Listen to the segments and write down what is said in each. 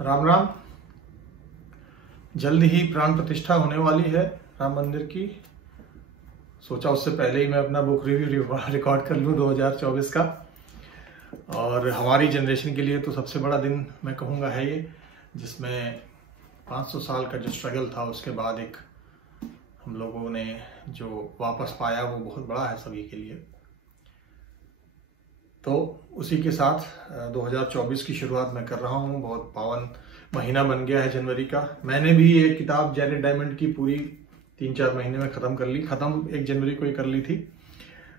राम राम। जल्द ही प्राण प्रतिष्ठा होने वाली है राम मंदिर की। सोचा उससे पहले ही मैं अपना बुक रिव्यू रिकॉर्ड कर लूँ 2024 का। और हमारी जनरेशन के लिए तो सबसे बड़ा दिन मैं कहूँगा है ये, जिसमें 500 साल का जो स्ट्रगल था उसके बाद एक हम लोगों ने जो वापस पाया वो बहुत बड़ा है सभी के लिए। तो उसी के साथ 2024 की शुरुआत मैं कर रहा हूँ। बहुत पावन महीना बन गया है जनवरी का। मैंने भी एक किताब जैरेड डायमंड की पूरी 3-4 महीने में ख़त्म कर ली। ख़त्म 1 जनवरी को ही कर ली थी,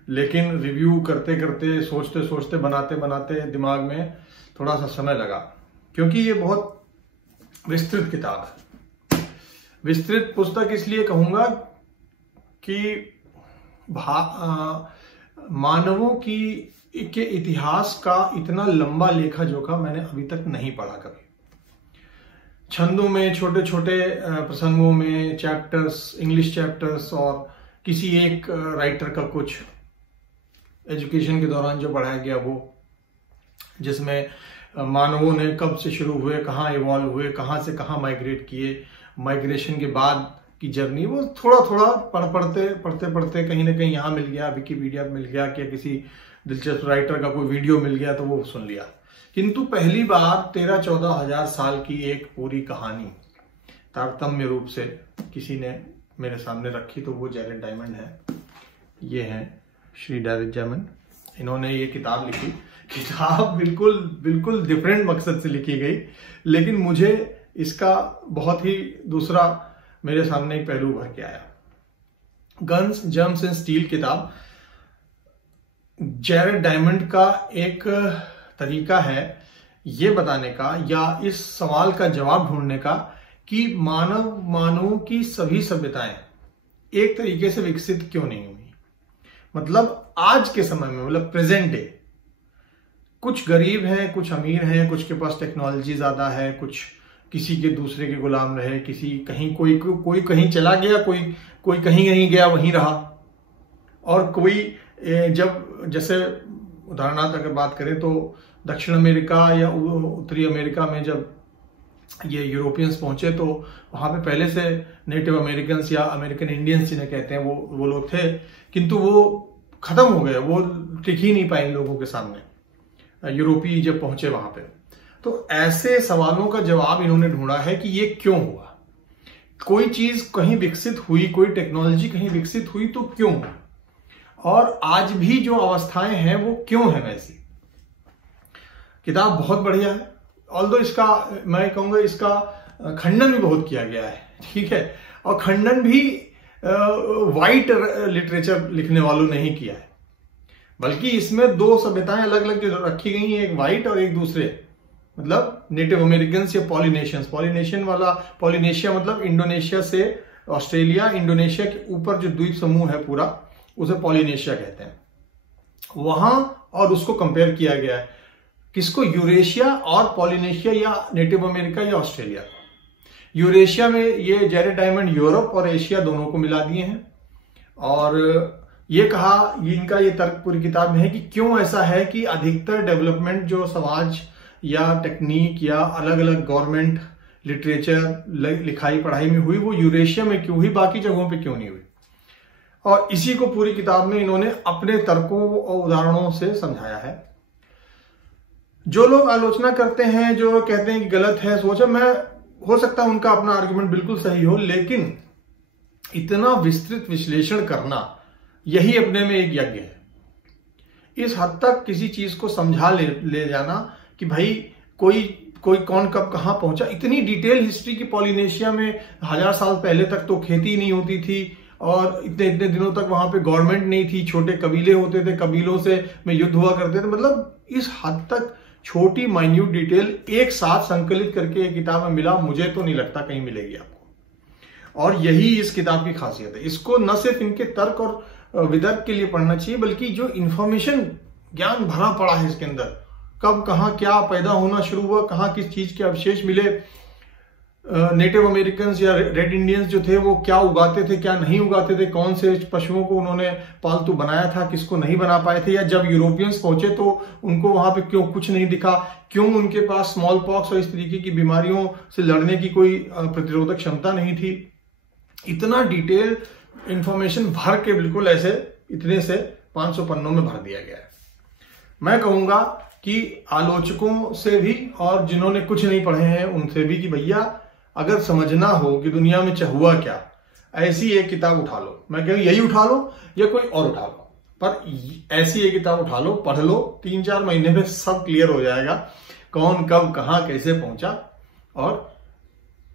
लेकिन रिव्यू करते करते सोचते सोचते बनाते बनाते दिमाग में थोड़ा सा समय लगा, क्योंकि ये बहुत विस्तृत किताब है। विस्तृत पुस्तक इसलिए कहूँगा कि मानवों के इतिहास का इतना लंबा लेखा जोखा मैंने अभी तक नहीं पढ़ा कभी। छंदों में छोटे छोटे प्रसंगों में चैप्टर्स, इंग्लिश चैप्टर्स और किसी एक राइटर का कुछ एजुकेशन के दौरान जो पढ़ाया गया वो, जिसमें मानवों ने कब से शुरू हुए, कहाँ इवॉल्व हुए, कहाँ से कहाँ माइग्रेट किए, माइग्रेशन के बाद की जर्नी, वो थोड़ा थोड़ा पढ़ते कहीं ना कहीं यहाँ मिल गया, विकिपीडिया मिल गया, कि किसी दिलचस्प राइटर का कोई वीडियो मिल गया तो वो सुन लिया। किंतु पहली बार 13-14 हजार साल की एक पूरी कहानी तारतम्य रूप से किसी ने मेरे सामने रखी, तो वो जैरेड डायमंड है। ये है श्री जैरेड डायमंड। इन्होंने ये किताब लिखी। किताब बिल्कुल डिफरेंट मकसद से लिखी गई, लेकिन मुझे इसका बहुत ही दूसरा मेरे सामने एक पहलू उभर के आया। गन्स, जर्म्स एंड स्टील किताब जैरेड डायमंड का एक तरीका है ये बताने का, या इस सवाल का जवाब ढूंढने का, कि मानवों की सभी सभ्यताएं एक तरीके से विकसित क्यों नहीं हुई। मतलब आज के समय में, मतलब प्रेजेंट डे, कुछ गरीब हैं, कुछ अमीर हैं, कुछ के पास टेक्नोलॉजी ज्यादा है, कुछ किसी के दूसरे के गुलाम रहे, किसी कहीं कोई कहीं चला गया, कोई कहीं गया वहीं रहा, और कोई जब जैसे उदाहरणार्थ अगर बात करें तो दक्षिण अमेरिका या उत्तरी अमेरिका में जब ये यूरोपियंस पहुंचे तो वहां पे पहले से नेटिव अमेरिकन्स या अमेरिकन इंडियंस जिन्हें कहते हैं वो लोग थे, किंतु वो खत्म हो गए, वो टिक ही नहीं पाए लोगों के सामने यूरोपी जब पहुंचे वहां पे। तो ऐसे सवालों का जवाब इन्होंने ढूंढा है कि ये क्यों हुआ। कोई चीज कहीं विकसित हुई, कोई टेक्नोलॉजी कहीं विकसित हुई तो क्यों, और आज भी जो अवस्थाएं हैं वो क्यों है वैसी। किताब बहुत बढ़िया है। ऑल्दो इसका मैं कहूंगा इसका खंडन भी बहुत किया गया है, ठीक है, और खंडन भी वाइट लिटरेचर लिखने वालों ने ही किया है, बल्कि इसमें 2 सभ्यताएं अलग अलग जो रखी गई हैं, एक वाइट और एक दूसरे, मतलब नेटिव अमेरिकन्स या पॉलिनेशियंस। पॉलिनेशिया मतलब इंडोनेशिया से ऑस्ट्रेलिया, इंडोनेशिया के ऊपर जो द्वीप समूह है पूरा, उसे पॉलिनेशिया कहते हैं वहां, और उसको कंपेयर किया गया है किसको, यूरेशिया और पॉलिनेशिया, या नेटिव अमेरिका या ऑस्ट्रेलिया। यूरेशिया में ये जैरेड डायमंड यूरोप और एशिया दोनों को मिला दिए हैं, और ये कहा, इनका ये तर्क पूरी किताब में है कि क्यों ऐसा है कि अधिकतर डेवलपमेंट जो समाज या टेक्निक या अलग अलग गवर्नमेंट लिटरेचर लिखाई पढ़ाई में हुई वो यूरेशिया में क्यों हुई, बाकी जगहों पे क्यों नहीं हुई। और इसी को पूरी किताब में इन्होंने अपने तर्कों और उदाहरणों से समझाया है। जो लोग आलोचना करते हैं, जो कहते हैं कि गलत है, सोचा मैं हो सकता है उनका अपना आर्गुमेंट बिल्कुल सही हो, लेकिन इतना विस्तृत विश्लेषण करना यही अपने में एक यज्ञ है। इस हद तक किसी चीज को समझा ले जाना कि भाई कोई कौन कब कहां पहुंचा। इतनी डिटेल हिस्ट्री की पॉलिनेशिया में 1000 साल पहले तक तो खेती नहीं होती थी, और इतने दिनों तक वहां पे गवर्नमेंट नहीं थी, छोटे कबीले होते थे, कबीलों से में युद्ध हुआ करते थे। मतलब इस हद तक छोटी माइन्यूट डिटेल एक साथ संकलित करके एक किताब में मिला, मुझे तो नहीं लगता कहीं मिलेगी आपको। और यही इस किताब की खासियत है। इसको न सिर्फ इनके तर्क और वितर्क के लिए पढ़ना चाहिए, बल्कि जो इंफॉर्मेशन ज्ञान भरा पड़ा है इसके अंदर, कब कहां क्या पैदा होना शुरू हुआ, कहां किस चीज के अवशेष मिले, नेटिव अमेरिकन या रेड इंडियंस जो थे वो क्या उगाते थे, क्या नहीं उगाते थे, कौन से पशुओं को उन्होंने पालतू बनाया था, किसको नहीं बना पाए थे, या जब यूरोपियंस पहुंचे तो उनको वहां पे क्यों कुछ नहीं दिखा, क्यों उनके पास स्मॉल पॉक्स और इस तरीके की बीमारियों से लड़ने की कोई प्रतिरोधक क्षमता नहीं थी। इतना डिटेल इंफॉर्मेशन भर के बिल्कुल ऐसे इतने से 500 पन्नों में भर दिया गया है। मैं कहूंगा कि आलोचकों से भी और जिन्होंने कुछ नहीं पढ़े हैं उनसे भी कि भैया अगर समझना हो कि दुनिया में हुआ क्या, ऐसी एक किताब उठा लो। मैं कहूँ यही उठा लो या कोई और उठा लो, पर ऐसी एक किताब उठा लो, पढ़ लो, 3-4 महीने में सब क्लियर हो जाएगा कौन कब कहां कैसे पहुंचा और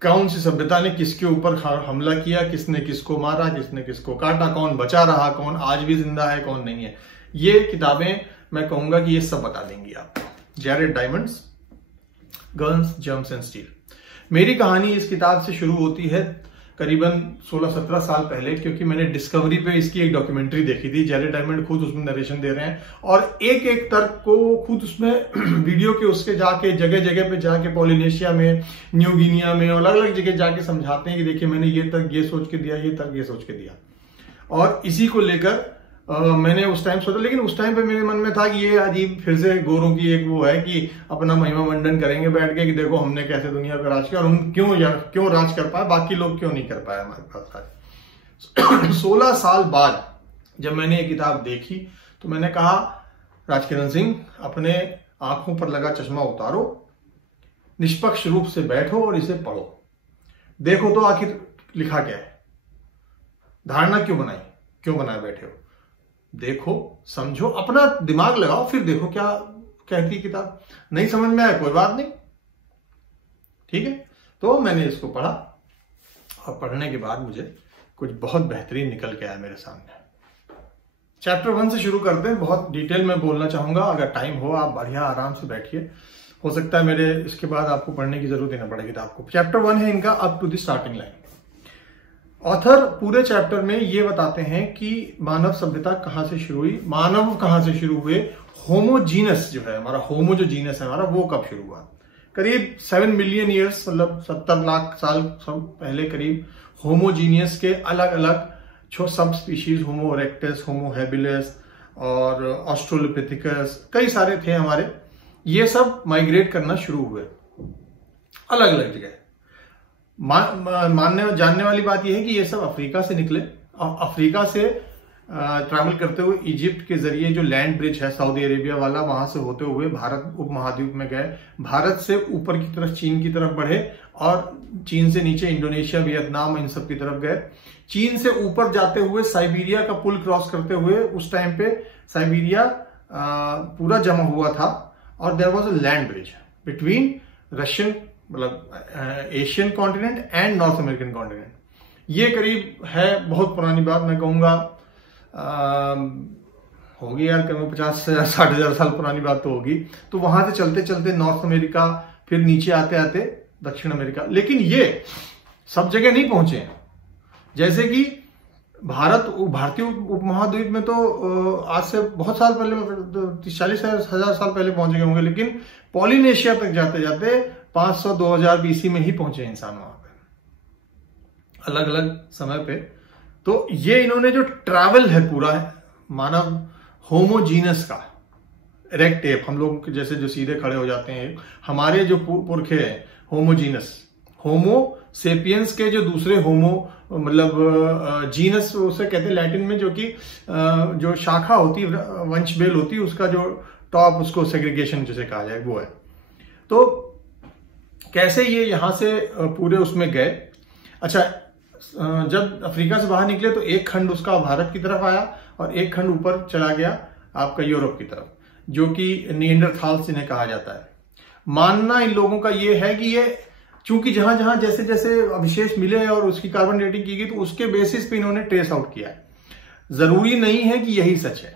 कौन सी सभ्यता ने किसके ऊपर हमला किया, किसने किसको मारा, किसने किसको काटा, कौन बचा रहा, कौन आज भी जिंदा है, कौन नहीं है। ये किताबें मैं कहूंगा कि ये सब बता देंगी आपको। Jared diamonds, guns, germs and steel. मेरी कहानी इस किताब से शुरू होती है करीबन 16-17 साल पहले, क्योंकि मैंने डिस्कवरी पे इसकी एक डॉक्यूमेंट्री देखी थी। जैरेड डायमंड खुद उसमें नरेशन दे रहे हैं और एक एक तर्क को खुद उसमें वीडियो के उसके जाके जगह जगह पे जाके पॉलिनेशिया में, न्यू गिनिया में और अलग अलग जगह जाके समझाते हैं कि देखिए मैंने ये तर्क ये सोच के दिया, ये तर्क ये सोच के दिया। और इसी को लेकर मैंने उस टाइम सोचा, लेकिन उस टाइम पे मेरे मन में था कि ये अजीब फिर से गोरों की एक वो है कि अपना महिमा मंडन करेंगे बैठ के कि देखो हमने कैसे दुनिया पर राज किया और हम क्यों राज कर पाए, बाकी लोग क्यों नहीं कर पाए हमारे पास। 16 साल बाद जब मैंने ये किताब देखी तो मैंने कहा राजकिरण सिंह अपने आंखों पर लगा चश्मा उतारो, निष्पक्ष रूप से बैठो और इसे पढ़ो, देखो तो आखिर लिखा क्या है, धारणा क्यों बनाई, क्यों बनाए बैठे हो, देखो समझो, अपना दिमाग लगाओ, फिर देखो क्या कहती किताब। नहीं समझ में आया कोई बात नहीं, ठीक है। तो मैंने इसको पढ़ा और पढ़ने के बाद मुझे कुछ बहुत बेहतरीन निकल के आया मेरे सामने। चैप्टर 1 से शुरू करते हैं। बहुत डिटेल में बोलना चाहूंगा, अगर टाइम हो आप बढ़िया आराम से बैठिए, हो सकता है मेरे इसके बाद आपको पढ़ने की जरूरत ही ना पड़े किताब को। चैप्टर 1 है इनका up to the starting line. Author पूरे चैप्टर में ये बताते हैं कि मानव सभ्यता कहां से शुरू हुई, मानव कहां से शुरू हुए, होमोजीनस जो है हमारा, होमो जो जीनस है हमारा वो कब शुरू हुआ। करीब 7 मिलियन ईयर्स मतलब 70 लाख साल पहले करीब होमोजीनियस के अलग अलग सब स्पीशीज, होमो इरेक्टस, होमो हैबिलिस और ऑस्ट्रोलोपिथिकस, कई सारे थे हमारे, ये सब माइग्रेट करना शुरू हुए अलग अलग जगह। मानने जानने वाली बात यह है कि ये सब अफ्रीका से निकले और अफ्रीका से ट्रैवल करते हुए इजिप्ट के जरिए जो लैंड ब्रिज है सऊदी अरेबिया वाला, वहां से होते हुए भारत उपमहाद्वीप में गए, भारत से ऊपर की तरफ चीन की तरफ बढ़े और चीन से नीचे इंडोनेशिया, वियतनाम, इन सब की तरफ गए। चीन से ऊपर जाते हुए साइबेरिया का पुल क्रॉस करते हुए, उस टाइम पे साइबेरिया पूरा जमा हुआ था और there was a land bridge between Russian मतलब Asian continent and North American continent. ये करीब है बहुत पुरानी बात, मैं कहूंगा होगी यार करीब 50 से 60 हजार साल पुरानी बात तो होगी। तो वहां से चलते चलते नॉर्थ अमेरिका, फिर नीचे आते आते दक्षिण अमेरिका। लेकिन ये सब जगह नहीं पहुंचे। जैसे कि भारतीय उपमहाद्वीप में तो आज से बहुत साल पहले 40 हजार साल पहले पहुंच गए होंगे, लेकिन पॉलिनेशिया तक जाते जाते 500-2000 बीसी में ही पहुंचे इंसान वहां पे, अलग अलग समय पे। तो ये इन्होंने जो ट्रैवल है पूरा मानव होमोजीनस का, इरेक्ट एप, हम लोग जैसे जो सीधे खड़े हो जाते हैं, हमारे जो पुरखे हैं होमोजीनस, होमो सेपियंस के जो दूसरे होमो मतलब जीनस उसे कहते हैं लैटिन में, जो कि जो शाखा होती है, वंश बेल होती है, उसका जो टॉप, उसको सेग्रीगेशन जिसे कहा जाए वो है। तो कैसे ये यहां से पूरे उसमें गए। अच्छा, जब अफ्रीका से बाहर निकले तो एक खंड उसका भारत की तरफ आया और एक खंड ऊपर चला गया आपका यूरोप की तरफ, जो कि निएंडरथाल्स इन्हें कहा जाता है। मानना इन लोगों का ये है कि ये चूंकि जहां जहां जैसे जैसे अवशेष मिले और उसकी कार्बन डेटिंग की गई तो उसके बेसिस पे इन्होंने ट्रेस आउट किया है। जरूरी नहीं है कि यही सच है।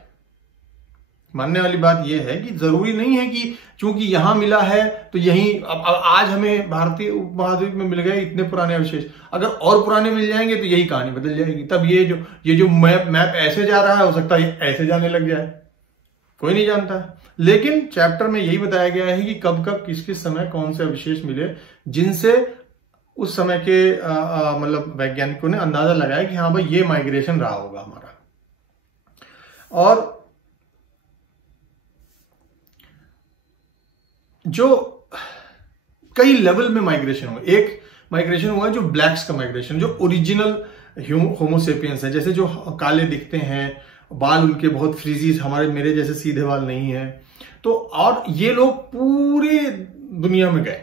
मानने वाली बात यह है कि जरूरी नहीं है कि चूंकि यहां मिला है तो यही अब आज हमें भारतीय उपमहाद्वीप में मिल गए इतने पुराने अवशेष, अगर और पुराने मिल जाएंगे तो यही कहानी बदल जाएगी। तब ये जो मैप ऐसे जा रहा है, हो सकता है ऐसे जाने लग जाए, कोई नहीं जानता। लेकिन चैप्टर में यही बताया गया है कि कब कब किस किस समय कौन से अवशेष मिले जिनसे उस समय के मतलब वैज्ञानिकों ने अंदाजा लगाया कि हाँ भाई ये माइग्रेशन रहा होगा हमारा। और जो कई लेवल में माइग्रेशन हुआ, एक माइग्रेशन हुआ जो ब्लैक्स का माइग्रेशन, जो ओरिजिनल होमोसेपियंस है, जैसे जो काले दिखते हैं, बाल उनके बहुत फ्रीजी, हमारे मेरे जैसे सीधे बाल नहीं है, तो और ये लोग पूरे दुनिया में गए।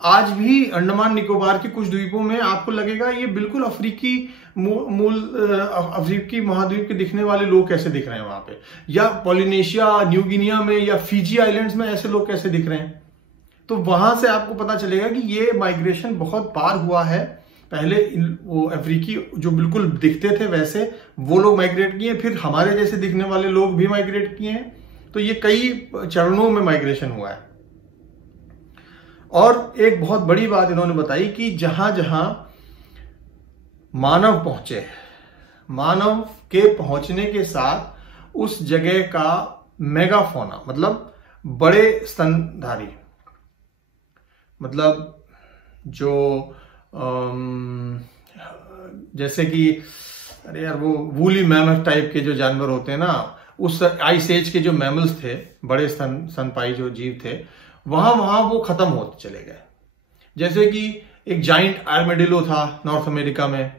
आज भी अंडमान निकोबार के कुछ द्वीपों में आपको लगेगा ये बिल्कुल अफ्रीकी अफ्रीकी महाद्वीप के दिखने वाले लोग कैसे दिख रहे हैं वहां पे, या पॉलिनेशिया, न्यू गिनिया में या फिजी आइलैंड्स में ऐसे लोग कैसे दिख रहे हैं। तो वहां से आपको पता चलेगा कि ये माइग्रेशन बहुत बार हुआ है। पहले वो अफ्रीकी जो बिल्कुल दिखते थे वैसे वो लोग माइग्रेट किए, फिर हमारे जैसे दिखने वाले लोग भी माइग्रेट किए हैं। तो ये कई चरणों में माइग्रेशन हुआ है। और एक बहुत बड़ी बात इन्होंने बताई कि जहां जहां मानव पहुंचे, मानव के पहुंचने के साथ उस जगह का मेगाफोना, मतलब बड़े स्तनधारी, मतलब जो जैसे कि अरे यार वो वूली मैमथ टाइप के जो जानवर होते हैं ना, उस आइस एज के जो मैमल्स थे, बड़े स्तनपाई जो जीव थे, वहां वो खत्म होते चले गए। जैसे कि एक जाइंट आर्मेडिलो था नॉर्थ अमेरिका में,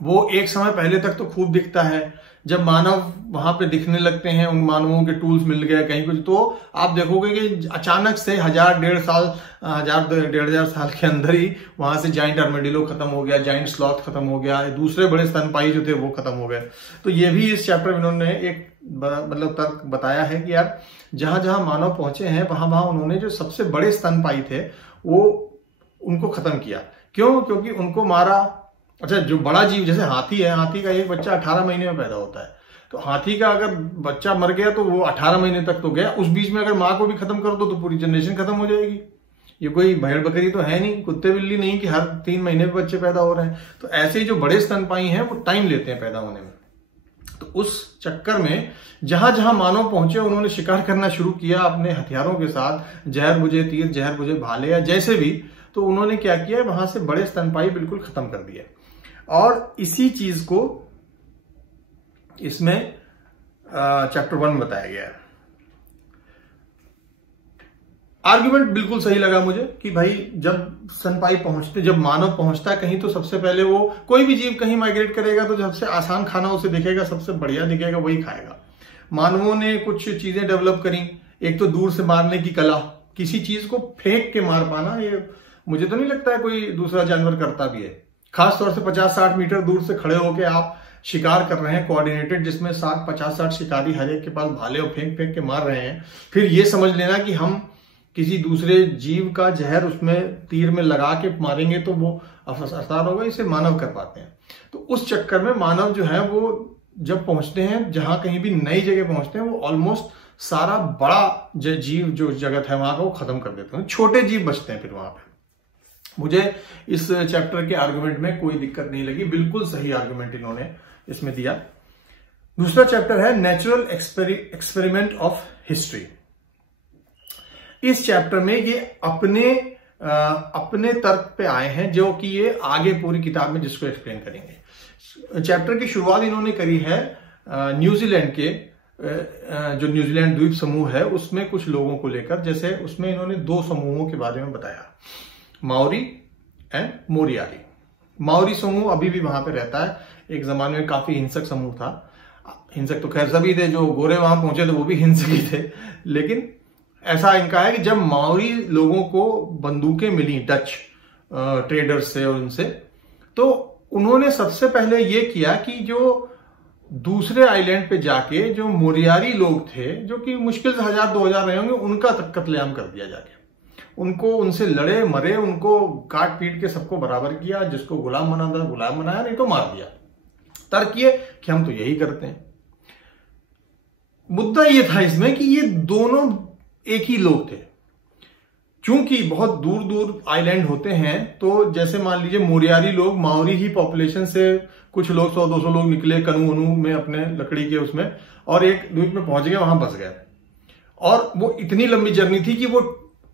वो एक समय पहले तक तो खूब दिखता है, जब मानव वहां पे दिखने लगते हैं, उन मानवों के टूल्स मिल गए कहीं कुछ, तो आप देखोगे कि अचानक से 1000-1500 साल के अंदर ही वहां से जाइंट आर्मेडिलो खत्म हो गया, जाइंट स्लॉथ खत्म हो गया, दूसरे बड़े स्तनपाई जो थे वो खत्म हो गए। तो ये भी इस चैप्टर में उन्होंने एक मतलब तर्क बताया है कि यार जहां जहां मानव पहुंचे हैं वहां वहां उन्होंने जो सबसे बड़े स्तनपाई थे वो उनको खत्म किया। क्यों? क्योंकि उनको मारा। अच्छा, जो बड़ा जीव जैसे हाथी है, हाथी का एक बच्चा 18 महीने में पैदा होता है, तो हाथी का अगर बच्चा मर गया तो वो 18 महीने तक तो गया, उस बीच में अगर माँ को भी खत्म कर दो तो पूरी जनरेशन खत्म हो जाएगी। ये कोई भेड़ बकरी तो है नहीं, कुत्ते बिल्ली नहीं कि हर 3 महीने में बच्चे पैदा हो रहे हैं। तो ऐसे ही जो बड़े स्तनपाई हैं वो टाइम लेते हैं पैदा होने में। तो उस चक्कर में जहां जहां मानव पहुंचे उन्होंने शिकार करना शुरू किया अपने हथियारों के साथ, जहर बुझे तीर, जहर बुझे भाले या जैसे भी। तो उन्होंने क्या किया, वहां से बड़े स्तनपाई बिल्कुल खत्म कर दिए। और इसी चीज को इसमें चैप्टर 1 बताया गया है। आर्ग्यूमेंट बिल्कुल सही लगा मुझे कि भाई जब स्तनपाई पहुंचते, जब मानव पहुंचता है कहीं, तो सबसे पहले वो कोई भी जीव कहीं माइग्रेट करेगा तो सबसे आसान खाना उसे दिखेगा, सबसे बढ़िया दिखेगा, वही खाएगा। मानवों ने कुछ चीजें डेवलप करी, एक तो दूर से मारने की कला, किसी चीज को फेंक के मार पाना, ये मुझे तो नहीं लगता है कोई दूसरा जानवर करता भी है। खासतौर से 50-60 मीटर दूर से खड़े होकर आप शिकार कर रहे हैं कोऑर्डिनेटेड, जिसमें 50-60 शिकारी हर एक के पास भाले और फेंक फेंक के मार रहे हैं। फिर ये समझ लेना कि हम किसी दूसरे जीव का जहर उसमें तीर में लगा के मारेंगे तो वो असर होगा, इसे मानव कर पाते हैं। तो उस चक्कर में मानव जो है वो जब पहुंचते हैं, जहां कहीं भी नई जगह पहुंचते हैं, वो ऑलमोस्ट सारा बड़ा जीव जो जगत है वहां का वो खत्म कर देते हैं, छोटे जीव बचते हैं फिर वहां पे। मुझे इस चैप्टर के आर्गुमेंट में कोई दिक्कत नहीं लगी, बिल्कुल सही आर्गुमेंट इन्होंने इसमें दिया। दूसरा चैप्टर है नेचुरल एक्सपेरिमेंट ऑफ हिस्ट्री। इस चैप्टर में ये अपने तर्क पे आए हैं, जो कि ये आगे पूरी किताब में जिसको एक्सप्लेन करेंगे। चैप्टर की शुरुआत इन्होंने करी है न्यूजीलैंड के जो न्यूजीलैंड द्वीप समूह है उसमें कुछ लोगों को लेकर। जैसे उसमें इन्होंने 2 समूहों के बारे में बताया, माओरी एंड मोरियारी। माओरी समूह अभी भी वहां पे रहता है, एक जमाने में काफी हिंसक समूह था। हिंसक तो खैर सभी थे, जो गोरे वहां पहुंचे थे वो भी हिंसक ही थे, लेकिन ऐसा इनका है कि जब माओरी लोगों को बंदूकें मिली डच ट्रेडर्स से और उनसे, तो उन्होंने सबसे पहले ये किया कि जो दूसरे आइलैंड पे जाके जो मोरियारी लोग थे, जो कि मुश्किल से 1000-2000 रहे होंगे, उनका कत्लेआम कर दिया जाके। उनको उनसे लड़े मरे, उनको काट पीट के सबको बराबर किया, जिसको गुलाम बनाना था गुलाम बनाया, नहीं तो मार दिया। तर्क ये कि हम तो यही करते हैं। मुद्दा ये था इसमें कि ये दोनों एक ही लोग थे। चूंकि बहुत दूर दूर आइलैंड होते हैं, तो जैसे मान लीजिए मोरियारी लोग माओरी ही पॉपुलेशन से कुछ लोग 100-200 लोग निकले कनू वनू में अपने लकड़ी के उसमें, और एक द्वीप में पहुंच गए, वहां बस गए। और वो इतनी लंबी जर्नी थी कि वो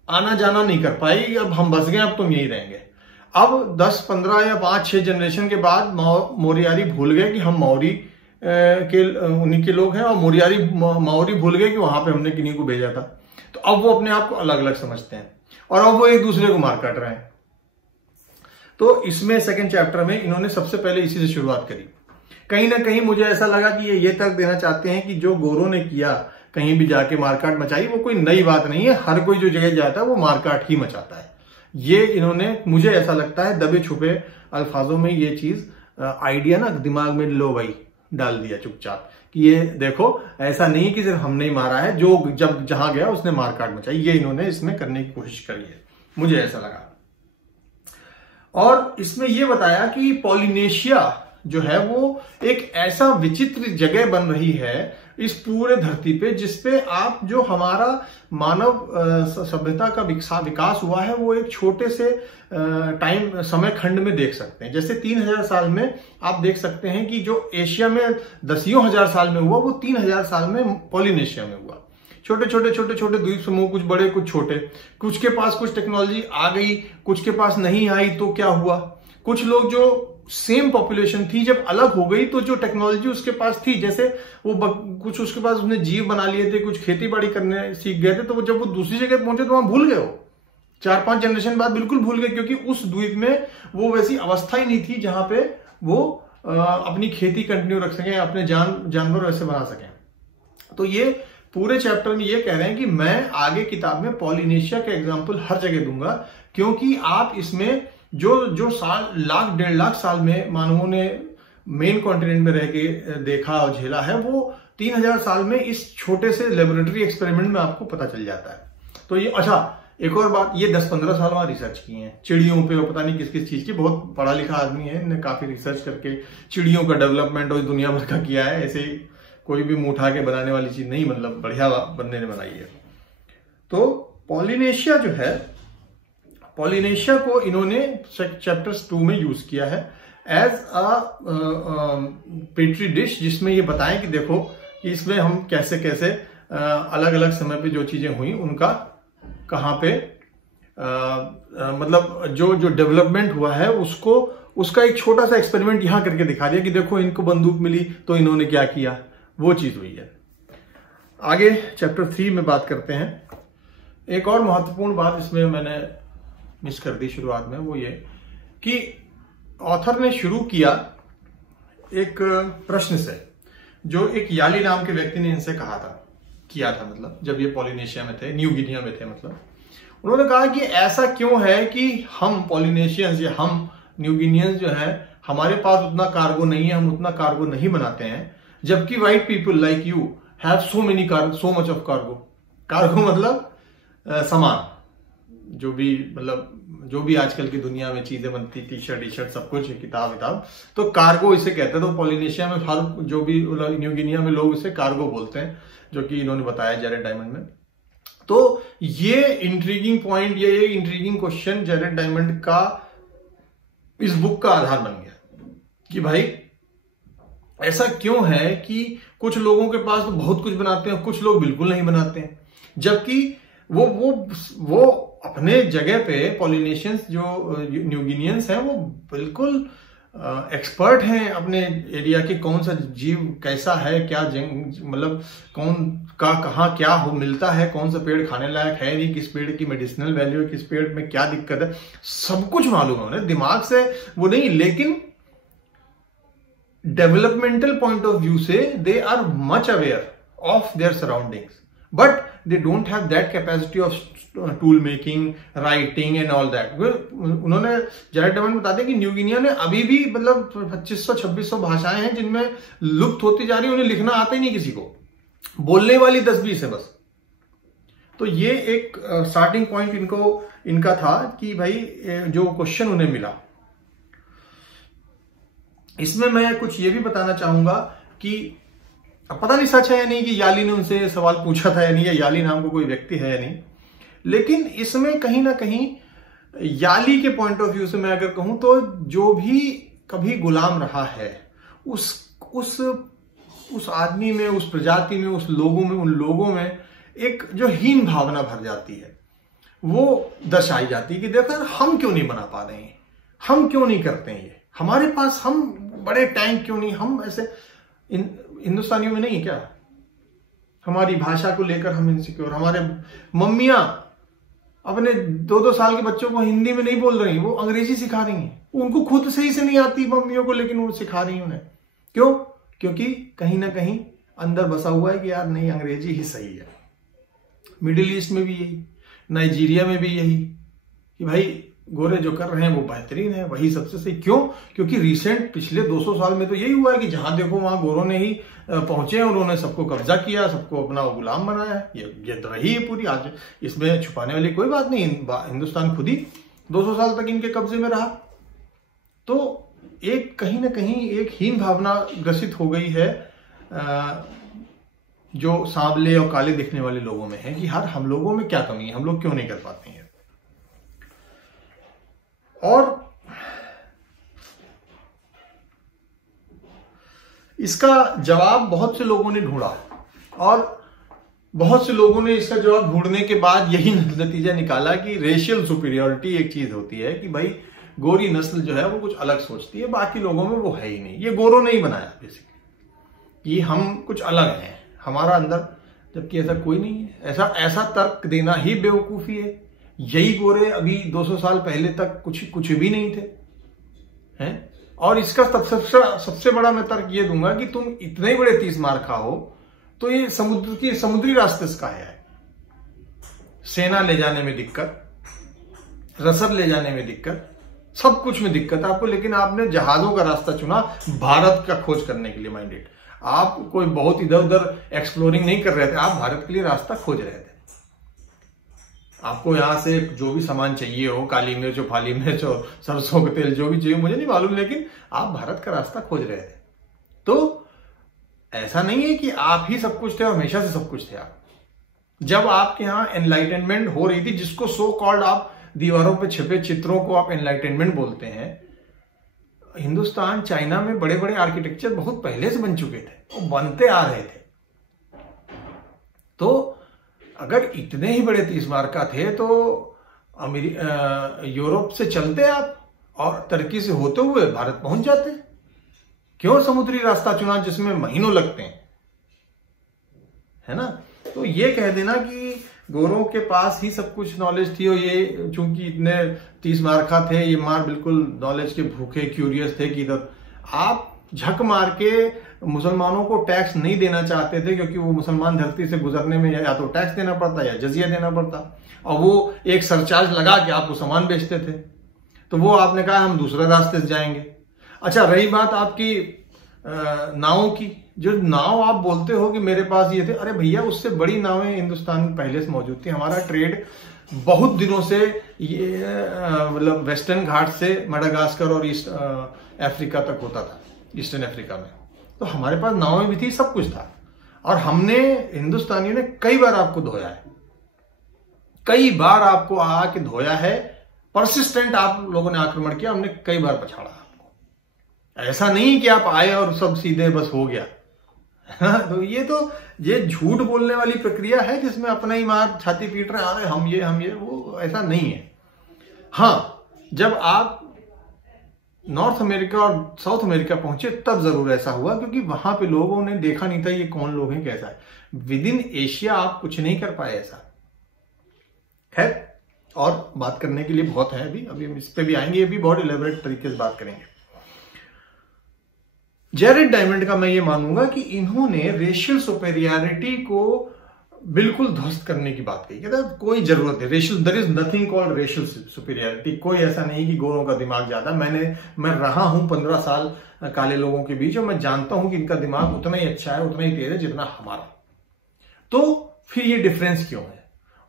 आना जाना नहीं कर पाई, अब हम बस गए, अब तुम यहीं रहेंगे। अब 10, 15 या 5, 6 जनरेशन के बाद मोरियारी भूल गए कि हम मौरी के उन्हीं के लोग हैं, और माओरी भूल गए कि वहां पे हमने किन्हीं को भेजा था। तो अब वो अपने आप को अलग अलग समझते हैं और अब वो एक दूसरे को मार काट रहे हैं। तो इसमें सेकंड चैप्टर में इन्होंने सबसे पहले इसी से शुरुआत करी। कहीं ना कहीं मुझे ऐसा लगा कि ये तर्क देना चाहते हैं कि जो गोरों ने किया, कहीं भी जाके मारकाट मचाई, वो कोई नई बात नहीं है। हर कोई जो जगह जाता है वो मारकाट ही मचाता है। ये इन्होंने, मुझे ऐसा लगता है, दबे छुपे अल्फाजों में ये चीज आइडिया ना दिमाग में लो भाई डाल दिया चुपचाप कि ये देखो ऐसा नहीं कि सिर्फ हमने ही मारा है, जो जब जहां गया उसने मारकाट मचाई। ये इन्होंने इसमें करने की कोशिश करी है, मुझे ऐसा लगा। और इसमें यह बताया कि पॉलिनेशिया जो है वो एक ऐसा विचित्र जगह बन रही है इस पूरे धरती पे, जिसपे आप जो हमारा मानव सभ्यता का विकास हुआ है वो एक छोटे से समय खंड में देख सकते हैं। जैसे 3000 साल में आप देख सकते हैं कि जो एशिया में 10,000 साल में हुआ वो 3000 साल में पॉलिनेशिया में हुआ। छोटे छोटे द्वीप समूह, कुछ बड़े कुछ छोटे, कुछ के पास कुछ टेक्नोलॉजी आ गई, कुछ के पास नहीं आई। तो क्या हुआ, कुछ लोग जो सेम पॉपुलेशन थी जब अलग हो गई तो जो टेक्नोलॉजी उसके पास थी, जैसे वो कुछ उसके पास उसने जीव बना लिए थे, कुछ खेती बाड़ी करने सीख गए थे, तो वो जब वो दूसरी जगह पहुंचे तो वहां भूल गए। वो 4-5 जनरेशन बाद बिल्कुल भूल गए, क्योंकि उस द्वीप में वो वैसी अवस्था ही नहीं थी जहां पे वो अपनी खेती कंटिन्यू रख सकें, अपने जानवर वैसे बना सकें। तो ये पूरे चैप्टर में ये कह रहे हैं कि मैं आगे किताब में पॉलिनेशिया का एग्जाम्पल हर जगह दूंगा, क्योंकि आप इसमें जो साल, 1,00,000 1,50,000 साल में मानवों ने मेन कॉन्टिनेंट में रह के देखा और झेला है, वो 3000 साल में इस छोटे से लेबोरेटरी एक्सपेरिमेंट में आपको पता चल जाता है। तो ये, अच्छा एक और बात, ये 10-15 साल वहां रिसर्च की है चिड़ियों पे, और पता नहीं किस किस चीज की, बहुत पढ़ा लिखा आदमी है, इन्हें काफी रिसर्च करके चिड़ियों का डेवलपमेंट और दुनिया भर का किया है। ऐसे कोई भी मुंह उठा के बनाने वाली चीज नहीं, मतलब बढ़िया बंदे ने बनाई है। तो पॉलिनेशिया जो है, पॉलिनेशिया को इन्होंने चैप्टर्स 2 में यूज किया है एज अ पेट्री डिश, जिसमें ये बताएं कि देखो कि इसमें हम कैसे कैसे अलग अलग समय पे जो चीजें हुई उनका कहाँ पे मतलब जो डेवलपमेंट हुआ है उसका एक छोटा सा एक्सपेरिमेंट यहां करके दिखा दिया कि देखो इनको बंदूक मिली तो इन्होंने क्या किया, वो चीज हुई है। आगे चैप्टर 3 में बात करते हैं। एक और महत्वपूर्ण बात इसमें मैंने मिस कर दी शुरुआत में, वो ये कि ऑथर ने शुरू किया एक प्रश्न से, जो एक याली नाम के व्यक्ति ने इनसे किया था, मतलब जब ये पॉलिनेशिया में थे, न्यू गिनिया में थे। मतलब उन्होंने कहा कि ऐसा क्यों है कि हम पॉलिनेशियंस या हम न्यू गिनियंस जो है, हमारे पास उतना कार्गो नहीं है, हम उतना कार्गो नहीं बनाते हैं, जबकि white people like you have so much of cargo मतलब सामान, जो भी आजकल की दुनिया में चीजें बनती, टी शर्ट सब कुछ, किताब, तो कार्गो इसे कहते हैं। तो पॉलिनेशिया में हर जो भी न्यू गिनिया में लोग इसे कार्गो बोलते हैं, जो कि इन्होंने बताया जैरेड डायमंड में। तो ये इंट्रीगिंग पॉइंट, ये इंट्रीगिंग क्वेश्चन जैरेड डायमंड का इस बुक का आधार बन गया कि भाई ऐसा क्यों है कि कुछ लोगों के पास तो बहुत कुछ बनाते हैं, कुछ लोग बिल्कुल नहीं बनाते हैं, जबकि वो अपने जगह पे पॉलिनेशियंस जो न्यू गिनियंस हैं वो बिल्कुल एक्सपर्ट हैं अपने एरिया के, कौन सा जीव कैसा है, क्या मतलब कौन का कहाँ क्या हो मिलता है, कौन सा पेड़ खाने लायक है नहीं, किस पेड़ की मेडिसिनल वैल्यू है, किस पेड़ में क्या दिक्कत है, सब कुछ मालूम है उन्हें, दिमाग से वो नहीं, लेकिन डेवलपमेंटल पॉइंट ऑफ व्यू से they are much aware of their surroundings, but they don't have that capacity of tool making, writing and all that. उन्होंने जैरेड डायमंड बताते हैं कि न्यू गिनिया ने अभी भी मतलब 2500-2600 भाषाएं हैं जिनमें लुप्त होती जा रही है, उन्हें लिखना आता ही नहीं किसी को, बोलने वाली 10-20 है बस। तो ये एक स्टार्टिंग पॉइंट इनका था कि भाई जो क्वेश्चन उन्हें मिला, इसमें मैं कुछ ये भी बताना चाहूंगा कि अब पता नहीं सच है या नहीं कि याली ने उनसे सवाल पूछा था या नहीं, या याली नाम को कोई व्यक्ति है या नहीं, लेकिन इसमें कहीं ना कहीं याली के पॉइंट ऑफ व्यू से मैं अगर कहूं तो जो भी कभी गुलाम रहा है उस आदमी में, उस प्रजाति में, उन लोगों में एक जो हीन भावना भर जाती है, वो दर्शाई जाती है कि देखो हम क्यों नहीं बना पा रहे हैं, हम क्यों नहीं करते हैं ये? हमारे पास हम बड़े टैंक क्यों नहीं? हम ऐसे हिंदुस्तानियों में नहीं है क्या? हमारी भाषा को लेकर हम इनसिक्योर। हमारे मम्मियां अपने 2-2 साल के बच्चों को हिंदी में नहीं बोल रही, वो अंग्रेजी सिखा रही हैं। उनको खुद सही से नहीं आती मम्मियों को, लेकिन वो सिखा रही हैं उन्हें। क्यों? क्योंकि कहीं ना कहीं अंदर बसा हुआ है कि यार नहीं, अंग्रेजी ही सही है। मिडिल ईस्ट में भी यही, नाइजीरिया में भी यही कि भाई गोरे जो कर रहे हैं वो बेहतरीन है, वही सबसे सही। क्यों? क्योंकि रिसेंट पिछले 200 साल में तो यही हुआ है कि जहां देखो वहां गोरों ने ही पहुंचे और उन्होंने सबको कब्जा किया, सबको अपना गुलाम बनाया। ये रही है पूरी। आज इसमें छुपाने वाली कोई बात नहीं। हिंदुस्तान खुद ही 200 साल तक इनके कब्जे में रहा। तो एक कहीं ना कहीं एक हीन भावना ग्रसित हो गई है जो सांवले और काले दिखने वाले लोगों में है कि यार हम लोगों में क्या कमी है, हम लोग क्यों नहीं कर पाते हैं। और इसका जवाब बहुत से लोगों ने ढूंढा और बहुत से लोगों ने इसका जवाब ढूंढने के बाद यही नतीजा निकाला कि रेशियल सुपीरियरिटी एक चीज होती है कि भाई गोरी नस्ल जो है वो कुछ अलग सोचती है, बाकी लोगों में वो है ही नहीं। ये गोरों ने ही बनाया बेसिकली कि हम कुछ अलग हैं हमारा अंदर, जबकि ऐसा कोई नहीं है। ऐसा तर्क देना ही बेवकूफी है। यही गोरे अभी 200 साल पहले तक कुछ भी नहीं थे हैं। और इसका सबसे बड़ा मैं तर्क ये दूंगा कि तुम इतने बड़े 30 मार खाओ तो ये समुद्री रास्ते से कहा है। सेना ले जाने में दिक्कत, रसद ले जाने में दिक्कत, सब कुछ में दिक्कत आपको, लेकिन आपने जहाजों का रास्ता चुना भारत का खोज करने के लिए। माइंडेड, आप कोई बहुत इधर उधर एक्सप्लोरिंग नहीं कर रहे थे, आप भारत के लिए रास्ता खोज रहे थे। आपको यहां से जो भी सामान चाहिए हो, काली मिर्च हो, फाली मिर्च हो, सरसों का तेल, जो भी चाहिए मुझे नहीं मालूम, लेकिन आप भारत का रास्ता खोज रहे थे। तो ऐसा नहीं है कि आप ही सब कुछ थे और हमेशा से सब कुछ थे। आप जब आपके यहां एनलाइटनमेंट हो रही थी, जिसको सो कॉल्ड आप दीवारों पे छिपे चित्रों को आप एनलाइटनमेंट बोलते हैं, हिंदुस्तान चाइना में बड़े बड़े आर्किटेक्चर बहुत पहले से बन चुके थे, वो बनते आ रहे थे। तो अगर इतने ही बड़े 30 मार्का थे तो यूरोप से चलते आप और तरक्की से होते हुए भारत पहुंच जाते। क्यों समुद्री रास्ता चुना जिसमें महीनों लगते हैं, है ना? तो ये कह देना कि गोरों के पास ही सब कुछ नॉलेज थी और ये चूंकि इतने 30 मार्का थे, ये मार बिल्कुल नॉलेज के भूखे क्यूरियस थे कि इधर आप झक मार के मुसलमानों को टैक्स नहीं देना चाहते थे, क्योंकि वो मुसलमान धरती से गुजरने में या तो टैक्स देना पड़ता या जजिया देना पड़ता, और वो एक सरचार्ज लगा के आपको सामान बेचते थे। तो वो आपने कहा हम दूसरे रास्ते से जाएंगे। अच्छा, रही बात आपकी नावों की, जो नाव आप बोलते हो कि मेरे पास ये थे, अरे भैया उससे बड़ी नावें हिंदुस्तान में पहले से मौजूद थी। हमारा ट्रेड बहुत दिनों से ये मतलब वेस्टर्न घाट से मडागास्कर और ईस्ट अफ्रीका तक होता था, ईस्टर्न अफ्रीका में। तो हमारे पास नावें भी थी, सब कुछ था, और हमने हिंदुस्तानियों ने कई बार आपको धोया है, कई बार आपको आके धोया है। परसिस्टेंट आप लोगों ने आक्रमण किया, हमने कई बार पछाड़ा आपको। ऐसा नहीं कि आप आए और सब सीधे बस हो गया। तो ये झूठ बोलने वाली प्रक्रिया है जिसमें अपना ही मार छाती पीट रहे हैं, हम ये वो, ऐसा नहीं है। हाँ, जब आप नॉर्थ अमेरिका और साउथ अमेरिका पहुंचे तब जरूर ऐसा हुआ, क्योंकि वहां पे लोगों ने देखा नहीं था ये कौन लोग हैं, कैसा है। विद इन एशिया आप कुछ नहीं कर पाए ऐसा। खैर, और बात करने के लिए बहुत है, अभी हम इस पे भी आएंगे, ये भी बहुत इलेबोरेट तरीके से बात करेंगे। जेरेड डायमंड का मैं ये मानूंगा कि इन्होंने रेशियल सुपेरियरिटी को बिल्कुल ध्वस्त करने की बात कही। कहता है कोई जरूरत है racial, there is nothing called racial superiority. कोई ऐसा नहीं कि गोरों का दिमाग ज्यादा। मैं रहा हूं 15 साल काले लोगों के बीच और मैं जानता हूं कि इनका दिमाग उतना ही अच्छा है, उतना ही तेज है जितना हमारा। तो फिर ये डिफरेंस क्यों है,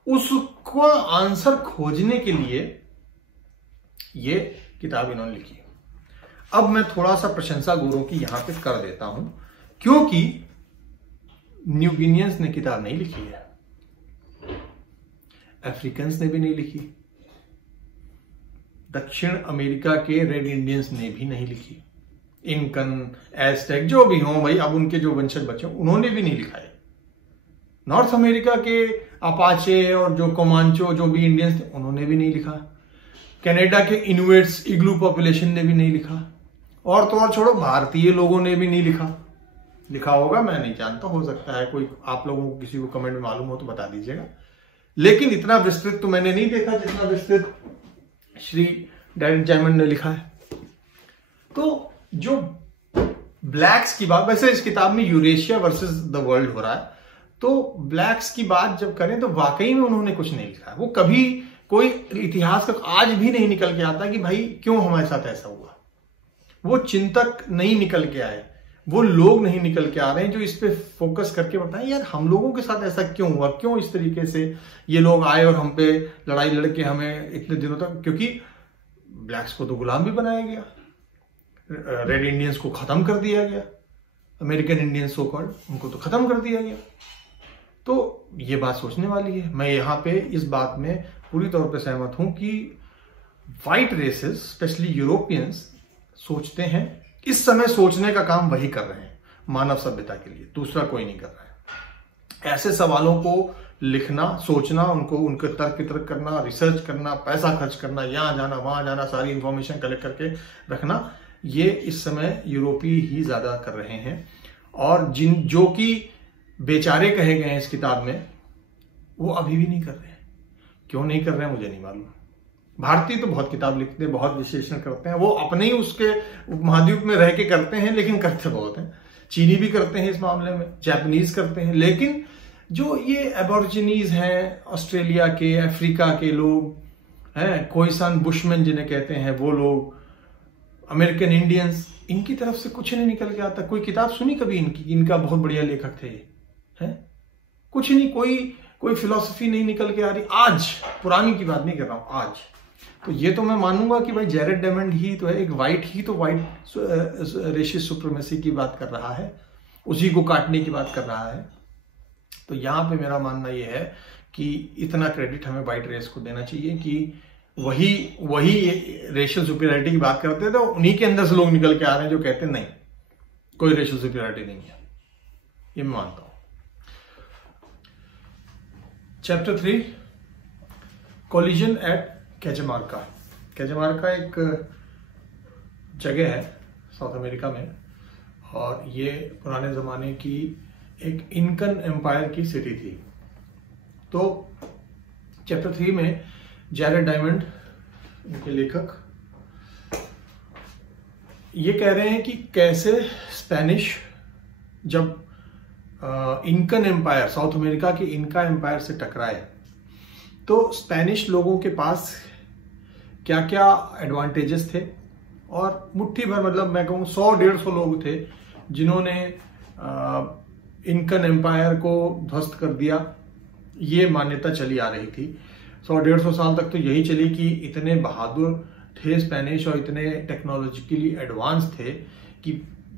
उसको आंसर खोजने के लिए ये किताब इन्होंने लिखी है। अब मैं थोड़ा सा प्रशंसा गोरों की यहां पे कर देता हूं, क्योंकि न्यूगिनियंस ने किताब नहीं लिखी है, अफ्रीकन्स ने भी नहीं लिखी, दक्षिण अमेरिका के रेड इंडियंस ने भी नहीं लिखी, इनकन, एज़टेक जो भी हों भाई, अब उनके जो वंशज बचे उन्होंने भी नहीं लिखा है। नॉर्थ अमेरिका के अपाचे और जो कोमांचो जो भी इंडियंस थे उन्होंने भी नहीं लिखा। कनाडा के इनुइट्स इग्लू पॉपुलेशन ने भी नहीं लिखा, और तो और छोड़ो भारतीय लोगों ने भी नहीं लिखा। लिखा होगा, मैं नहीं जानता, हो सकता है कोई आप लोगों को किसी को कमेंट में मालूम हो तो बता दीजिएगा। लेकिन इतना विस्तृत तो मैंने नहीं देखा जितना विस्तृत श्री डेरेक डायमंड ने लिखा है। तो जो ब्लैक्स की बात, वैसे इस किताब में यूरेशिया वर्सेस द वर्ल्ड हो रहा है, तो ब्लैक्स की बात जब करें तो वाकई में उन्होंने कुछ नहीं लिखा है। वो कभी कोई इतिहास का आज भी नहीं निकल के आता कि भाई क्यों हमारे साथ ऐसा हुआ। वो चिंतक नहीं निकल के आए, वो लोग नहीं निकल के आ रहे हैं जो इस पे फोकस करके बताएं यार हम लोगों के साथ ऐसा क्यों हुआ, क्यों इस तरीके से ये लोग आए और हम पे लड़ाई लड़के हमें इतने दिनों तक, क्योंकि ब्लैक्स को तो गुलाम भी बनाया गया, रेड इंडियंस को खत्म कर दिया गया, अमेरिकन इंडियंस सो कॉल्ड, उनको तो खत्म कर दिया गया। तो ये बात सोचने वाली है। मैं यहाँ पे इस बात में पूरी तौर पे सहमत हूं कि व्हाइट रेसेस स्पेशली यूरोपियंस सोचते हैं, इस समय सोचने का काम वही कर रहे हैं मानव सभ्यता के लिए, दूसरा कोई नहीं कर रहा है। ऐसे सवालों को लिखना, सोचना, उनको उनके तर्क करना, रिसर्च करना, पैसा खर्च करना, यहां जाना वहां जाना, सारी इंफॉर्मेशन कलेक्ट करके रखना, ये इस समय यूरोपीय ही ज्यादा कर रहे हैं। और जो कि बेचारे कहे गए हैं इस किताब में, वो अभी भी नहीं कर रहे हैं। क्यों नहीं कर रहे हैं मुझे नहीं मालूम। भारतीय तो बहुत किताब लिखते हैं, बहुत विश्लेषण करते हैं, वो अपने ही उसके महाद्वीप में रह के करते हैं, लेकिन करते बहुत हैं। चीनी भी करते हैं इस मामले में, जापानीज करते हैं, लेकिन जो ये एबॉर्जिनीज हैं, ऑस्ट्रेलिया के, अफ्रीका के लोग हैं, खोइसान बुशमैन जिन्हें कहते हैं वो लोग, अमेरिकन इंडियंस, इनकी तरफ से कुछ नहीं निकल के आता। कोई किताब सुनी कभी इनकी, इनका बहुत बढ़िया लेखक थे ये, है? कुछ नहीं, कोई फिलॉसफी नहीं निकल के आ रही आज। पुरानी की बात नहीं कर रहा हूं, आज। तो ये तो मैं मानूंगा कि भाई जेरेक डायमंड ही तो है, एक वाइट ही तो वाइट रेशिस सुप्रीमेसी की बात कर रहा है, उसी को काटने की बात कर रहा है। तो यहां पे मेरा मानना यह है कि इतना क्रेडिट हमें वाइट रेस को देना चाहिए कि वही रेशियल सुपीरियरिटी की बात करते थे, तो उन्हीं के अंदर से लोग निकल के आ रहे हैं जो कहते हैं नहीं कोई रेशियल सुपीरियरिटी नहीं है। ये मैं मानता हूं। Chapter 3 collision at Cajamarca. Cajamarca एक जगह है साउथ अमेरिका में, और ये पुराने जमाने की एक इनकन एम्पायर की सिटी थी। तो चैप्टर 3 में जेरेक डायमंड, उनके लेखक, ये कह रहे हैं कि कैसे स्पेनिश जब इनकन एम्पायर, साउथ अमेरिका के इनका एम्पायर से टकराए, तो स्पेनिश लोगों के पास क्या क्या एडवांटेजेस थे, और मुट्ठी भर, मतलब मैं कहूँ 100-150 लोग थे जिन्होंने इनकन एम्पायर को ध्वस्त कर दिया। ये मान्यता चली आ रही थी 100-150 साल तक, तो यही चली कि इतने बहादुर थे स्पेनिश और इतने टेक्नोलॉजिकली एडवांस थे कि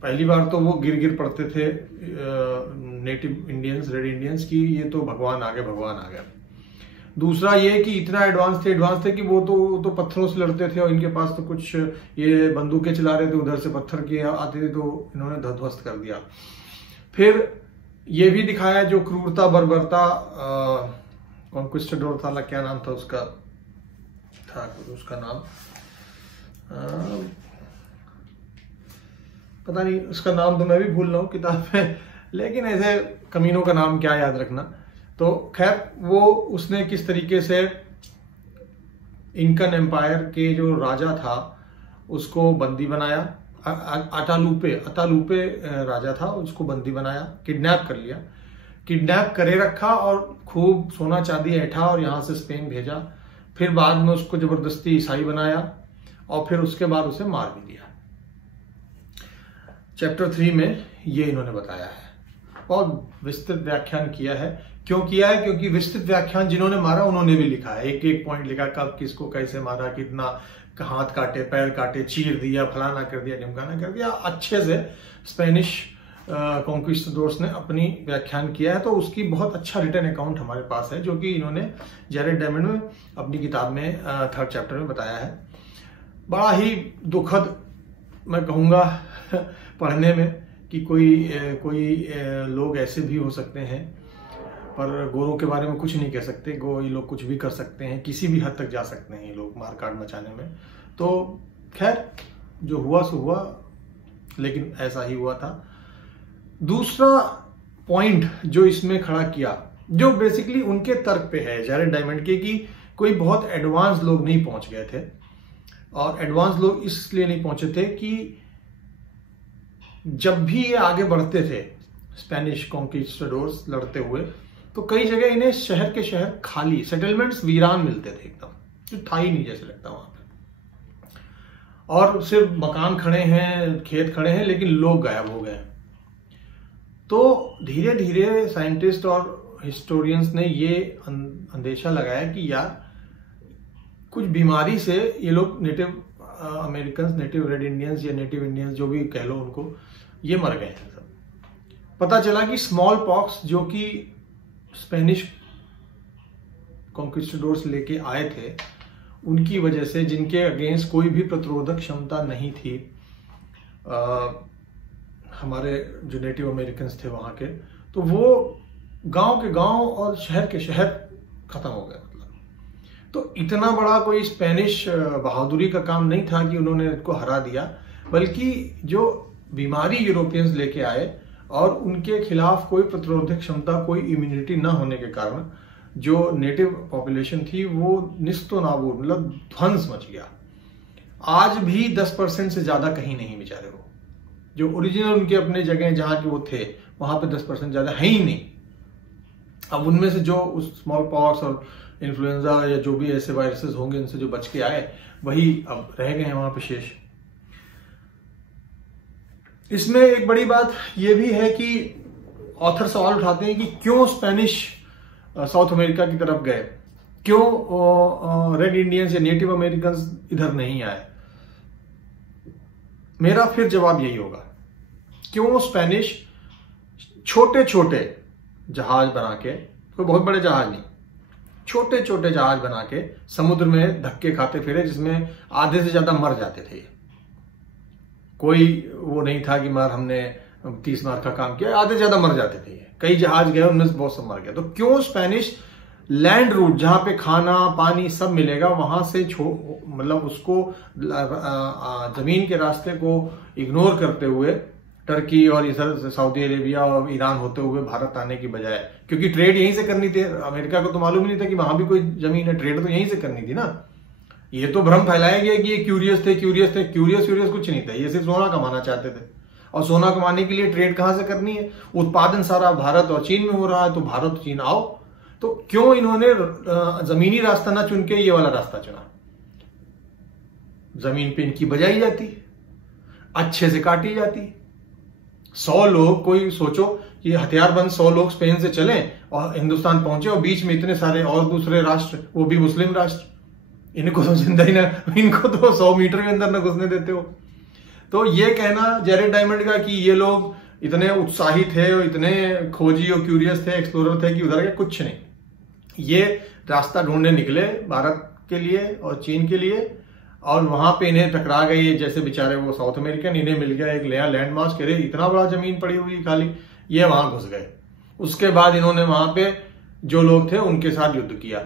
पहली बार तो वो गिर पड़ते थे नेटिव इंडियंस, रेड इंडियंस की, ये तो भगवान आ गया। दूसरा ये कि इतना एडवांस थे कि वो तो पत्थरों से लड़ते थे, और इनके पास तो कुछ ये बंदूकें चला रहे थे, उधर से पत्थर के आते थे, तो इन्होंने ध्वस्त कर दिया। फिर ये भी दिखाया जो क्रूरता बर्बरता, कॉन्क्विस्टाडोर था, क्या नाम था उसका नाम पता नहीं, उसका नाम तो मैं भी भूल रहा हूँ किताब में, लेकिन ऐसे कमीनों का नाम क्या याद रखना। तो खैर वो उसने किस तरीके से इनकन एम्पायर के जो राजा था उसको बंदी बनाया, अतालुपे राजा था, उसको बंदी बनाया, किडनैप कर लिया, किडनैप करे रखा और खूब सोना चांदी ऐठा और यहां से स्पेन भेजा। फिर बाद में उसको जबरदस्ती ईसाई बनाया और फिर उसके बाद उसे मार भी दिया। चैप्टर 3 में ये इन्होंने बताया है और विस्तृत व्याख्यान किया है। क्यों किया है? क्योंकि विस्तृत व्याख्यान जिन्होंने मारा उन्होंने भी लिखा है, एक एक पॉइंट लिखा, कब किसको कैसे मारा, कितना हाथ काटे, पैर काटे, चीर दिया, फलाना कर दिया, ढिमकाना कर दिया, अच्छे से स्पेनिश कॉन्क्विस्टाडोर्स ने अपनी व्याख्यान किया है। तो उसकी बहुत अच्छा रिटन अकाउंट हमारे पास है जो कि इन्होंने जेरेक डायमंड में अपनी किताब में 3rd चैप्टर में बताया है। बड़ा ही दुखद मैं कहूँगा पढ़ने में कि कोई लोग ऐसे भी हो सकते हैं, पर गोरों के बारे में कुछ नहीं कह सकते। ये लोग कुछ भी कर सकते हैं, किसी भी हद तक जा सकते हैं ये लोग मारकाट मचाने में। तो खैर जो हुआ सो हुआ, लेकिन ऐसा ही हुआ था। दूसरा पॉइंट जो इसमें खड़ा किया, जो बेसिकली उनके तर्क पे है जैरेड डायमंड के, कि कोई बहुत एडवांस लोग नहीं पहुंच गए थे। और एडवांस लोग इसलिए नहीं पहुंचे थे कि जब भी ये आगे बढ़ते थे स्पेनिश कॉन्किस्टाडोर्स लड़ते हुए, तो कई जगह इन्हें शहर के शहर खाली, सेटलमेंट्स वीरान मिलते थे, एकदम जो था ही नहीं जैसे लगता वहां पे। और सिर्फ मकान खड़े हैं, खेत खड़े हैं, लेकिन लोग गायब हो गए। तो धीरे धीरे साइंटिस्ट और हिस्टोरियंस ने ये अंदेशा लगाया कि यार कुछ बीमारी से ये लोग native American, native red Indians या नेटिव इंडियंस जो भी कह लो उनको, ये मर गए हैं सब। पता चला कि स्मॉल पॉक्स जो कि स्पेनिश कॉन्क्विस्टाडोर्स लेके आए थे, उनकी वजह से, जिनके अगेंस्ट कोई भी प्रतिरोधक क्षमता नहीं थी हमारे जो नेटिव अमेरिकन थे वहां के, तो वो गांव के गांव और शहर के शहर खत्म हो गए। तो इतना बड़ा कोई स्पेनिश बहादुरी का काम नहीं था कि उन्होंने इनको हरा दिया, बल्कि जो बीमारी यूरोपियंस लेके आए और उनके खिलाफ कोई प्रतिरोधक क्षमता, कोई इम्यूनिटी न होने के कारण जो नेटिव पॉपुलेशन थी वो निस्तो नाबूद, मतलब ध्वंस मच गया। आज भी 10% से ज्यादा कहीं नहीं बेचारे, वो जो ओरिजिनल उनके अपने जगह जहां के वो थे वहां पे 10% ज्यादा है ही नहीं। अब उनमें से जो उस स्मॉल पॉक्स और इन्फ्लुएंजा या जो भी ऐसे वायरसेस होंगे उनसे जो बच के आए, वही अब रह गए हैं वहां पे शेष। इसमें एक बड़ी बात यह भी है कि ऑथर सवाल उठाते हैं कि क्यों स्पेनिश साउथ अमेरिका की तरफ गए, क्यों रेड इंडियंस या नेटिव अमेरिकन इधर नहीं आए। मेरा फिर जवाब यही होगा, क्यों स्पेनिश छोटे छोटे जहाज बना के, कोई बहुत बड़े जहाज नहीं, छोटे छोटे जहाज बना के समुद्र में धक्के खाते फिरे, जिसमें आधे से ज्यादा मर जाते थे। कोई वो नहीं था कि मार हमने 30 मार का काम किया, आधे ज्यादा मर जाते थे। कई जहाज गए, उनमें से बहुत सब मर गया। तो क्यों स्पेनिश लैंड रूट, जहां पे खाना पानी सब मिलेगा, वहां से मतलब उसको जमीन के रास्ते को इग्नोर करते हुए टर्की और इधर सऊदी अरेबिया और ईरान होते हुए भारत आने की बजाय, क्योंकि ट्रेड यहीं से करनी थी। अमेरिका को तो मालूम ही नहीं था कि वहां भी कोई जमीन है, ट्रेड तो यहीं से करनी थी ना। ये तो भ्रम फैलाया गया कि ये क्यूरियस थे। क्यूरियस कुछ नहीं था, ये सिर्फ सोना कमाना चाहते थे। और सोना कमाने के लिए ट्रेड कहां से करनी है, उत्पादन सारा भारत और चीन में हो रहा है, तो भारत और चीन आओ। तो क्यों इन्होंने जमीनी रास्ता ना चुन के ये वाला रास्ता चुना। जमीन पे इनकी बजाई जाती, अच्छे से काटी जाती। 100 लोग, कोई सोचो कि हथियारबंद 100 लोग स्पेन से चलें और हिंदुस्तान पहुंचे, और बीच में इतने सारे और दूसरे राष्ट्र, वो भी मुस्लिम राष्ट्र, इनको तो जिंदा ही ना, इनको तो 100 मीटर के अंदर ना घुसने देते हो। तो ये कहना जैरेड डायमंड का कि ये लोग इतने उत्साहित थे और इतने खोजी और क्यूरियस थे, एक्सप्लोरर थे, कि उधर के कुछ नहीं। ये रास्ता ढूंढने निकले भारत के लिए और चीन के लिए, और वहां पे इन्हें टकरा गए, जैसे बेचारे वो साउथ अमेरिकन, इन्हें मिल गया एक नया लैंड मास, कह रहे इतना बड़ा जमीन पड़ी हुई खाली, ये वहां घुस गए। उसके बाद इन्होंने वहां पे जो लोग थे उनके साथ युद्ध किया।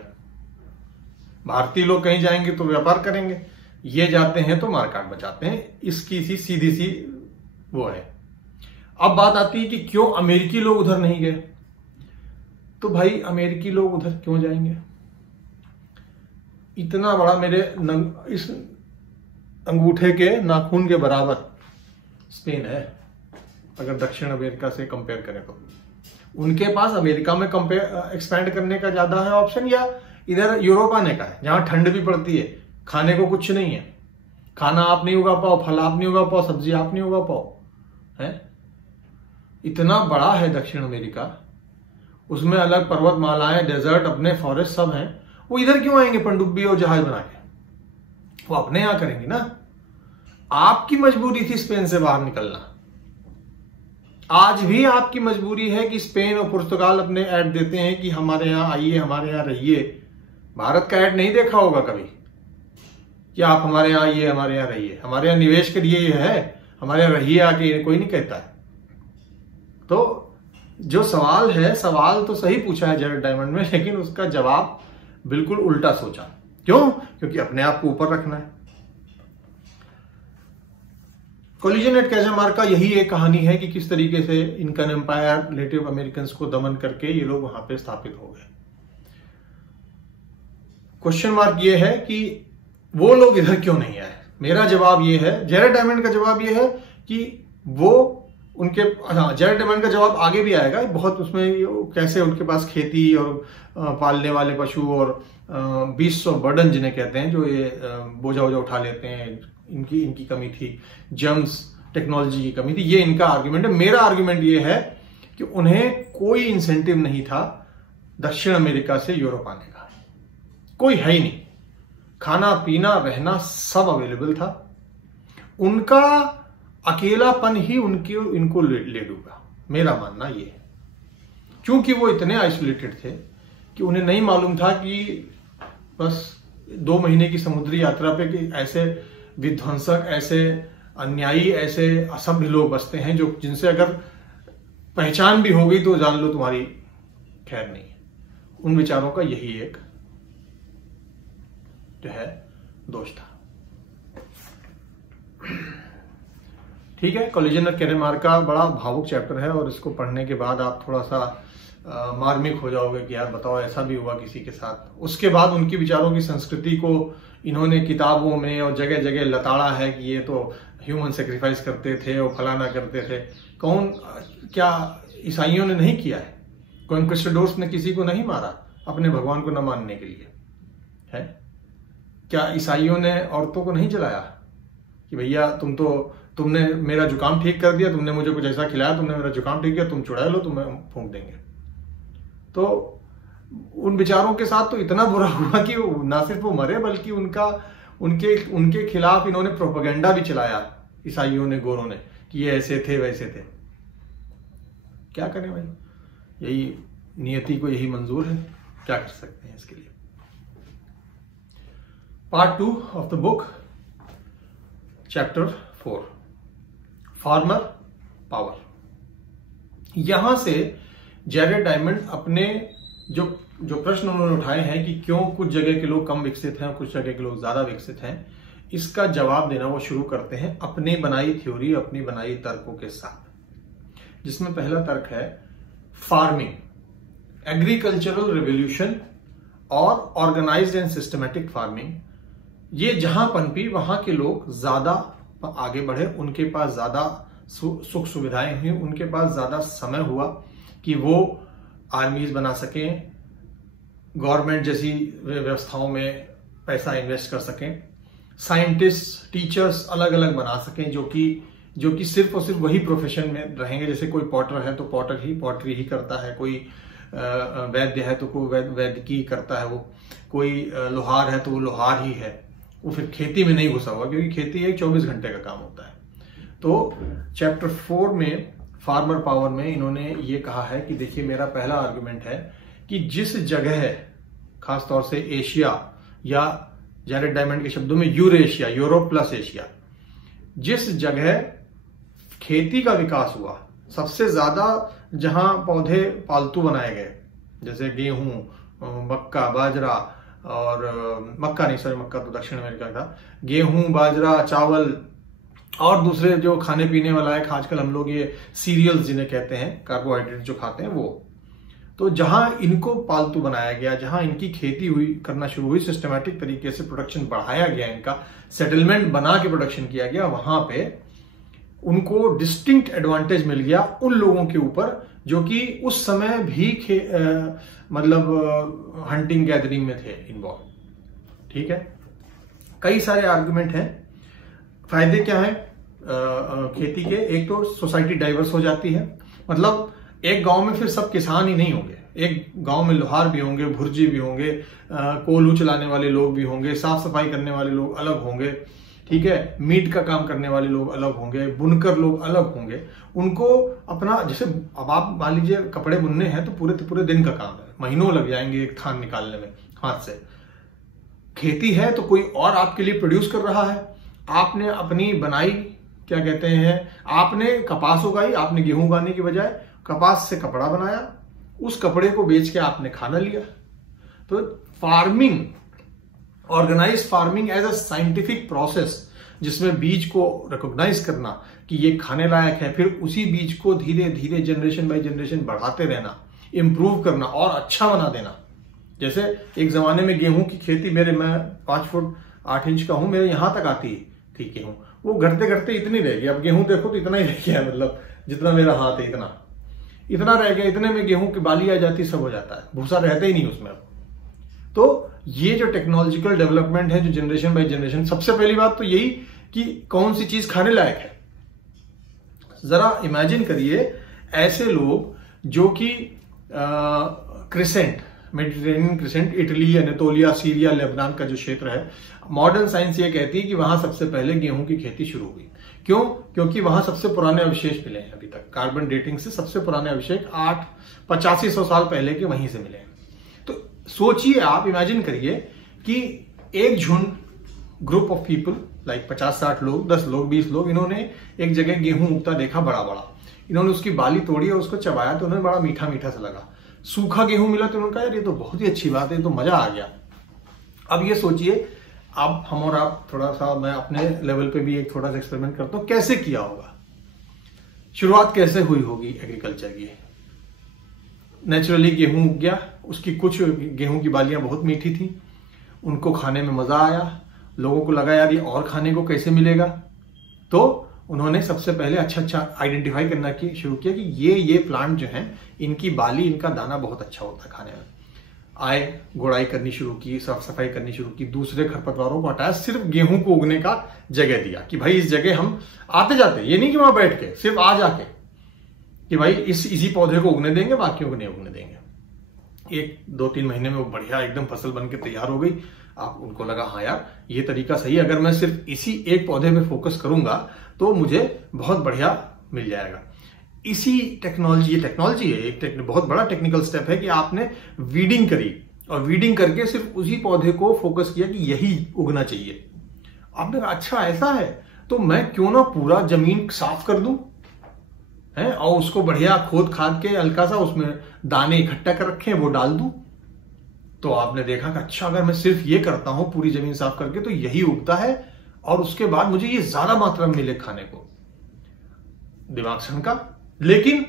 भारतीय लोग कहीं जाएंगे तो व्यापार करेंगे, ये जाते हैं तो मारकाट बचाते हैं। इसकी सीधी सी वो है। अब बात आती है कि क्यों अमेरिकी लोग उधर नहीं गए। तो भाई अमेरिकी लोग उधर क्यों जाएंगे, इतना बड़ा मेरे इस अंगूठे के नाखून के बराबर स्पेन है, अगर दक्षिण अमेरिका से कंपेयर करें तो। उनके पास अमेरिका में एक्सपैंड करने का ज्यादा है ऑप्शन, या इधर यूरोप आने का है, जहां ठंड भी पड़ती है, खाने को कुछ नहीं है, खाना आप नहीं उगा पाओ, फल आप नहीं उगा पाओ, सब्जी आप नहीं उगा पाओ, है। इतना बड़ा है दक्षिण अमेरिका, उसमें अलग पर्वतमालाएं, डेजर्ट, अपने फॉरेस्ट सब हैं। वो इधर क्यों आएंगे पनडुब्बी और जहाज बना के, वो अपने यहां करेंगे ना। आपकी मजबूरी थी स्पेन से बाहर निकलना, आज भी आपकी मजबूरी है कि स्पेन और पुर्तगाल अपने ऐड देते हैं कि हमारे यहां आइए, हमारे यहां रहिए। भारत का ऐड नहीं देखा होगा कभी कि आप हमारे यहां आइए, हमारे यहां रहिए, हमारे यहां निवेश करिए, ये है, हमारे यहां रहिए आके, कोई नहीं कहता है। तो जो सवाल है, सवाल तो सही पूछा है जैरेड डायमंड में, लेकिन उसका जवाब बिल्कुल उल्टा सोचा। क्यों? क्योंकि अपने आप को ऊपर रखना है। कोलिजन एट कैजामार का यही एक कहानी है कि किस तरीके से इनकन एम्पायर नेटिव अमेरिकन को दमन करके ये लोग वहां पे स्थापित हो गए। क्वेश्चन मार्क ये है कि वो लोग इधर क्यों नहीं आए। मेरा जवाब ये है, जैरेड डायमंड का जवाब ये है कि वो उनके, जैरेड डायमंड का जवाब आगे भी आएगा बहुत, उसमें कैसे उनके पास खेती और पालने वाले पशु और बीस्ट ऑफ बर्डन जिन्हें कहते हैं, जो ये बोझा वोझा उठा लेते हैं, इनकी कमी थी, जर्म्स टेक्नोलॉजी की कमी थी। ये इनका आर्ग्यूमेंट है। मेरा आर्ग्यूमेंट ये है कि उन्हें कोई इंसेंटिव नहीं था दक्षिण अमेरिका से यूरोप आने का, कोई है ही नहीं। खाना पीना रहना सब अवेलेबल था। उनका अकेलापन ही इनको ले डूबा, मेरा मानना ये है। क्योंकि वो इतने आइसोलेटेड थे कि उन्हें नहीं मालूम था कि बस 2 महीने की समुद्री यात्रा पे कि ऐसे विध्वंसक, ऐसे अन्यायी, ऐसे असभ्य लोग बसते हैं जो जिनसे अगर पहचान भी हो गई तो जान लो तुम्हारी खैर नहीं है। उन विचारों का यही एक जो है दोष था। ठीक है, कोलिजन एट कैजामार का बड़ा भावुक चैप्टर है और इसको पढ़ने के बाद आप थोड़ा सा मार्मिक हो जाओगे कि यार बताओ ऐसा भी हुआ किसी के साथ। उसके बाद उनकी विचारों की संस्कृति को इन्होंने किताबों में और जगह जगह लताड़ा है कि ये तो ह्यूमन सेक्रीफाइस करते थे और फलाना करते थे। कौन, क्या ईसाइयों ने नहीं किया है? कॉन्क्विस्टाडोर्स ने किसी को नहीं मारा अपने भगवान को न मानने के लिए है? क्या ईसाइयों ने औरतों को नहीं जलाया कि भैया तुमने मेरा जुकाम ठीक कर दिया, तुमने मुझे कुछ ऐसा खिलाया, तुमने मेरा जुकाम ठीक किया, तुम चुड़ा लो, तुम्हें फूंक देंगे। तो उन विचारों के साथ तो इतना बुरा हुआ कि ना सिर्फ वो मरे बल्कि उनके खिलाफ इन्होंने प्रोपेगेंडा भी चलाया, ईसाइयों ने, गोरों ने, कि ये ऐसे थे वैसे थे। क्या करें भाई, यही नियति को यही मंजूर है, क्या कर सकते हैं इसके लिए। Part 2 of the book, chapter 4, farmer power. यहां से जैरेड डायमंड अपने जो प्रश्न उन्होंने उठाए हैं कि क्यों कुछ जगह के लोग कम विकसित हैं और कुछ जगह के लोग ज्यादा विकसित हैं, इसका जवाब देना वो शुरू करते हैं अपनी बनाई थ्योरी, अपनी बनाई तर्कों के साथ। जिसमें पहला तर्क है फार्मिंग, एग्रीकल्चरल रिवोल्यूशन और ऑर्गेनाइज्ड एंड सिस्टमैटिक फार्मिंग। ये जहां पनपी वहां के लोग ज्यादा आगे बढ़े, उनके पास ज्यादा सुख सुविधाएं हुई, उनके पास ज्यादा समय हुआ कि वो आर्मीज बना सकें, गवर्नमेंट जैसी व्यवस्थाओं में पैसा इन्वेस्ट कर सकें, साइंटिस्ट, टीचर्स अलग अलग बना सकें जो कि सिर्फ और सिर्फ वही प्रोफेशन में रहेंगे। जैसे कोई पॉटर है तो पॉटरी ही करता है, कोई वैद्य है तो कोई वैद्यकी करता है, वो कोई लोहार है तो वो लोहार ही है, वो फिर खेती में नहीं घुसा हुआ, क्योंकि खेती एक 24 घंटे का काम होता है। तो चैप्टर 4 में फार्मर पावर में इन्होंने ये कहा है कि देखिए, मेरा पहला आर्गुमेंट है कि जिस जगह, खासतौर से एशिया, या जैरेड डायमंड के शब्दों में यूरेशिया, यूरोप प्लस एशिया, जिस जगह खेती का विकास हुआ, सबसे ज्यादा जहां पौधे पालतू बनाए गए, जैसे गेहूं, मक्का, बाजरा, और मक्का तो दक्षिण अमेरिका था, गेहूं, बाजरा, चावल और दूसरे जो खाने पीने वाला है, आजकल हम लोग ये सीरियल्स जिन्हें कहते हैं, कार्बोहाइड्रेट जो खाते हैं वो। तो जहां इनको पालतू बनाया गया, जहां इनकी खेती करना शुरू हुई, सिस्टमैटिक तरीके से प्रोडक्शन बढ़ाया गया, इनका सेटलमेंट बना के प्रोडक्शन किया गया, वहां पे उनको डिस्टिंक्ट एडवांटेज मिल गया उन लोगों के ऊपर जो कि उस समय भी मतलब हंटिंग गैदरिंग में थे इन्वॉल्व। ठीक है, कई सारे आर्गुमेंट हैं। फायदे क्या है खेती के? एक तो सोसाइटी डाइवर्स हो जाती है, मतलब एक गांव में फिर सब किसान ही नहीं होंगे, एक गांव में लोहार भी होंगे, भुर्जी भी होंगे, कोल्हू चलाने वाले लोग भी होंगे, साफ सफाई करने वाले लोग अलग होंगे, ठीक है, मीट का काम करने वाले लोग अलग होंगे, बुनकर लोग अलग होंगे। उनको अपना, जैसे अब आप मान लीजिए कपड़े बुनने हैं तो पूरे दिन का काम है, महीनों लग जाएंगे एक थान निकालने में हाथ से। खेती है तो कोई और आपके लिए प्रोड्यूस कर रहा है, आपने अपनी बनाई, क्या कहते हैं, आपने कपास उगाई, आपने गेहूं उगाने की बजाय कपास से कपड़ा बनाया, उस कपड़े को बेच के आपने खाना लिया। तो farming, organise farming as a scientific process, जिसमें बीज को रिकॉग्नाइज करना कि ये खाने लायक है, फिर उसी बीज को धीरे धीरे जनरेशन बाय जनरेशन बढ़ाते रहना, इंप्रूव करना और अच्छा बना देना। जैसे एक जमाने में गेहूं की खेती मैं 5 फुट 8 इंच का हूं, मेरे यहां तक आती थी गेहूं, वो घटते घटते इतनी रह गई। अब गेहूं देखो तो इतना ही रह गया, मतलब जितना मेरा हाथ है इतना रह गया। इतने में गेहूं की बाली आ जाती, सब हो जाता है, भूसा रहता ही नहीं उसमें अब। तो ये जो टेक्नोलॉजिकल डेवलपमेंट है, जो जनरेशन बाय जनरेशन, सबसे पहली बात तो यही कि कौन सी चीज खाने लायक है। जरा इमेजिन करिए ऐसे लोग जो कि crescent, Mediterranean crescent, Italy, Anatolia, Syria, Lebanon का जो क्षेत्र है, मॉडर्न साइंस ये कहती है कि वहां सबसे पहले गेहूं की खेती शुरू हुई। क्यों? क्योंकि वहां सबसे पुराने अवशेष मिले हैं अभी तक। कार्बन डेटिंग से सबसे पुराने अवशेष 8500 साल पहले के वहीं से मिले हैं। तो सोचिए आप, इमेजिन करिए कि एक झुंड, ग्रुप ऑफ पीपल लाइक 50-60 लोग, 10 लोग, 20 लोग, इन्होंने एक जगह गेहूं उगता देखा बड़ा बड़ा, इन्होंने उसकी बाली तोड़ी और उसको चबाया तो उन्हें बड़ा मीठा मीठा सा लगा। सूखा गेहूं मिला तो उन्होंने कहा यार ये तो बहुत ही अच्छी बात है, ये तो मजा आ गया। अब ये सोचिए, अब हम और आप थोड़ा सा, मैं अपने लेवल पे भी एक थोड़ा सा एक्सपेरिमेंट करता हूं, कैसे किया होगा, शुरुआत कैसे हुई होगी एग्रीकल्चर की। नेचुरली गेहूं उग गया, उसकी कुछ गेहूं की बालियां बहुत मीठी थी, उनको खाने में मजा आया, लोगों को लगा यार ये और खाने को कैसे मिलेगा, तो उन्होंने सबसे पहले अच्छा आइडेंटिफाई करना शुरू किया कि ये प्लांट जो हैं, इनकी बाली, इनका दाना बहुत अच्छा होता है खाने में। आए, गुड़ाई करनी शुरू की, साफ सफाई करनी शुरू की, दूसरे खरपतवारों को हटाया, सिर्फ गेहूं को उगने का जगह दिया कि भाई इस जगह हम आते जाते, ये नहीं कि वहां बैठ के, सिर्फ आ जाके कि भाई इसी पौधे को उगने देंगे, बाकियों को नहीं उगने देंगे। 1-2-3 महीने में वो बढ़िया एकदम फसल बन के तैयार हो गई। आप उनको लगा हाँ यार ये तरीका सही है, अगर मैं सिर्फ इसी एक पौधे पे फोकस करूंगा तो मुझे बहुत बढ़िया मिल जाएगा। इसी टेक्नोलॉजी, ये टेक्नोलॉजी है, एक बहुत बड़ा टेक्निकल स्टेप है कि आपने वीडिंग करी और वीडिंग करके सिर्फ उसी पौधे को फोकस किया कि यही उगना चाहिए। आपने कहा अच्छा ऐसा है तो मैं क्यों ना पूरा जमीन साफ कर दूं है और उसको बढ़िया खोद खाद के हल्का सा उसमें दाने इकट्ठा कर रखे हैं वो डाल दूं। तो आपने देखा कि अच्छा अगर मैं सिर्फ ये करता हूं पूरी जमीन साफ करके तो यही उगता है और उसके बाद मुझे ये ज्यादा मात्रा में मिले खाने को। दिमाग सनका। लेकिन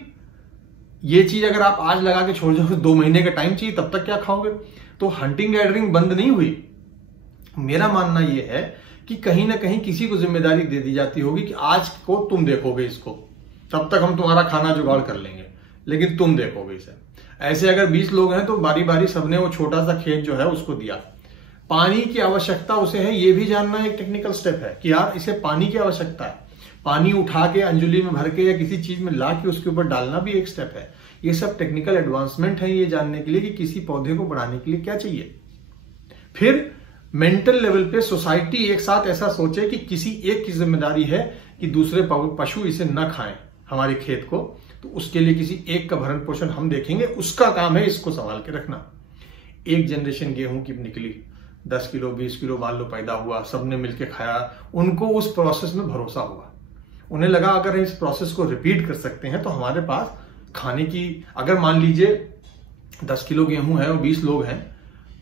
ये चीज अगर आप आज लगा के छोड़ जाओ 2 महीने का टाइम चाहिए तब तक क्या खाओगे। तो हंटिंग गैदरिंग बंद नहीं हुई। मेरा मानना यह है कि कहीं ना कहीं किसी को जिम्मेदारी दे दी जाती होगी कि आज को तुम देखोगे इसको, तब तक हम तुम्हारा खाना जुगाड़ कर लेंगे लेकिन तुम देखोगे इसे। ऐसे अगर 20 लोग हैं तो बारी बारी सबने वो छोटा सा खेत जो है उसको दिया। पानी की आवश्यकता उसे है ये भी जानना एक टेक्निकल स्टेप है कि यार इसे पानी की आवश्यकता है। पानी उठा के अंजुली में भर के या किसी चीज में ला के उसके ऊपर डालना भी एक स्टेप है। ये सब टेक्निकल एडवांसमेंट है ये जानने के लिए कि किसी पौधे को बढ़ाने के लिए क्या चाहिए। फिर मेंटल लेवल पे सोसाइटी एक साथ ऐसा सोचे कि किसी एक की जिम्मेदारी है कि दूसरे पशु इसे न खाएं हमारे खेत को, तो उसके लिए किसी एक का भरण पोषण हम देखेंगे, उसका काम है इसको संभाल के रखना। एक जनरेशन गेहूं की निकली, 10 किलो 20 किलो मान लो पैदा हुआ, सबने मिलकर खाया, उनको उस प्रोसेस में भरोसा हुआ। उन्हें लगा अगर इस प्रोसेस को रिपीट कर सकते हैं तो हमारे पास खाने की, अगर मान लीजिए 10 किलो गेहूं है और 20 लोग हैं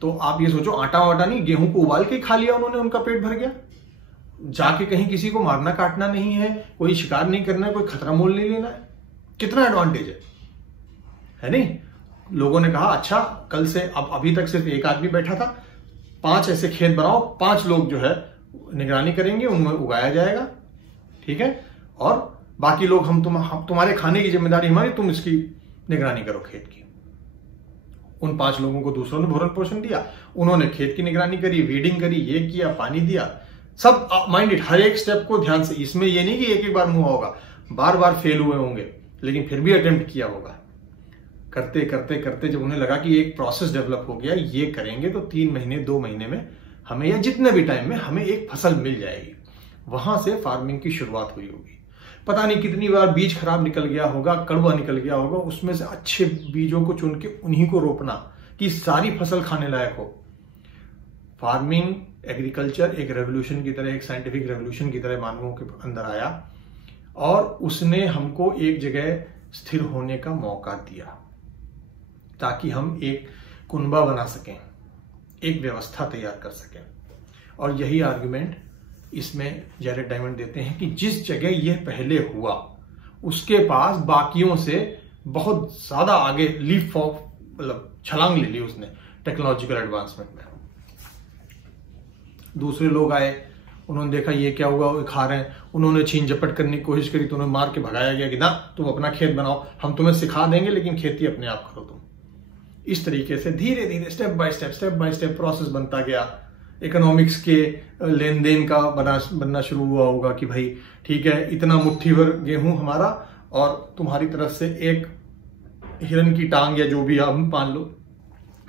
तो आप ये सोचो आटा वाटा नहीं, गेहूं को उबाल के खा लिया उन्होंने, उनका पेट भर गया। जाके कहीं किसी को मारना काटना नहीं है, कोई शिकार नहीं करना है, कोई खतरा मोल नहीं लेना है। कितना एडवांटेज है नहीं। लोगों ने कहा अच्छा कल से, अब अभी तक सिर्फ एक आदमी बैठा था, 5 ऐसे खेत बनाओ, 5 लोग जो है निगरानी करेंगे, उनमें उगाया जाएगा, ठीक है, और बाकी लोग हम तुम्हारे खाने की जिम्मेदारी हमारी, तुम इसकी निगरानी करो खेत की। उन 5 लोगों को दूसरों ने भरण पोषण दिया, उन्होंने खेत की निगरानी करी, वीडिंग करी, ये किया, पानी दिया, सब माइंड इट, हर एक स्टेप को ध्यान से। इसमें ये नहीं कि एक बार मुंह होगा, बार बार फेल हुए होंगे लेकिन फिर भी अटेम्प्ट किया होगा। करते करते करते जब उन्हें लगा कि एक प्रोसेस डेवलप हो गया, ये करेंगे तो 3 महीने 2 महीने में हमें, या जितने भी टाइम में हमें एक फसल मिल जाएगी। वहां से फार्मिंग की शुरुआत हुई होगी। पता नहीं कितनी बार बीज खराब निकल गया होगा, कड़वा निकल गया होगा, उसमें से अच्छे बीजों को चुन के उन्हीं को रोपना कि सारी फसल खाने लायक हो। फार्मिंग, एग्रीकल्चर एक रेवोल्यूशन की तरह, एक साइंटिफिक रेवोल्यूशन की तरह मानवों के अंदर आया और उसने हमको एक जगह स्थिर होने का मौका दिया, ताकि हम एक कुनबा बना सकें, एक व्यवस्था तैयार कर सकें। और यही आर्गुमेंट इसमें जैरेड डायमंड देते हैं कि जिस जगह यह पहले हुआ उसके पास बाकियों से बहुत ज्यादा आगे लीप फ्रॉग, मतलब छलांग ले ली उसने टेक्नोलॉजिकल एडवांसमेंट में। दूसरे लोग आए, उन्होंने देखा ये क्या हुआ, वो खा रहे हैं, उन्होंने छीन झपट करने की कोशिश करी तो उन्हें मार के भगाया गया कि ना तुम अपना खेत बनाओ, हम तुम्हें सिखा देंगे लेकिन खेती अपने आप करो तुम। इस तरीके से धीरे धीरे स्टेप बाय स्टेप प्रोसेस बनता गया। इकोनॉमिक्स के लेन देन का बनना शुरू हुआ होगा कि भाई ठीक है, इतना मुट्ठी भर गेहूं हमारा और तुम्हारी तरफ से एक हिरन की टांग या जो भी हम मान लो,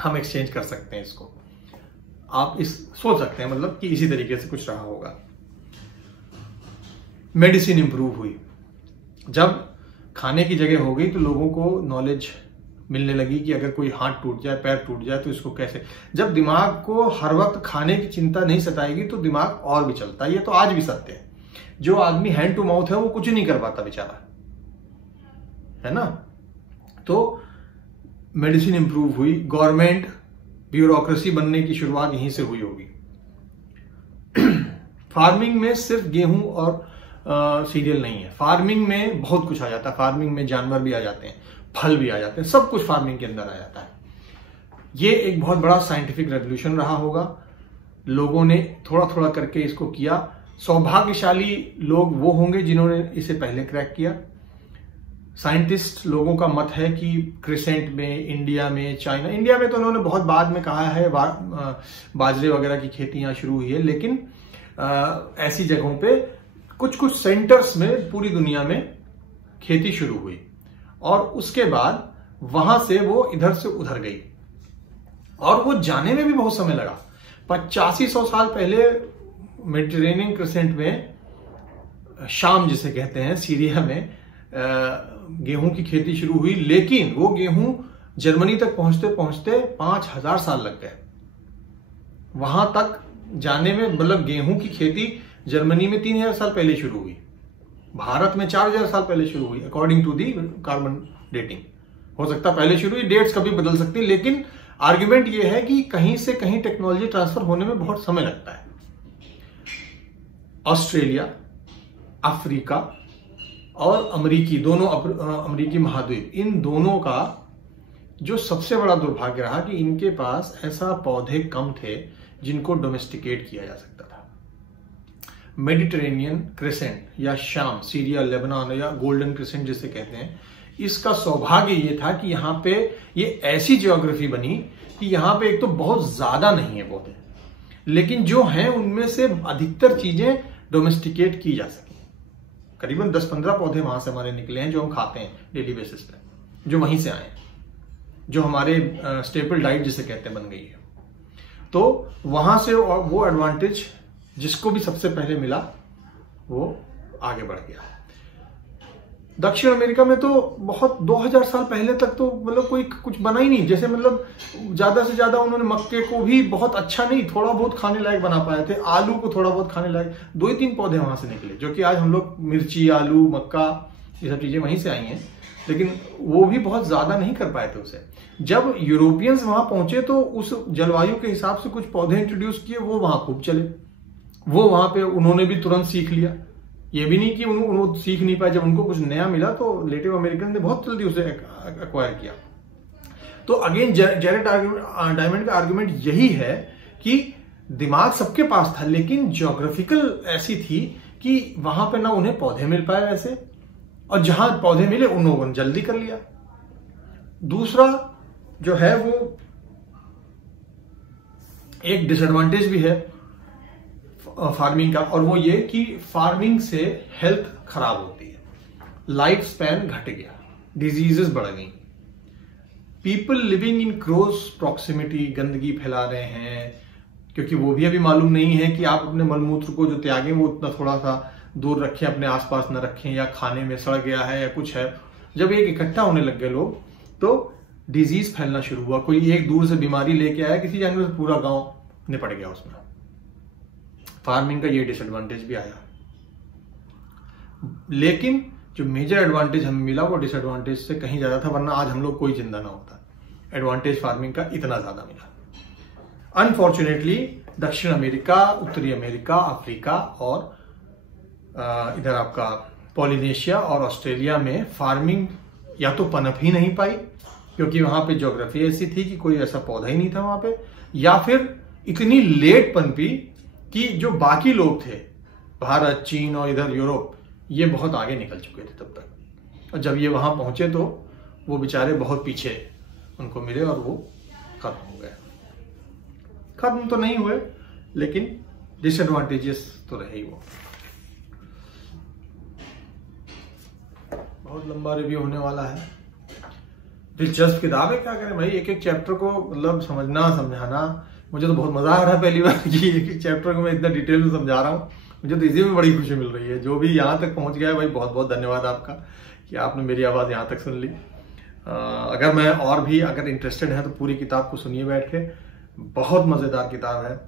हम एक्सचेंज कर सकते हैं इसको। आप इस सोच सकते हैं मतलब कि इसी तरीके से कुछ रहा होगा। मेडिसिन इंप्रूव हुई, जब खाने की जगह हो गई तो लोगों को नॉलेज मिलने लगी कि अगर कोई हाथ टूट जाए, पैर टूट जाए तो इसको कैसे। जब दिमाग को हर वक्त खाने की चिंता नहीं सताएगी तो दिमाग और भी चलता है। ये तो आज भी सत्य है। जो आदमी हैंड टू माउथ है वो कुछ नहीं कर पाता बेचारा, है ना। तो मेडिसिन इंप्रूव हुई, गवर्नमेंट ब्यूरोक्रेसी बनने की शुरुआत यहीं से हुई होगी। फार्मिंग में सिर्फ गेहूं और सीरियल नहीं है, फार्मिंग में बहुत कुछ आ जाता है। फार्मिंग में जानवर भी आ जाते हैं, फल भी आ जाते हैं, सब कुछ फार्मिंग के अंदर आ जाता है। ये एक बहुत बड़ा साइंटिफिक रेवोल्यूशन रहा होगा। लोगों ने थोड़ा थोड़ा करके इसको किया। सौभाग्यशाली लोग वो होंगे जिन्होंने इसे पहले क्रैक किया। साइंटिस्ट लोगों का मत है कि क्रिसेंट में, इंडिया में, चाइना, इंडिया में तो उन्होंने बहुत बाद में कहा है बाजरे वगैरह की खेती यहां शुरू हुई है, लेकिन ऐसी जगहों पे कुछ कुछ सेंटर्स में पूरी दुनिया में खेती शुरू हुई और उसके बाद वहां से वो इधर से उधर गई और वो जाने में भी बहुत समय लगा। 8500 साल पहले मेडिटेरेनियन क्रिसेंट में, शाम जिसे कहते हैं, सीरिया में गेहूं की खेती शुरू हुई, लेकिन वो गेहूं जर्मनी तक पहुंचते पहुंचते 5000 साल लग गए वहां तक जाने में। मतलब गेहूं की खेती जर्मनी में 3000 साल पहले शुरू हुई, भारत में 4000 साल पहले शुरू हुई, according to the carbon dating. हो सकता है पहले शुरू हुई, डेट्स कभी बदल सकती है, लेकिन आर्ग्यूमेंट यह है कि कहीं से कहीं टेक्नोलॉजी ट्रांसफर होने में बहुत समय लगता है। ऑस्ट्रेलिया, अफ्रीका और अमेरिकी, दोनों अमेरिकी महाद्वीप, इन दोनों का जो सबसे बड़ा दुर्भाग्य रहा कि इनके पास ऐसा पौधे कम थे जिनको डोमेस्टिकेट किया जा सकता था। मेडिटेरेनियन क्रिसेंट या शाम, सीरिया, लेबनान या गोल्डन क्रिसेंट जिसे कहते हैं, इसका सौभाग्य ये था कि यहां पे ये ऐसी ज्योग्राफी बनी कि यहां पे एक तो बहुत ज्यादा नहीं है पौधे, लेकिन जो हैं उनमें से अधिकतर चीजें डोमेस्टिकेट की जा सकी। करीबन 10-15 पौधे वहां से हमारे निकले हैं जो हम खाते हैं डेली बेसिस पे, जो वहीं से आए हैं, जो हमारे स्टेपल डाइट जिसे कहते हैं बन गई है। तो वहां से वो एडवांटेज जिसको भी सबसे पहले मिला वो आगे बढ़ गया। दक्षिण अमेरिका में तो बहुत 2000 साल पहले तक तो मतलब कोई कुछ बना ही नहीं। जैसे मतलब ज्यादा से ज्यादा उन्होंने मक्के को भी बहुत अच्छा नहीं, थोड़ा बहुत खाने लायक बना पाए थे, आलू को थोड़ा बहुत खाने लायक 2-3 पौधे वहां से निकले, जो कि आज हम लोग मिर्ची, आलू, मक्का, ये सब चीजें वहीं से आई हैं, लेकिन वो भी बहुत ज्यादा नहीं कर पाए थे उसे। जब यूरोपियंस वहां पहुंचे तो उस जलवायु के हिसाब से कुछ पौधे इंट्रोड्यूस किए, वो वहां खूब चले, वो वहां पे उन्होंने भी तुरंत सीख लिया। ये भी नहीं कि उन्होंने सीख नहीं पाए, जब उनको कुछ नया मिला तो नेटिव अमेरिकन ने बहुत जल्दी उसे एक्वायर किया। तो अगेन जैरेड डायमंड का आर्गुमेंट यही है कि दिमाग सबके पास था, लेकिन ज्योग्राफिकल ऐसी थी कि वहां पे ना उन्हें पौधे मिल पाए वैसे, और जहां पौधे मिले उन्होंने जल्दी कर लिया। दूसरा जो है वो एक डिसएडवांटेज भी है फार्मिंग का, और वो ये कि फार्मिंग से हेल्थ खराब होती है, लाइफ स्पैन घट गया, डिजीजेस बढ़ गई, people living in close proximity गंदगी फैला रहे हैं, क्योंकि वो भी अभी मालूम नहीं है कि आप अपने मलमूत्र को जो त्यागें वो उतना थोड़ा सा दूर रखें, अपने आसपास न रखें, या खाने में सड़ गया है या कुछ है। जब एक इकट्ठा होने लग गए लोग तो डिजीज फैलना शुरू हुआ। कोई एक दूर से बीमारी लेके आया किसी जानवर से, पूरा गांव निपट गया उसमें। फार्मिंग का ये डिसएडवांटेज भी आया, लेकिन जो मेजर एडवांटेज हमें मिला वो डिसएडवांटेज से कहीं ज्यादा था, वरना आज हम लोग कोई चिंता ना होता। एडवांटेज फार्मिंग का इतना ज्यादा मिला। अनफॉर्चुनेटली दक्षिण अमेरिका, उत्तरी अमेरिका, अफ्रीका और इधर आपका पॉलिनेशिया और ऑस्ट्रेलिया में फार्मिंग या तो पनप ही नहीं पाई, क्योंकि वहां पे ज्योग्राफी ऐसी थी कि कोई ऐसा पौधा ही नहीं था वहां पे, या फिर इतनी लेट पनपी कि जो बाकी लोग थे, भारत, चीन और इधर यूरोप, ये बहुत आगे निकल चुके थे तब तक। और जब ये वहां पहुंचे तो वो बेचारे बहुत पीछे उनको मिले और वो खत्म हो गए। खत्म तो नहीं हुए, लेकिन डिसएडवांटेजेस तो रहे ही। वो बहुत लंबा रिव्यू होने वाला है। दिलचस्प किताब है, क्या करें भाई, एक एक चैप्टर को मतलब समझना समझाना। मुझे तो बहुत मजा आ रहा है पहली बार कि एक एक चैप्टर को मैं इतना डिटेल में समझा रहा हूँ। मुझे तो इसी में बड़ी खुशी मिल रही है। जो भी यहाँ तक पहुंच गया है भाई, बहुत बहुत धन्यवाद आपका कि आपने मेरी आवाज यहाँ तक सुन ली। अगर मैं और भी अगर इंटरेस्टेड है तो पूरी किताब को सुनिए बैठ के। बहुत मजेदार किताब है।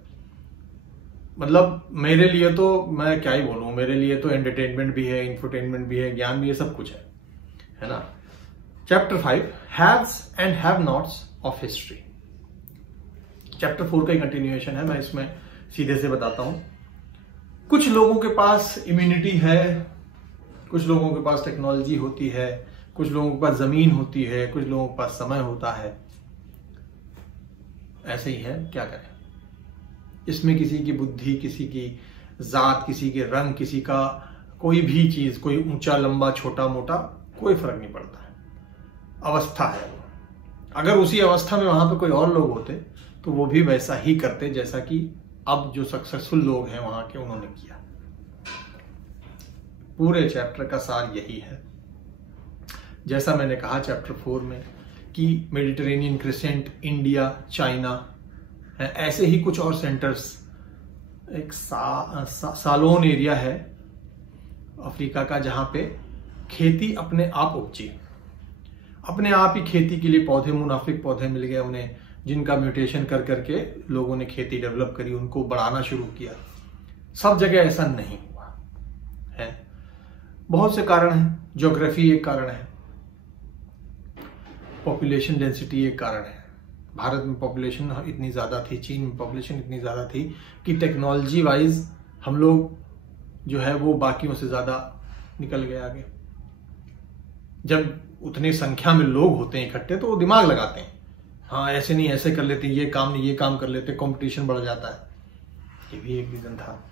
मतलब मेरे लिए तो मैं क्या ही बोलूं, मेरे लिए तो एंटरटेनमेंट भी है, इंफोटेनमेंट भी है, ज्ञान भी है, सब कुछ है ना। Chapter 5 haves and have nots of history. Chapter 4 का ही कंटिन्यूएशन है, मैं इसमें सीधे से बताता हूं। कुछ लोगों के पास इम्यूनिटी है, कुछ लोगों के पास टेक्नोलॉजी होती है, कुछ लोगों के पास जमीन होती है, कुछ लोगों के पास समय होता है। ऐसे ही है, क्या करें। इसमें किसी की बुद्धि, किसी की जात, किसी के रंग, किसी का कोई भी चीज, कोई ऊंचा लंबा छोटा मोटा, कोई फर्क नहीं पड़ता है। अवस्था है। अगर उसी अवस्था में वहां पे कोई और लोग होते तो वो भी वैसा ही करते जैसा कि अब जो सक्सेसफुल लोग हैं वहां के उन्होंने किया। पूरे चैप्टर का सार यही है। जैसा मैंने कहा चैप्टर 4 में कि मेडिटेरेनियन क्रिसेंट, इंडिया, चाइना, ऐसे ही कुछ और सेंटर्स। एक सालोन एरिया है अफ्रीका का, जहां पे खेती अपने आप उपजी, अपने आप ही खेती के लिए पौधे, मुनाफिक पौधे मिल गए उन्हें, जिनका म्यूटेशन कर करके लोगों ने खेती डेवलप करी, उनको बढ़ाना शुरू किया। सब जगह ऐसा नहीं हुआ है। बहुत से कारण हैं। ज्योग्राफी एक कारण है, पॉपुलेशन डेंसिटी एक कारण है। भारत में पॉपुलेशन इतनी ज्यादा थी, चीन में पॉपुलेशन इतनी ज्यादा थी कि टेक्नोलॉजी वाइज हम लोग जो है वो बाकियों से ज्यादा निकल गए आगे। जब उतनी संख्या में लोग होते हैं इकट्ठे तो वो दिमाग लगाते हैं, हाँ ऐसे नहीं ऐसे कर लेते, ये काम नहीं ये काम कर लेते, कंपटीशन बढ़ जाता है। ये भी एक रीजन था।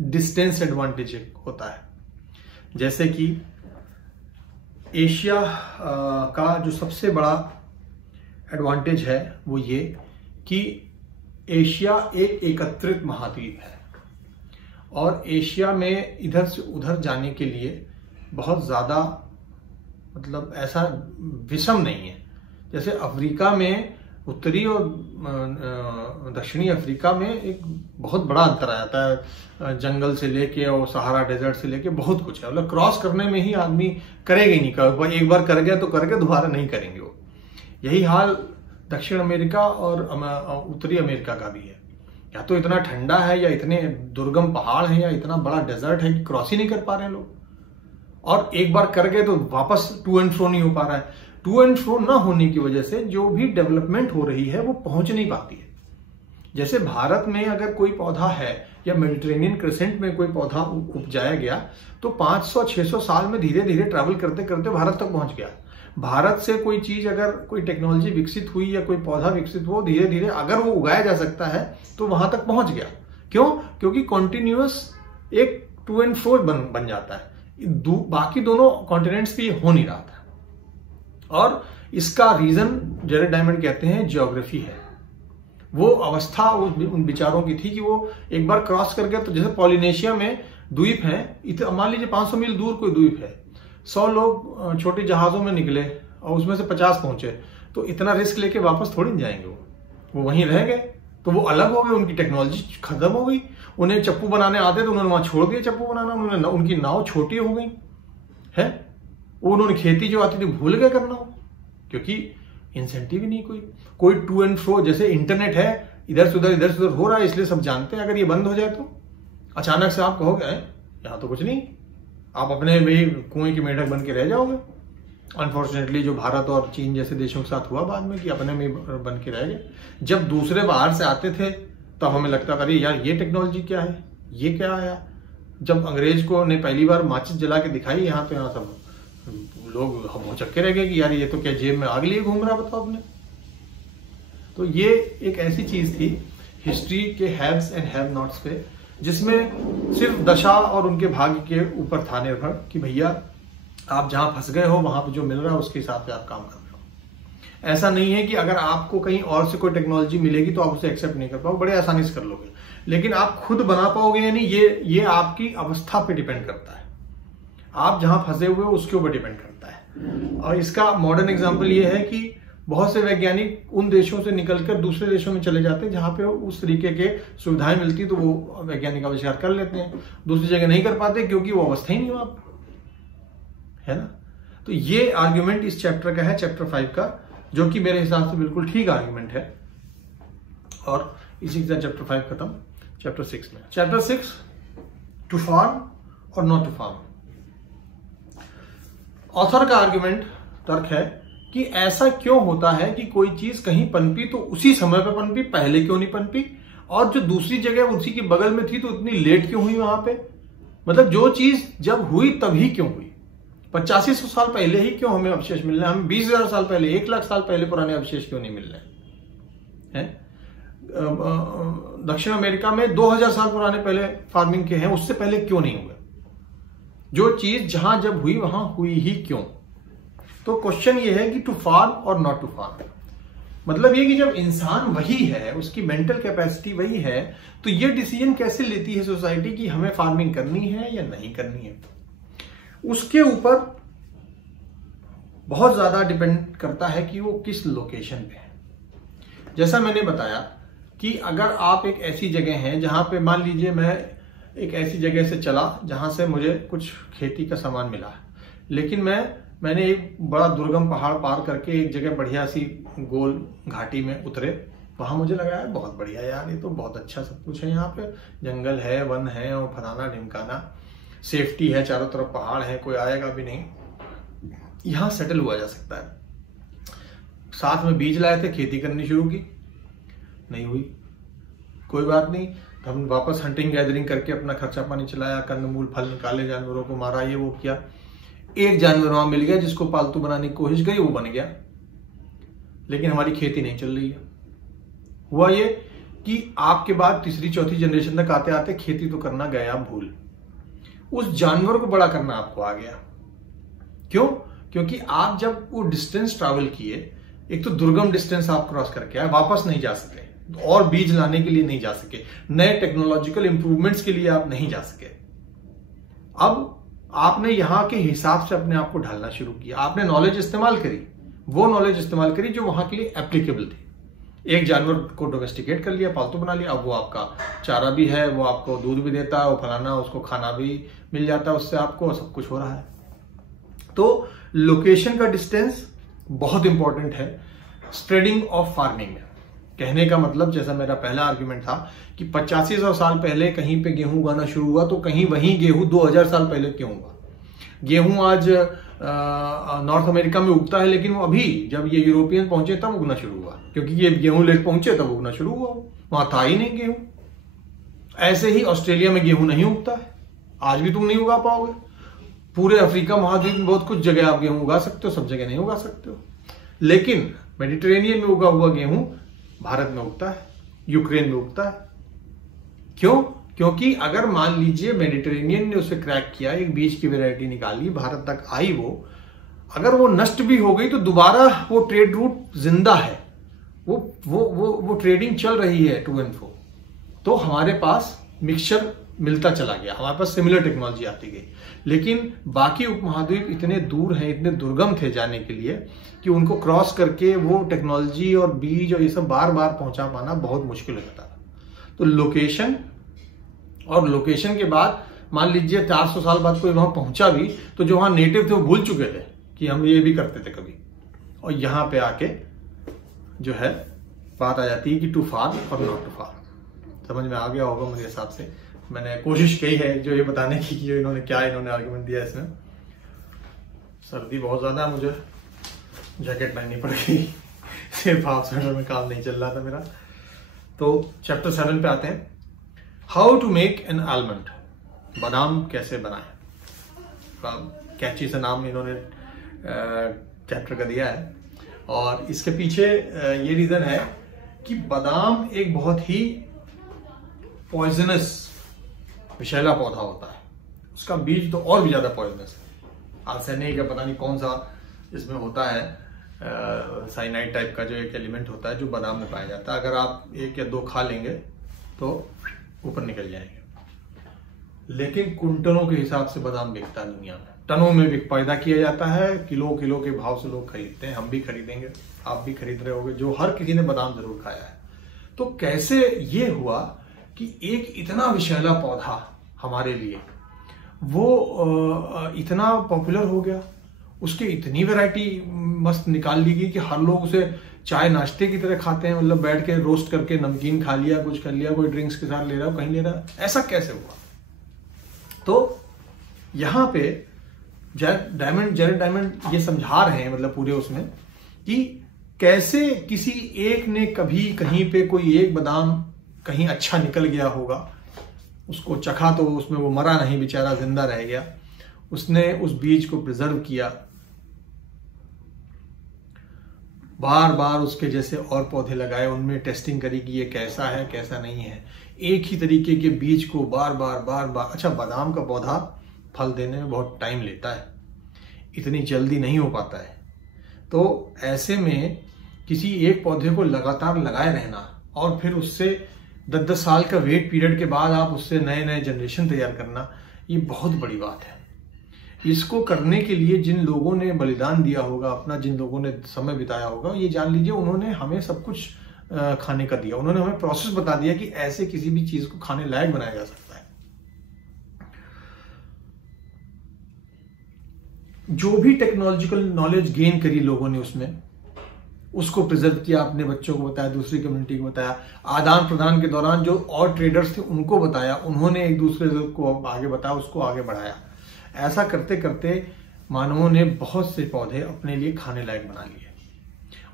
डिस्टेंस एडवांटेज होता है। जैसे कि एशिया का जो सबसे बड़ा एडवांटेज है वो ये कि एशिया एक एकत्रित महाद्वीप है और एशिया में इधर से उधर जाने के लिए बहुत ज्यादा मतलब ऐसा विषम नहीं है। जैसे अफ्रीका में, उत्तरी और दक्षिणी अफ्रीका में एक बहुत बड़ा अंतर आ जाता है, जंगल से लेके और सहारा डेजर्ट से लेके बहुत कुछ है। मतलब क्रॉस करने में ही आदमी करेगा ही नहीं, एक बार कर गया तो कर गया, दोबारा नहीं करेंगे वो। यही हाल दक्षिण अमेरिका और उत्तरी अमेरिका का भी है। या तो इतना ठंडा है, या इतने दुर्गम पहाड़ हैं, या इतना बड़ा डेजर्ट है कि क्रॉस ही नहीं कर पा रहे हैं लोग। और एक बार कर गए तो वापस टू एंड फ्रो नहीं हो पा रहा है। टू एंड फ्रो ना होने की वजह से जो भी डेवलपमेंट हो रही है वो पहुंच नहीं पाती है। जैसे भारत में अगर कोई पौधा है या मेडिटेरेनियन क्रिसेंट में कोई पौधा उपजाया गया तो 500-600 साल में धीरे धीरे ट्रैवल करते करते भारत तक पहुंच गया। भारत से कोई चीज, अगर कोई टेक्नोलॉजी विकसित हुई या कोई पौधा विकसित हुआ, धीरे धीरे अगर वो उगाया जा सकता है तो वहां तक पहुंच गया। क्यों? क्योंकि कॉन्टिन्यूअस एक टू एंड फ्रो बन जाता है। बाकी दोनों कॉन्टिनेंट्स पे हो नहीं रहा था। और इसका रीजन जेरेड डायमंड कहते हैं ज्योग्राफी है। वो अवस्था उन विचारों की थी कि वो एक बार क्रॉस कर गया तो जैसे पॉलिनेशिया में द्वीप है, मान लीजिए 500 मील दूर कोई द्वीप है, 100 लोग छोटे जहाजों में निकले और उसमें से 50 पहुंचे, तो इतना रिस्क लेके वापस थोड़ी नहीं जाएंगे। वो वहीं रह गए तो वो अलग हो गए, उनकी टेक्नोलॉजी खत्म हो गई। उन्हें चप्पू बनाने आते तो उन्होंने वहां छोड़ दिया चप्पू बनाना, उन्होंने उनकी नाव छोटी हो गई है। उन्होंने खेती जो आती थी भूल गए करना, क्योंकि इंसेंटिव ही नहीं कोई टू एंड फ्रो। जैसे इंटरनेट है, इधर से उधर हो रहा है, इसलिए सब जानते हैं। अगर ये बंद हो जाए तो अचानक से आप कहोगे यहाँ तो कुछ नहीं, आप अपने भी कुएं के मेढक बन के रह जाओगे। अनफॉर्चुनेटली जो भारत और चीन जैसे देशों के साथ हुआ बाद में कि अपने में बन के रह गए। जब दूसरे बाहर से आते थे तब हमें लगता था अरे यार ये टेक्नोलॉजी क्या है, ये क्या आया। जब अंग्रेज को ने पहली बार माचिस जला के दिखाई यहाँ, तो यहाँ सब लोग हम भौचक्के रह गए कि यार ये तो क्या जेब में आग लिए घूम रहा, बताओ आपने। तो ये एक ऐसी चीज थी हिस्ट्री के हैव्स एंड हैव नॉट्स पे, जिसमें सिर्फ दशा और उनके भाग्य के ऊपर था निर्भर कि भैया आप जहां फंस गए हो वहां पे जो मिल रहा है उसके हिसाब से आप काम कर रहे हो। ऐसा नहीं है कि अगर आपको कहीं और से कोई टेक्नोलॉजी मिलेगी तो आप उसे एक्सेप्ट नहीं कर पाओगे, बड़े आसानी से कर लोगे, लेकिन आप खुद बना पाओगे या नहीं ये आपकी अवस्था पे डिपेंड करता है। आप जहां फंसे हुए हो उसके ऊपर डिपेंड करता है। और इसका मॉडर्न एग्जाम्पल ये है कि बहुत से वैज्ञानिक उन देशों से निकलकर दूसरे देशों में चले जाते हैं जहां पे उस तरीके के सुविधाएं मिलती, तो वो वैज्ञानिक आविष्कार कर लेते हैं। दूसरी जगह नहीं कर पाते क्योंकि वो अवस्था ही नहीं हो, है ना। तो ये आर्ग्यूमेंट इस चैप्टर का है, चैप्टर 5 का, जो कि मेरे हिसाब से बिल्कुल ठीक आर्ग्यूमेंट है। और इसी के साथ चैप्टर 5 खत्म। चैप्टर 6 में, चैप्टर 6 टू फार्म और नॉट टू फार्म। ऑथर का आर्ग्यूमेंट तर्क है कि ऐसा क्यों होता है कि कोई चीज कहीं पनपी तो उसी समय पे पनपी, पहले क्यों नहीं पनपी, और जो दूसरी जगह उसी के बगल में थी तो इतनी लेट क्यों हुई वहां पे। मतलब जो चीज जब हुई तभी क्यों हुई, 8500 साल पहले ही क्यों हमें अवशेष मिल रहे हैं, हमें 20,000 साल पहले, 1 लाख साल पहले पुराने अवशेष क्यों नहीं मिल रहे हैं। दक्षिण अमेरिका में 2000 साल पुराने पहले फार्मिंग के हैं, उससे पहले क्यों नहीं हुए। जो चीज जहां जब हुई वहां हुई ही क्यों। तो क्वेश्चन ये है कि टू फार्म और नॉट टू फार्म, मतलब ये कि जब इंसान वही है, उसकी मेंटल कैपेसिटी वही है, तो ये डिसीजन कैसे लेती है सोसाइटी कि हमें फार्मिंग करनी है या नहीं करनी है। उसके ऊपर बहुत ज्यादा डिपेंड करता है कि वो किस लोकेशन पे है। जैसा मैंने बताया कि अगर आप एक ऐसी जगह हैं जहां पे, मान लीजिए मैं एक ऐसी जगह से चला जहां से मुझे कुछ खेती का सामान मिला, लेकिन मैंने एक बड़ा दुर्गम पहाड़ पार करके एक जगह बढ़िया सी गोल घाटी में उतरे, वहां मुझे लगा यार बहुत बढ़िया यार, ये तो बहुत अच्छा सब कुछ है, यहाँ पे जंगल है, वन है और फलाना ढिमकाना, सेफ्टी है, चारों तरफ पहाड़ है, कोई आएगा भी नहीं, यहां सेटल हुआ जा सकता है। साथ में बीज लाए थे, खेती करनी शुरू की, नहीं हुई, कोई बात नहीं, हम वापस हंटिंग गैदरिंग करके अपना खर्चा पानी चलाया, कंदमूल फल निकाले, जानवरों को मारा, ये वो किया। एक जानवर वहां मिल गया जिसको पालतू बनाने की कोशिश करी, वो बन गया, लेकिन हमारी खेती नहीं चल रही है। हुआ ये कि आपके बाद तीसरी चौथी जनरेशन तक आते आते खेती तो करना गया भूल, उस जानवर को बड़ा करना आपको आ गया। क्यों? क्योंकि आप जब वो डिस्टेंस ट्रैवल किए, एक तो दुर्गम डिस्टेंस आप क्रॉस करके आए, वापस नहीं जा सके, और बीज लाने के लिए नहीं जा सके, नए टेक्नोलॉजिकल इंप्रूवमेंट्स के लिए आप नहीं जा सके। अब आपने यहां के हिसाब से अपने आप को ढालना शुरू किया, आपने नॉलेज इस्तेमाल करी, वो नॉलेज इस्तेमाल करी जो वहां के लिए एप्लीकेबल थी। एक जानवर को डोमेस्टिकेट कर लिया, पालतू बना लिया, अब वो आपका चारा भी है, वो आपको दूध भी देता है, वो फलाना, उसको खाना भी मिल जाता है, उससे आपको सब कुछ हो रहा है। तो लोकेशन का डिस्टेंस बहुत इंपॉर्टेंट है स्प्रेडिंग ऑफ फार्मिंग में। कहने का मतलब, जैसा मेरा पहला आर्ग्यूमेंट था कि 8500 साल पहले कहीं पे गेहूं उगाना शुरू हुआ, तो कहीं वहीं गेहूं 2000 साल पहले क्यों हुआ। गेहूं आज नॉर्थ अमेरिका में उगता है, लेकिन वो अभी जब ये यूरोपियन पहुंचे तब उगना शुरू हुआ, क्योंकि ये गेहूं लेट पहुंचे तब उगना शुरू हुआ, वहां था ही नहीं गेहूं। ऐसे ही ऑस्ट्रेलिया में गेहूं नहीं उगता है, आज भी तुम नहीं उगा पाओगे। पूरे अफ्रीका महाद्वीप में बहुत कुछ जगह आप गेहूं उगा सकते हो, सब जगह नहीं उगा सकते हो, लेकिन मेडिटेरेनियन में उगा हुआ गेहूं भारत में उगता है, यूक्रेन में उगता है। क्यों? क्योंकि अगर मान लीजिए मेडिटेरेनियन ने उसे क्रैक किया, एक बीज की वैरायटी निकाली, भारत तक आई, वो अगर वो नष्ट भी हो गई तो दोबारा वो ट्रेड रूट जिंदा है, वो ट्रेडिंग चल रही है टू एंड फ्रो। तो हमारे पास मिक्सचर मिलता चला गया, हमारे पास सिमिलर टेक्नोलॉजी आती गई। लेकिन बाकी उपमहाद्वीप इतने दूर हैं, इतने दुर्गम थे जाने के लिए कि उनको क्रॉस करके वो टेक्नोलॉजी और बीज और ये सब बार बार पहुंचा पाना बहुत मुश्किल होता था। तो लोकेशन, और लोकेशन के बाद मान लीजिए 400 साल बाद कोई वहां पहुंचा भी, तो जो वहां नेटिव थे वो भूल चुके थे कि हम ये भी करते थे कभी, और यहां पे आके जो है बात आ जाती है कि टू फार्म और नॉट टू फार्म। समझ में आ गया होगा मेरे हिसाब से। मैंने कोशिश की है जो ये बताने की कि इन्होंने आर्गुमेंट दिया इसमें। सर्दी बहुत ज्यादा है, मुझे जैकेट पहननी पड़ गई, सिर्फ हाफ स्वेटर में काम नहीं चल रहा था मेरा। तो चैप्टर 7 पे आते हैं, how to make an almond, बादाम कैसे बनाएं। कैची सा नाम इन्होंने चैप्टर का दिया है, और इसके पीछे ये रीजन है कि बादाम एक बहुत ही पॉइजनस विषैला पौधा होता है, उसका बीज तो और भी ज्यादा पॉइजनस है। आर्सेनिक का पता नहीं कौन सा इसमें होता है, साइनाइड टाइप का जो एक एलिमेंट होता है जो बादाम में पाया जाता है। अगर आप 1 या 2 खा लेंगे तो ऊपर निकल जाएंगे, लेकिन कुंटलों के हिसाब से बादाम बिकता है दुनिया में, टनों में भी पैदा किया जाता है, किलो किलो के भाव से लोग खरीदते हैं, हम भी खरीदेंगे, आप भी खरीद रहे होंगे, जो हर किसी ने बादाम जरूर खाया है। तो कैसे ये हुआ कि एक इतना विषैला पौधा हमारे लिए वो इतना पॉपुलर हो गया, उसकी इतनी वैरायटी मस्त निकाल ली गई कि हर लोग उसे चाय नाश्ते की तरह खाते हैं, मतलब बैठ के रोस्ट करके नमकीन खा लिया, कुछ कर लिया, कोई ड्रिंक्स के साथ ले रहा हो, कहीं ले रहा, ऐसा कैसे हुआ। तो यहां पे जेरेड डायमंड ये समझा रहे हैं, मतलब पूरे उसमें, कि कैसे किसी एक ने कभी कहीं पे कोई एक बादाम कहीं अच्छा निकल गया होगा, उसको चखा तो उसमें वो मरा नहीं, बेचारा जिंदा रह गया, उसने उस बीज को प्रिजर्व किया, बार बार उसके जैसे और पौधे लगाए, उनमें टेस्टिंग करी कि ये कैसा है कैसा नहीं है, एक ही तरीके के बीज को बार बार। अच्छा, बादाम का पौधा फल देने में बहुत टाइम लेता है, इतनी जल्दी नहीं हो पाता है। तो ऐसे में किसी एक पौधे को लगातार लगाए रहना और फिर उससे 10-10 साल का वेट पीरियड के बाद आप उससे नए नए जनरेशन तैयार करना, ये बहुत बड़ी बात है। इसको करने के लिए जिन लोगों ने बलिदान दिया होगा अपना, जिन लोगों ने समय बिताया होगा, ये जान लीजिए उन्होंने हमें सब कुछ खाने का दिया, उन्होंने हमें प्रोसेस बता दिया कि ऐसे किसी भी चीज को खाने लायक बनाया जा सकता है। जो भी टेक्नोलॉजिकल नॉलेज गेन करी लोगों ने उसमें, उसको प्रिजर्व किया, अपने बच्चों को बताया, दूसरी कम्युनिटी को बताया, आदान प्रदान के दौरान जो और ट्रेडर्स थे उनको बताया, उन्होंने एक दूसरे को आगे बताया, उसको आगे बढ़ाया। ऐसा करते करते मानवों ने बहुत से पौधे अपने लिए खाने लायक बना लिए,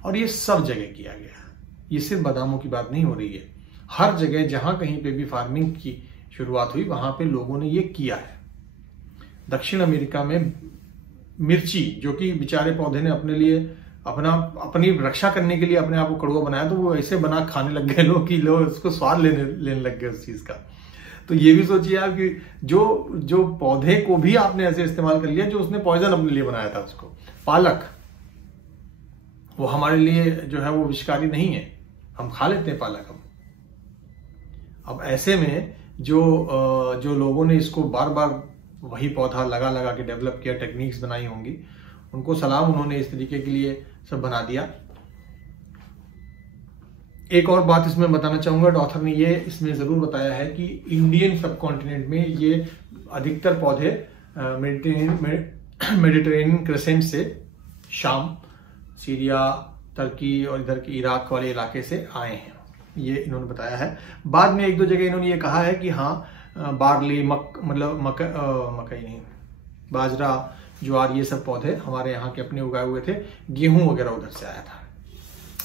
और ये सब जगह किया गया। ये सिर्फ बादामों की बात नहीं हो रही है, हर जगह जहां कहीं पे भी फार्मिंग की शुरुआत हुई वहां पे लोगों ने ये किया है। दक्षिण अमेरिका में मिर्ची, जो कि बेचारे पौधे ने अपने लिए अपनी रक्षा करने के लिए अपने आप को कड़वा बनाया, तो वो ऐसे बना खाने लग गए लोग कि लोग उसको स्वाद लेने लग गए उस चीज का। तो ये भी सोचिए आप कि जो पौधे को भी आपने ऐसे इस्तेमाल कर लिया जो उसने पॉइजन अपने लिए बनाया था। उसको पालक, वो हमारे लिए जो है वो विषकारी नहीं है, हम खा लेते हैं पालक हम। अब ऐसे में जो लोगों ने इसको बार बार वही पौधा लगा लगा के डेवलप किया, टेक्निक्स बनाई होंगी, उनको सलाम, उन्होंने इस तरीके के लिए सब बना दिया। एक और बात इसमें बताना चाहूंगा, ऑथर ने ये इसमें जरूर बताया है कि इंडियन सब कॉन्टिनेंट में ये अधिकतर पौधे मेडिटेरेनियन क्रेसेंट से, शाम, सीरिया, तुर्की और इधर के इराक वाले इलाके से आए हैं, ये इन्होंने बताया है। बाद में 1-2 जगह इन्होंने ये कहा है कि हाँ, बार्ली, मकई नहीं, बाजरा, ज्वार, ये सब पौधे हमारे यहाँ के अपने उगाए हुए थे, गेहूं वगैरह उधर से आया था।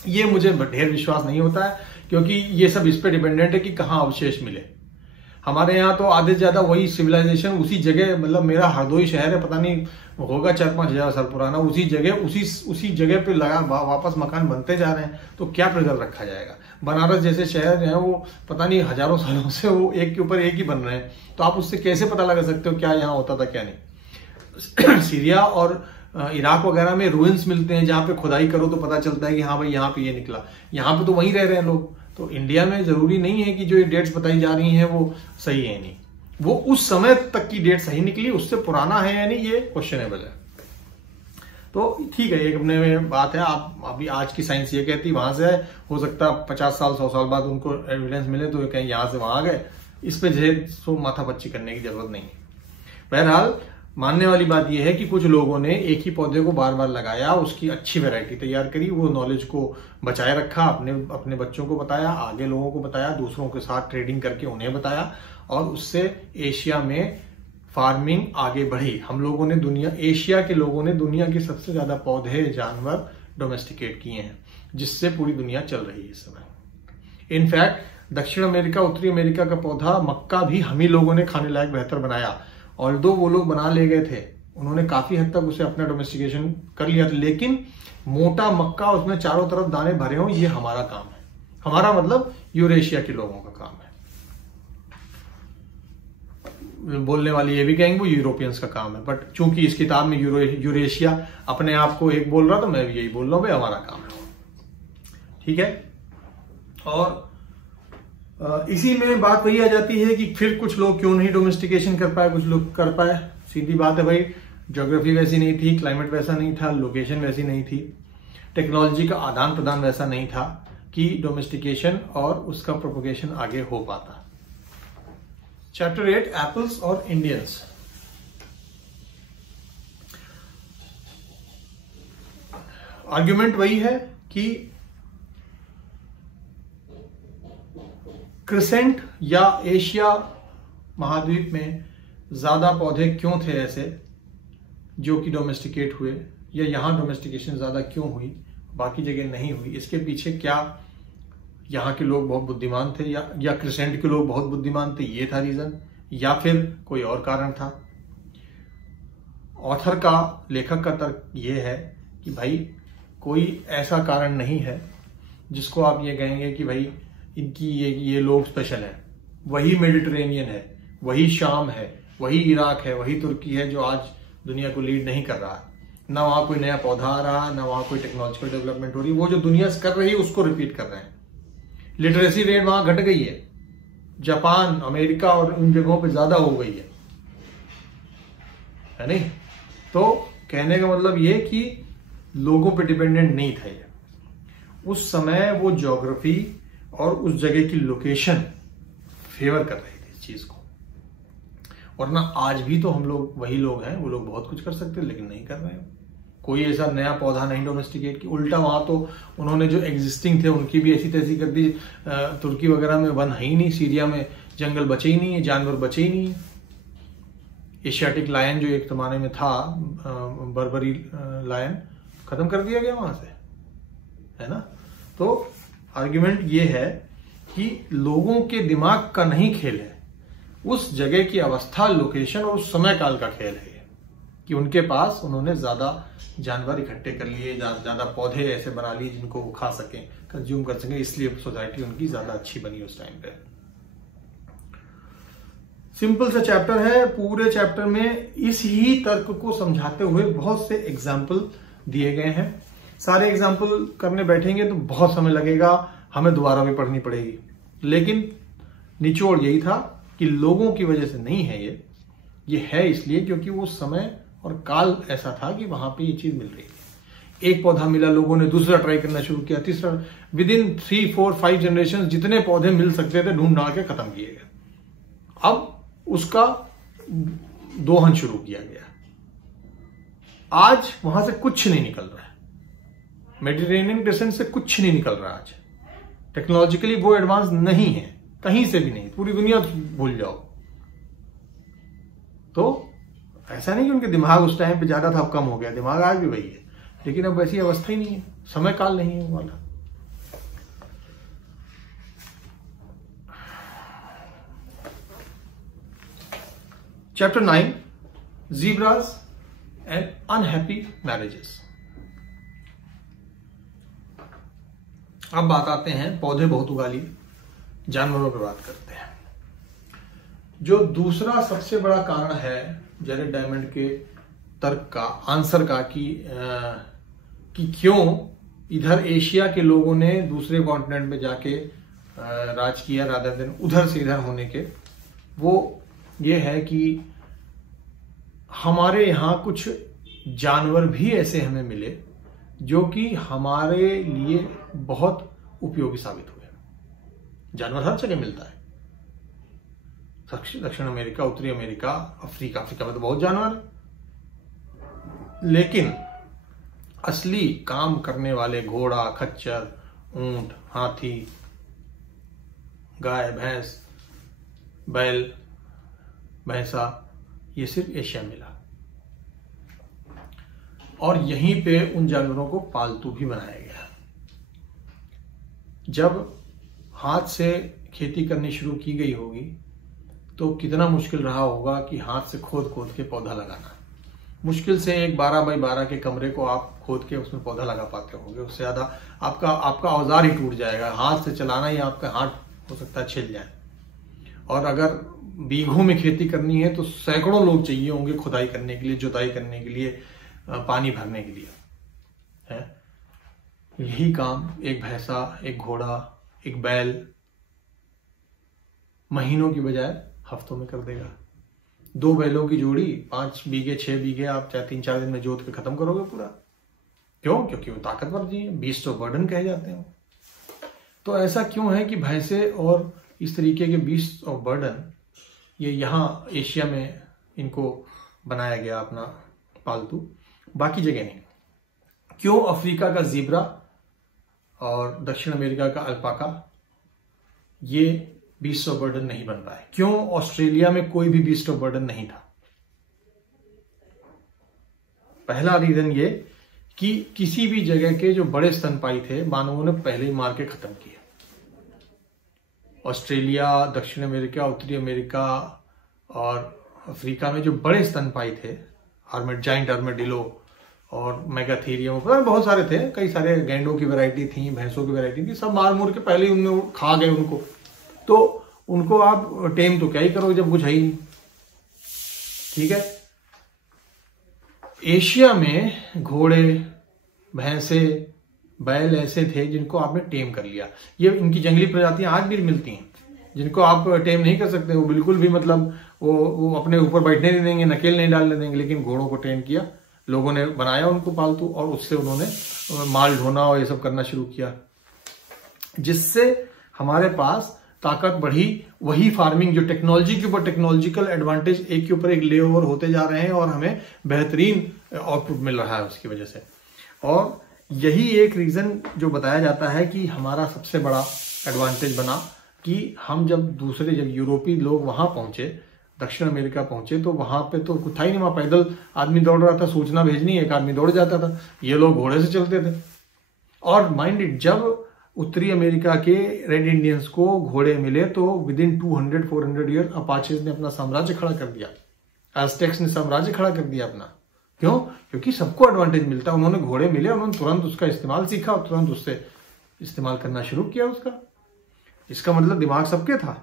ये मुझे ढेर विश्वास नहीं होता है, क्योंकि ये सब इस पे डिपेंडेंट है कि कहाँ अवशेष मिले। हमारे यहाँ तो आधे से ज्यादा वही सिविलाइजेशन उसी जगह, मतलब मेरा हरदोई शहर है, पता नहीं होगा 4-5 हजार साल पुराना, उसी जगह पे लगा वापस मकान बनते जा रहे हैं, तो क्या प्रिजर्व रखा जाएगा। बनारस जैसे शहर है वो पता नहीं हजारों सालों से वो एक के ऊपर एक ही बन रहे हैं, तो आप उससे कैसे पता लगा सकते हो क्या यहाँ होता था क्या नहीं। सीरिया और इराक वगैरह में रूइंस मिलते हैं, जहां पे खुदाई करो तो पता चलता है कि हाँ भाई यहाँ पे ये निकला, यहाँ पे तो वहीं रह रहे हैं लोग। तो इंडिया में जरूरी नहीं है कि जो ये डेट्स बताई जा रही हैं वो सही है, नहीं, वो उस समय तक की डेट सही निकली, उससे पुराना है या नहीं ये क्वेश्चनेबल है। तो ठीक है, एक अपने में बात है, आप अभी आज की साइंस ये कहती वहां से है, हो सकता है 50 साल 100 साल बाद उनको एविडेंस मिले तो कहीं यहां से वहां आ गए, इस पे जो माथा पच्ची करने की जरूरत नहीं है। बहरहाल मानने वाली बात यह है कि कुछ लोगों ने एक ही पौधे को बार बार लगाया, उसकी अच्छी वैरायटी तैयार करी, वो नॉलेज को बचाए रखा, अपने बच्चों को बताया, आगे लोगों को बताया, दूसरों के साथ ट्रेडिंग करके उन्हें बताया, और उससे एशिया में फार्मिंग आगे बढ़ी। एशिया के लोगों ने दुनिया के सबसे ज्यादा पौधे जानवर डोमेस्टिकेट किए हैं, जिससे पूरी दुनिया चल रही है इस समय। इनफैक्ट दक्षिण अमेरिका, उत्तरी अमेरिका का पौधा मक्का भी हम ही लोगों ने खाने लायक बेहतर बनाया। ऑल्दो वो लोग बना ले गए थे, उन्होंने काफी हद तक उसे अपना डोमेस्टिकेशन कर लिया था, लेकिन मोटा मक्का उसमें चारों तरफ दाने भरे हों, ये हमारा काम है। हमारा मतलब यूरेशिया के लोगों का काम है। बोलने वाले ये भी कहेंगे वो यूरोपियंस का काम है, बट चूंकि इस किताब में यूरेशिया अपने आप को एक बोल रहा, तो मैं भी यही बोल रहा हूं, भाई हमारा काम है। ठीक है। और इसी में बात वही आ जाती है कि फिर कुछ लोग क्यों नहीं डोमेस्टिकेशन कर पाए, कुछ लोग कर पाए। सीधी बात है भाई, ज्योग्राफी वैसी नहीं थी, क्लाइमेट वैसा नहीं था, लोकेशन वैसी नहीं थी, टेक्नोलॉजी का आदान प्रदान वैसा नहीं था कि डोमेस्टिकेशन और उसका प्रोपोगेशन आगे हो पाता। चैप्टर 8, एप्पल्स और इंडियंस। आर्ग्यूमेंट वही है कि क्रिसेंट या एशिया महाद्वीप में ज्यादा पौधे क्यों थे ऐसे जो कि डोमेस्टिकेट हुए, या यहां डोमेस्टिकेशन ज्यादा क्यों हुई, बाकी जगह नहीं हुई। इसके पीछे क्या यहाँ के लोग बहुत बुद्धिमान थे, या क्रिसेंट के लोग बहुत बुद्धिमान थे, ये था रीजन, या फिर कोई और कारण था। ऑथर का, लेखक का तर्क ये है कि भाई कोई ऐसा कारण नहीं है जिसको आप ये कहेंगे कि भाई इनकी ये लोग स्पेशल हैं। वही मेडिटेरेनियन है, वही शाम है, वही इराक है, वही तुर्की है जो आज दुनिया को लीड नहीं कर रहा है। ना वहां कोई नया पौधा आ रहा, ना वहां कोई टेक्नोलॉजिकल डेवलपमेंट हो रही। वो जो दुनिया कर रही है उसको रिपीट कर रहे हैं। लिटरेसी रेट वहां घट गई है, जापान, अमेरिका और उन जगहों पे ज्यादा हो गई है नहीं? तो कहने का मतलब ये कि लोगों पे डिपेंडेंट नहीं था ये। उस समय वो ज्योग्राफी और उस जगह की लोकेशन फेवर कर रही थी इस चीज को। वरना आज भी तो हम लोग वही लोग हैं, वो लोग बहुत कुछ कर सकते हैं लेकिन नहीं कर रहे हैं। कोई ऐसा नया पौधा नहीं डोमेस्टिकेट की, उल्टा वहां तो उन्होंने जो एग्जिस्टिंग थे उनकी भी ऐसी तैसी कर दी। तुर्की वगैरह में वन है ही नहीं, सीरिया में जंगल बचे ही नहीं है, जानवर बचे ही नहीं है। एशियाटिक लायन जो एक जमाने में था, बर्बरी लायन, खत्म कर दिया गया वहां से, है ना? तो आर्ग्यूमेंट ये है कि लोगों के दिमाग का नहीं खेल है, उस जगह की अवस्था, लोकेशन और उस समय काल का खेल है कि उनके पास उन्होंने ज्यादा जानवर इकट्ठे कर लिए, ज्यादा पौधे ऐसे बना लिए जिनको वो खा सकें, कंज्यूम कर सकें, इसलिए सोसाइटी उनकी ज्यादा अच्छी बनी उस टाइम पे। सिंपल सा चैप्टर है। पूरे चैप्टर में इस ही तर्क को समझाते हुए बहुत से एग्जाम्पल दिए गए हैं। सारे एग्जाम्पल करने बैठेंगे तो बहुत समय लगेगा, हमें दोबारा भी पढ़नी पड़ेगी। लेकिन निचोड़ यही था कि लोगों की वजह से नहीं है ये है इसलिए क्योंकि वो समय और काल ऐसा था कि वहां पे ये चीज मिल रही थी। एक पौधा मिला, लोगों ने दूसरा ट्राई करना शुरू किया, तीसरा, विद इन 3, 4, 5 जनरेशन जितने पौधे मिल सकते थे ढूंढ ढांड के खत्म किए गए। अब उसका दोहन शुरू किया गया। आज वहां से कुछ नहीं निकल रहा है, मेडिटेरेनियन क्रिसेंट से कुछ नहीं निकल रहा। आज टेक्नोलॉजिकली वो एडवांस नहीं है, कहीं से भी नहीं, पूरी दुनिया भूल जाओ। तो ऐसा नहीं कि उनके दिमाग उस टाइम पे ज्यादा था अब कम हो गया, दिमाग आज भी वही है, लेकिन अब वैसी अवस्था ही नहीं है, समय काल नहीं है वाला। Chapter 9, zebras and unhappy marriages. अब बात आते हैं, पौधे बहुत उगा लिए, जानवरों पर बात करते हैं। जो दूसरा सबसे बड़ा कारण है जेरेड डायमंड के तर्क का, आंसर का कि क्यों इधर एशिया के लोगों ने दूसरे कॉन्टिनेंट में जाके राज किया रादर देन उधर से इधर होने के, वो ये है कि हमारे यहां कुछ जानवर भी ऐसे हमें मिले जो कि हमारे लिए बहुत उपयोगी साबित हुए। जानवर हर जगह मिलता है, दक्षिण अमेरिका, उत्तरी अमेरिका, अफ्रीका में तो बहुत जानवर है, लेकिन असली काम करने वाले घोड़ा, खच्चर, ऊंट, हाथी, गाय, भैंस, बैल, भैंसा, ये सिर्फ एशिया मिला। और यहीं पे उन जानवरों को पालतू भी बनाया गया। जब हाथ से खेती करनी शुरू की गई होगी तो कितना मुश्किल रहा होगा कि हाथ से खोद खोद के पौधा लगाना। मुश्किल से एक 12 बाई 12 के कमरे को आप खोद के उसमें पौधा लगा पाते होंगे। उससे ज्यादा आपका औजार ही टूट जाएगा। हाथ से चलाना ही आपका हाथ हो सकता है छिल जाए। और अगर बीघों में खेती करनी है तो सैकड़ों लोग चाहिए होंगे खुदाई करने के लिए, जुताई करने के लिए, पानी भरने के लिए, है। यही काम एक भैंसा, एक घोड़ा, एक बैल महीनों की बजाय हफ्तों में कर देगा। 2 बैलों की जोड़ी 5 बीघे 6 बीघे आप चाहे 3-4 दिन में जोत के खत्म करोगे पूरा। क्यों? क्योंकि वो ताकतवर जी है, बीस्ट ऑफ बर्डन कहे जाते हैं। तो ऐसा क्यों है कि भैंसे और इस तरीके के बीस्ट ऑफ बर्डन ये यहाँ एशिया में इनको बनाया गया अपना पालतू, बाकी जगह नहीं। क्यों अफ्रीका का ज़ीब्रा और दक्षिण अमेरिका का अल्पाका ये बीस्ट ऑफ बर्डन नहीं बन पाए? क्यों ऑस्ट्रेलिया में कोई भी बीस्ट ऑफ बर्डन नहीं था? पहला रीजन ये कि किसी भी जगह के जो बड़े स्तनपायी थे मानवों ने पहले ही मार के खत्म किया। ऑस्ट्रेलिया, दक्षिण अमेरिका, उत्तरी अमेरिका और अफ्रीका में जो बड़े स्तनपायी थे, जाइंट आर्मेडिलो और मेगाथीरियम, बहुत सारे थे, कई सारे गैंडों की वैरायटी थी, भैंसों की वैरायटी थी, सब मार मूर के पहले ही उनमें खा गए उनको। तो उनको आप टेम तो क्या ही करोगे जब कुछ है ही नहीं। ठीक है, एशिया में घोड़े, भैंसे, बैल ऐसे थे जिनको आपने टेम कर लिया। ये इनकी जंगली प्रजातियां आज भी मिलती हैं जिनको आप टेम नहीं कर सकते। वो बिल्कुल भी मतलब वो अपने ऊपर बैठने नहीं देंगे, नकेल नहीं डालने देंगे, लेकिन घोड़ों को टेम किया, लोगों ने बनाया उनको पालतू और उससे उन्होंने माल ढोना और ये सब करना शुरू किया, जिससे हमारे पास ताकत बढ़ी। वही फार्मिंग जो टेक्नोलॉजी के ऊपर टेक्नोलॉजिकल एडवांटेज एक के ऊपर एक ले ओवर होते जा रहे हैं और हमें बेहतरीन आउटपुट मिल रहा है उसकी वजह से। और यही एक रीजन जो बताया जाता है कि हमारा सबसे बड़ा एडवांटेज बना कि हम जब यूरोपीय लोग वहां पहुंचे, दक्षिण अमेरिका पहुंचे, तो वहां पे तो कुछ था ही नहीं। वहां पैदल आदमी दौड़ रहा था, सूचना भेजनी, एक आदमी दौड़ जाता था। ये लोग घोड़े से चलते थे। और माइंड इट, जब उत्तरी अमेरिका के रेड इंडियंस को घोड़े मिले तो विद इन 200-400 ईयर अपाचेज ने अपना साम्राज्य खड़ा कर दिया, एज़टेक्स ने साम्राज्य खड़ा कर दिया अपना। क्यों? क्योंकि सबको एडवांटेज मिलता है। उन्होंने घोड़े मिले, उन्होंने तुरंत उसका इस्तेमाल सीखा और तुरंत उससे इस्तेमाल करना शुरू किया उसका। इसका मतलब दिमाग सबके था,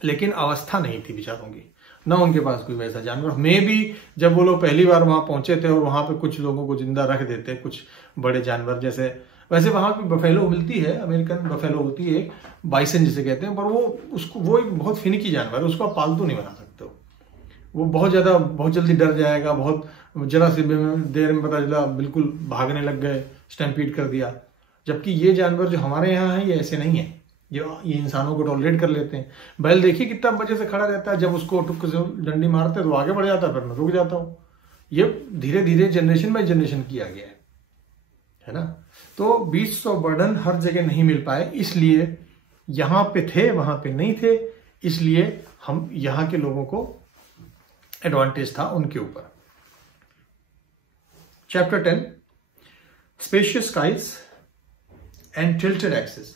लेकिन अवस्था नहीं थी बेचारों की, ना उनके पास कोई वैसा जानवर। मैं भी जब वो लोग पहली बार वहां पहुंचे थे और वहां पे कुछ लोगों को जिंदा रख देते, कुछ बड़े जानवर, जैसे वैसे वहां पे बफेलो मिलती है, अमेरिकन बफेलो होती है, बाइसन जिसे कहते हैं, पर वो एक बहुत फिनिकी जानवर है, उसको आप पालतू नहीं बना सकते हो। वो बहुत जल्दी डर जाएगा, बहुत जरा सी देर में पता चला बिल्कुल भागने लग गए, स्टैम्पीड कर दिया। जबकि ये जानवर जो हमारे यहाँ है ये ऐसे नहीं है, ये इंसानों को टॉलरेट कर लेते हैं। बैल देखिए कितना बजे से खड़ा रहता है, जब उसको टुक से डंडी मारते तो आगे बढ़ जाता है, फिर मैं रुक जाता हूँ। ये धीरे धीरे जनरेशन बाय जनरेशन किया गया है ना। तो बीट्स ऑफ बर्डन हर जगह नहीं मिल पाए, इसलिए यहां पे थे वहां पे नहीं थे, इसलिए हम यहां के लोगों को एडवांटेज था उनके ऊपर। Chapter 10, spacious skies and tilted axis.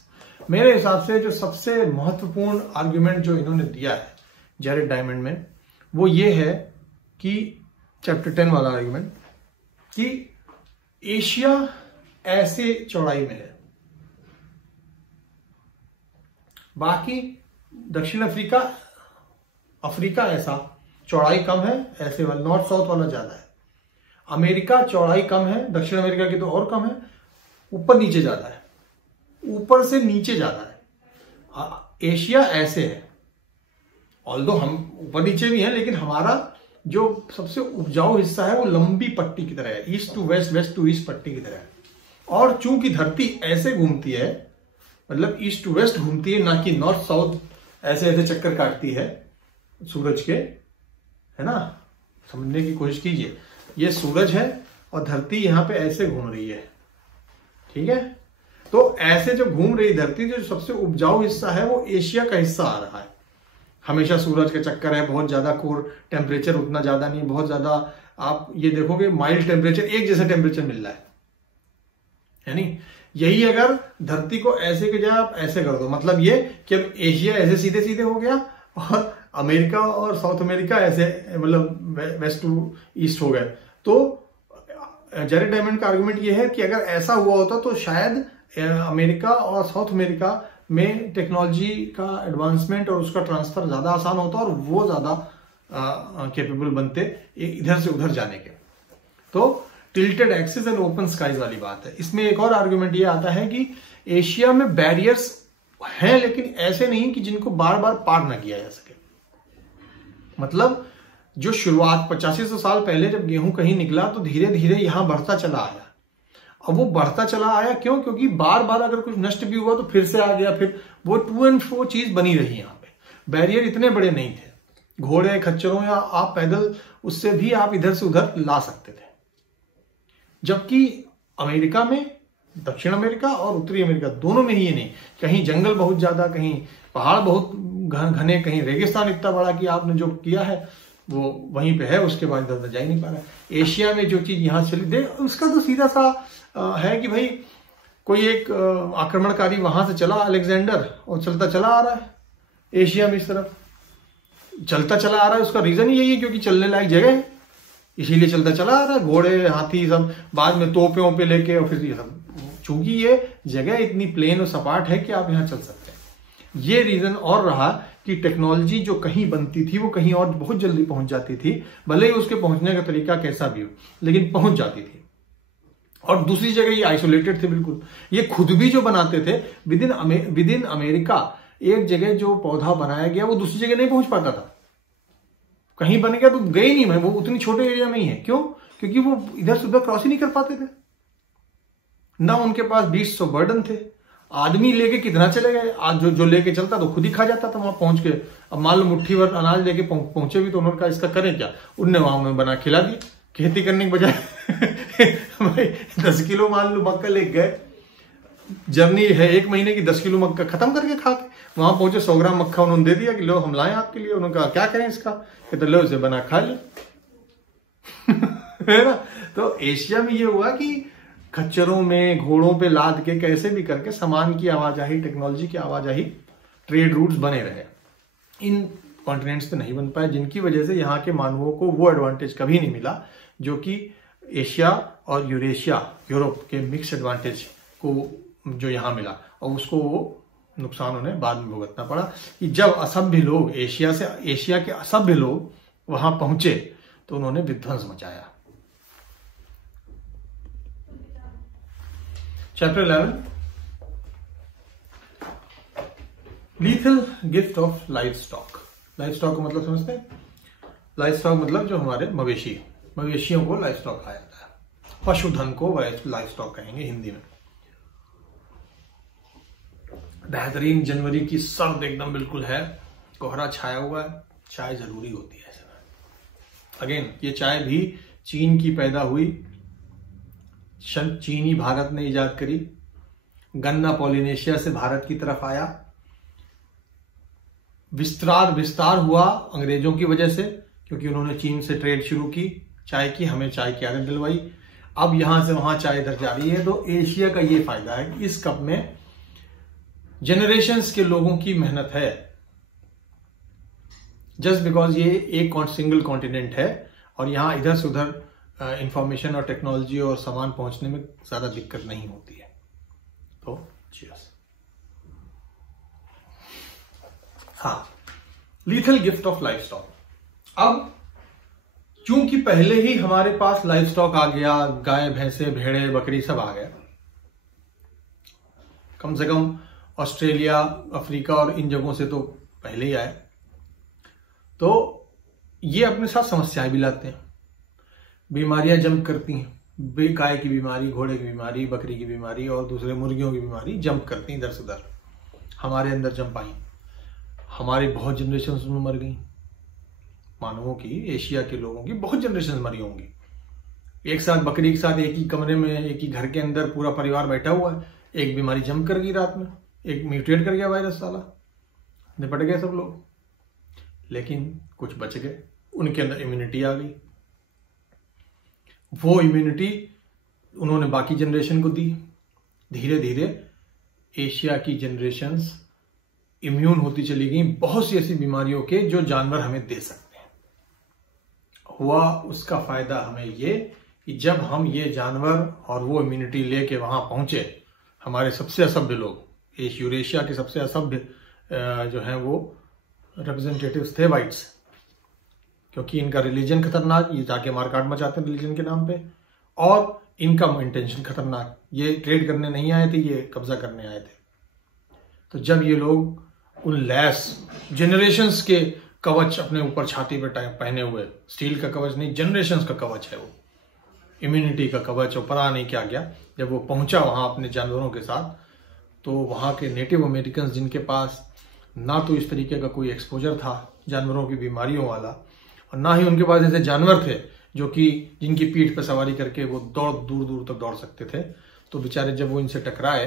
मेरे हिसाब से जो सबसे महत्वपूर्ण आर्गुमेंट जो इन्होंने दिया है जैरेड डायमंड में, वो ये है कि चैप्टर 10 वाला आर्गुमेंट कि एशिया ऐसे चौड़ाई में है, बाकी दक्षिण अफ्रीका ऐसा चौड़ाई कम है, ऐसे वाला नॉर्थ साउथ वाला ज्यादा है। अमेरिका चौड़ाई कम है, दक्षिण अमेरिका की तो और कम है, ऊपर नीचे ज्यादा है, ऊपर से नीचे ज्यादा है। एशिया ऐसे है, ऑल्दो हम ऊपर नीचे भी हैं, लेकिन हमारा जो सबसे उपजाऊ हिस्सा है वो लंबी पट्टी की तरह है, east to west, west to east पट्टी की तरह है। और चूंकि धरती ऐसे घूमती है, मतलब ईस्ट टू वेस्ट घूमती है, ना कि नॉर्थ साउथ ऐसे ऐसे चक्कर काटती है सूरज के, है ना। समझने की कोशिश कीजिए, ये सूरज है और धरती यहाँ पे ऐसे घूम रही है, ठीक है। तो ऐसे जो घूम रही धरती, जो सबसे उपजाऊ हिस्सा है वो एशिया का हिस्सा आ रहा है। हमेशा सूरज का चक्कर है, बहुत ज्यादा कोर टेम्परेचर उतना ज्यादा नहीं, बहुत ज्यादा आप ये देखोगे माइल्ड टेम्परेचर, एक जैसा टेम्परेचर मिल रहा है, यानी यही अगर धरती को ऐसे की जगह आप ऐसे कर दो, मतलब ये कि अब एशिया ऐसे सीधे सीधे हो गया और अमेरिका और साउथ अमेरिका ऐसे, मतलब वेस्ट टू ईस्ट हो गए। तो जेरेड डायमंड का आर्गुमेंट ये है कि अगर ऐसा हुआ होता तो शायद अमेरिका और साउथ अमेरिका में टेक्नोलॉजी का एडवांसमेंट और उसका ट्रांसफर ज्यादा आसान होता और वो ज्यादा कैपेबल बनते इधर से उधर जाने के। तो tilted axis and open skies वाली बात है। इसमें एक और आर्गुमेंट ये आता है कि एशिया में बैरियर्स हैं, लेकिन ऐसे नहीं कि जिनको बार बार पार ना किया जा सके। मतलब जो शुरुआत 8500 साल पहले जब गेहूं कहीं निकला तो धीरे धीरे यहां बढ़ता चला आया। अब वो बढ़ता चला आया क्यों? क्योंकि बार बार अगर कुछ नष्ट भी हुआ तो फिर से आ गया, फिर वो टू एंड फ्रो चीज बनी रही। यहाँ पे बैरियर इतने बड़े नहीं थे, घोड़े खच्चरों या आप पैदल उससे भी आप इधर से उधर ला सकते थे। जबकि अमेरिका में, दक्षिण अमेरिका और उत्तरी अमेरिका दोनों में ही ये नहीं, कहीं जंगल बहुत ज्यादा, कहीं पहाड़ बहुत घने, कहीं रेगिस्तान इतना बड़ा कि आपने जो किया है वो वहीं पे है, उसके बाद इधर जा ही नहीं पा रहा। एशिया में जो चीज यहां चली दे, उसका तो सीधा सा है कि भाई कोई एक आक्रमणकारी वहां से चला अलेक्जेंडर और चलता चला आ रहा है एशिया में, इस तरफ चलता चला आ रहा है। उसका रीजन यही है क्योंकि चलने लायक जगह है, इसीलिए चलता चला आ रहा है। घोड़े हाथी सब बाद में तोपे पे लेके, और फिर ये सब, चूंकि ये जगह इतनी प्लेन और सपाट है कि आप यहां चल सकते हैं। ये रीजन और रहा कि टेक्नोलॉजी जो कहीं बनती थी वो कहीं और बहुत जल्दी पहुंच जाती थी, भले ही उसके पहुंचने का तरीका कैसा भी हो, लेकिन पहुंच जाती थी। और दूसरी जगह ये आइसोलेटेड थे बिल्कुल। ये खुद भी जो बनाते थे विद इन अमेरिका, एक जगह जो पौधा बनाया गया वो दूसरी जगह नहीं पहुंच पाता था। कहीं बन गया तो गए नहीं, वो उतनी छोटे एरिया में ही है। क्यों? क्योंकि वो इधर से उधर क्रॉस ही नहीं कर पाते थे, ना उनके पास बीस्ट ऑफ बर्डन थे। आदमी लेके कितना चले गए, आज जो लेके चलता तो खुद ही खा जाता था वहां पहुंच के। अब मान लो मुट्ठी भर अनाज लेके पहुंचे भी तो उन्होंने कहा इसका करें क्या, उनने वहां में बना खिला दिया। खेती करने के बजाय भाई 10 किलो मान लो मक्का ले गए, जर्नी है 1 महीने की, 10 किलो मक्का खत्म करके खा के वहां पहुंचे। 100 ग्राम मक्का उन्होंने दे दिया कि लो हम लाए आपके लिए। उन्होंने कहा क्या करें इसका, तो लो उसे बना खा लिया है ना। तो एशिया में ये हुआ कि खच्चरों में, घोड़ों पे लाद के कैसे भी करके सामान की आवाजाही, टेक्नोलॉजी की आवाजाही, ट्रेड रूट्स बने रहे। इन कॉन्टिनेंट्स पे नहीं बन पाए, जिनकी वजह से यहाँ के मानवों को वो एडवांटेज कभी नहीं मिला जो कि एशिया और यूरेशिया, यूरोप के मिक्स एडवांटेज को जो यहाँ मिला। और उसको वो नुकसान उन्हें बाद में भुगतना पड़ा कि जब असभ्य लोग, एशिया के असभ्य लोग वहां पहुंचे तो उन्होंने विध्वंस मचाया। Chapter 11, lethal gift of life stock. Life stock का मतलब समझते हैं? लाइफ स्टॉक मतलब जो हमारे मवेशियों को लाइफ स्टॉक कहा जाता है। पशुधन को लाइफ स्टॉक कहेंगे हिंदी में। बेहतरीन जनवरी की सर्द एकदम बिल्कुल है, कोहरा छाया हुआ है, चाय जरूरी होती है ऐसे में। अगेन ये चाय भी चीन की पैदा हुई, चीनी भारत ने इजाद करी। गन्ना पॉलिनेशिया से भारत की तरफ आया, विस्तार हुआ अंग्रेजों की वजह से, क्योंकि उन्होंने चीन से ट्रेड शुरू की चाय की, हमें चाय की आदत दिलवाई। अब यहां से वहां चाय इधर जा रही है। तो एशिया का ये फायदा है कि इस कप में जनरेशंस के लोगों की मेहनत है। जस्ट बिकॉज ये एक सिंगल कॉन्टिनेंट है और यहां इधर से उधर इंफॉर्मेशन और टेक्नोलॉजी और सामान पहुंचने में ज्यादा दिक्कत नहीं होती है। तो चीयर्स। हाँ, lethal gift of life stock. अब चूंकि पहले ही हमारे पास लाइफ स्टॉक आ गया, गाय भैंसे भेड़े बकरी सब आ गया, कम से कम ऑस्ट्रेलिया, अफ्रीका और इन जगहों से तो पहले ही आए, तो ये अपने साथ समस्याएं भी लाते हैं। बीमारियां जंप करती हैं, गाय की बीमारी, घोड़े की बीमारी, बकरी की बीमारी और दूसरे मुर्गियों की बीमारी जंप करती इधर से उधर। हमारे अंदर जंप आई, हमारी बहुत जनरेशन में मर गई, मानवों की, एशिया के लोगों की बहुत जनरेशन मरी होंगी। एक साथ बकरी के साथ एक ही कमरे में, एक ही घर के अंदर पूरा परिवार बैठा हुआ है, एक बीमारी जम कर गई रात में, एक म्यूटेट कर गया वायरस, साला निपट गए सब लोग। लेकिन कुछ बच गए, उनके अंदर इम्यूनिटी आ गई। वो इम्यूनिटी उन्होंने बाकी जनरेशन को दी। धीरे धीरे एशिया की जनरेशन्स इम्यून होती चली गई बहुत सी ऐसी बीमारियों के जो जानवर हमें दे सकते हैं। हुआ उसका फायदा हमें ये कि जब हम ये जानवर और वो इम्यूनिटी लेके वहां पहुंचे, हमारे सबसे असभ्य लोग, यूरेशिया के सबसे असभ्य जो हैं वो रिप्रेजेंटेटिव्स थे वाइट्स, क्योंकि इनका रिलीजन खतरनाक, ये जाके मारकाट मचाते हैं रिलीजन के नाम पे, और इनका इंटेंशन खतरनाक, ये ट्रेड करने नहीं आए थे, ये कब्जा करने आए थे। तो जब ये लोग उन लैस जनरेशन्स के कवच अपने ऊपर छाती पे पहने हुए, स्टील का कवच नहीं, जनरेशन्स का कवच है वो, इम्यूनिटी का कवच, और पता नहीं क्या क्या, जब वो पहुंचा वहां अपने जानवरों के साथ, तो वहां के नेटिव अमेरिकन जिनके पास ना तो इस तरीके का कोई एक्सपोजर था जानवरों की बीमारियों वाला, और ना ही उनके पास ऐसे जानवर थे जो कि जिनकी पीठ पर सवारी करके वो दूर दूर तक दौड़ सकते थे, तो बेचारे जब वो इनसे टकराए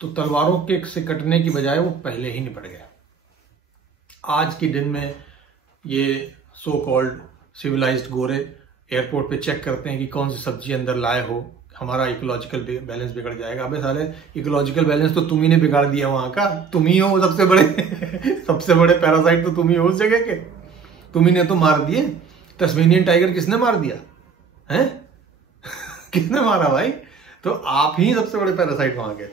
तो तलवारों के से कटने की बजाय वो पहले ही निपट गए। आज के दिन में ये सो कॉल्ड सिविलाइज्ड गोरे एयरपोर्ट पे चेक करते हैं कि कौन सी सब्जी अंदर लाए हो, हमारा इकोलॉजिकल बैलेंस बिगड़ जाएगा। अबे साले, इकोलॉजिकल बैलेंस तो तुम ही ने बिगाड़ दिया वहां का, तुम ही हो सबसे बड़े सबसे बड़े पैरासाइट तो तुम ही हो उस जगह के, तुम ही ने तो मार दिए। तस्मेनियन टाइगर किसने मार दिया है? किसने मारा भाई? तो आप ही सबसे बड़े पैरासाइट वहां के,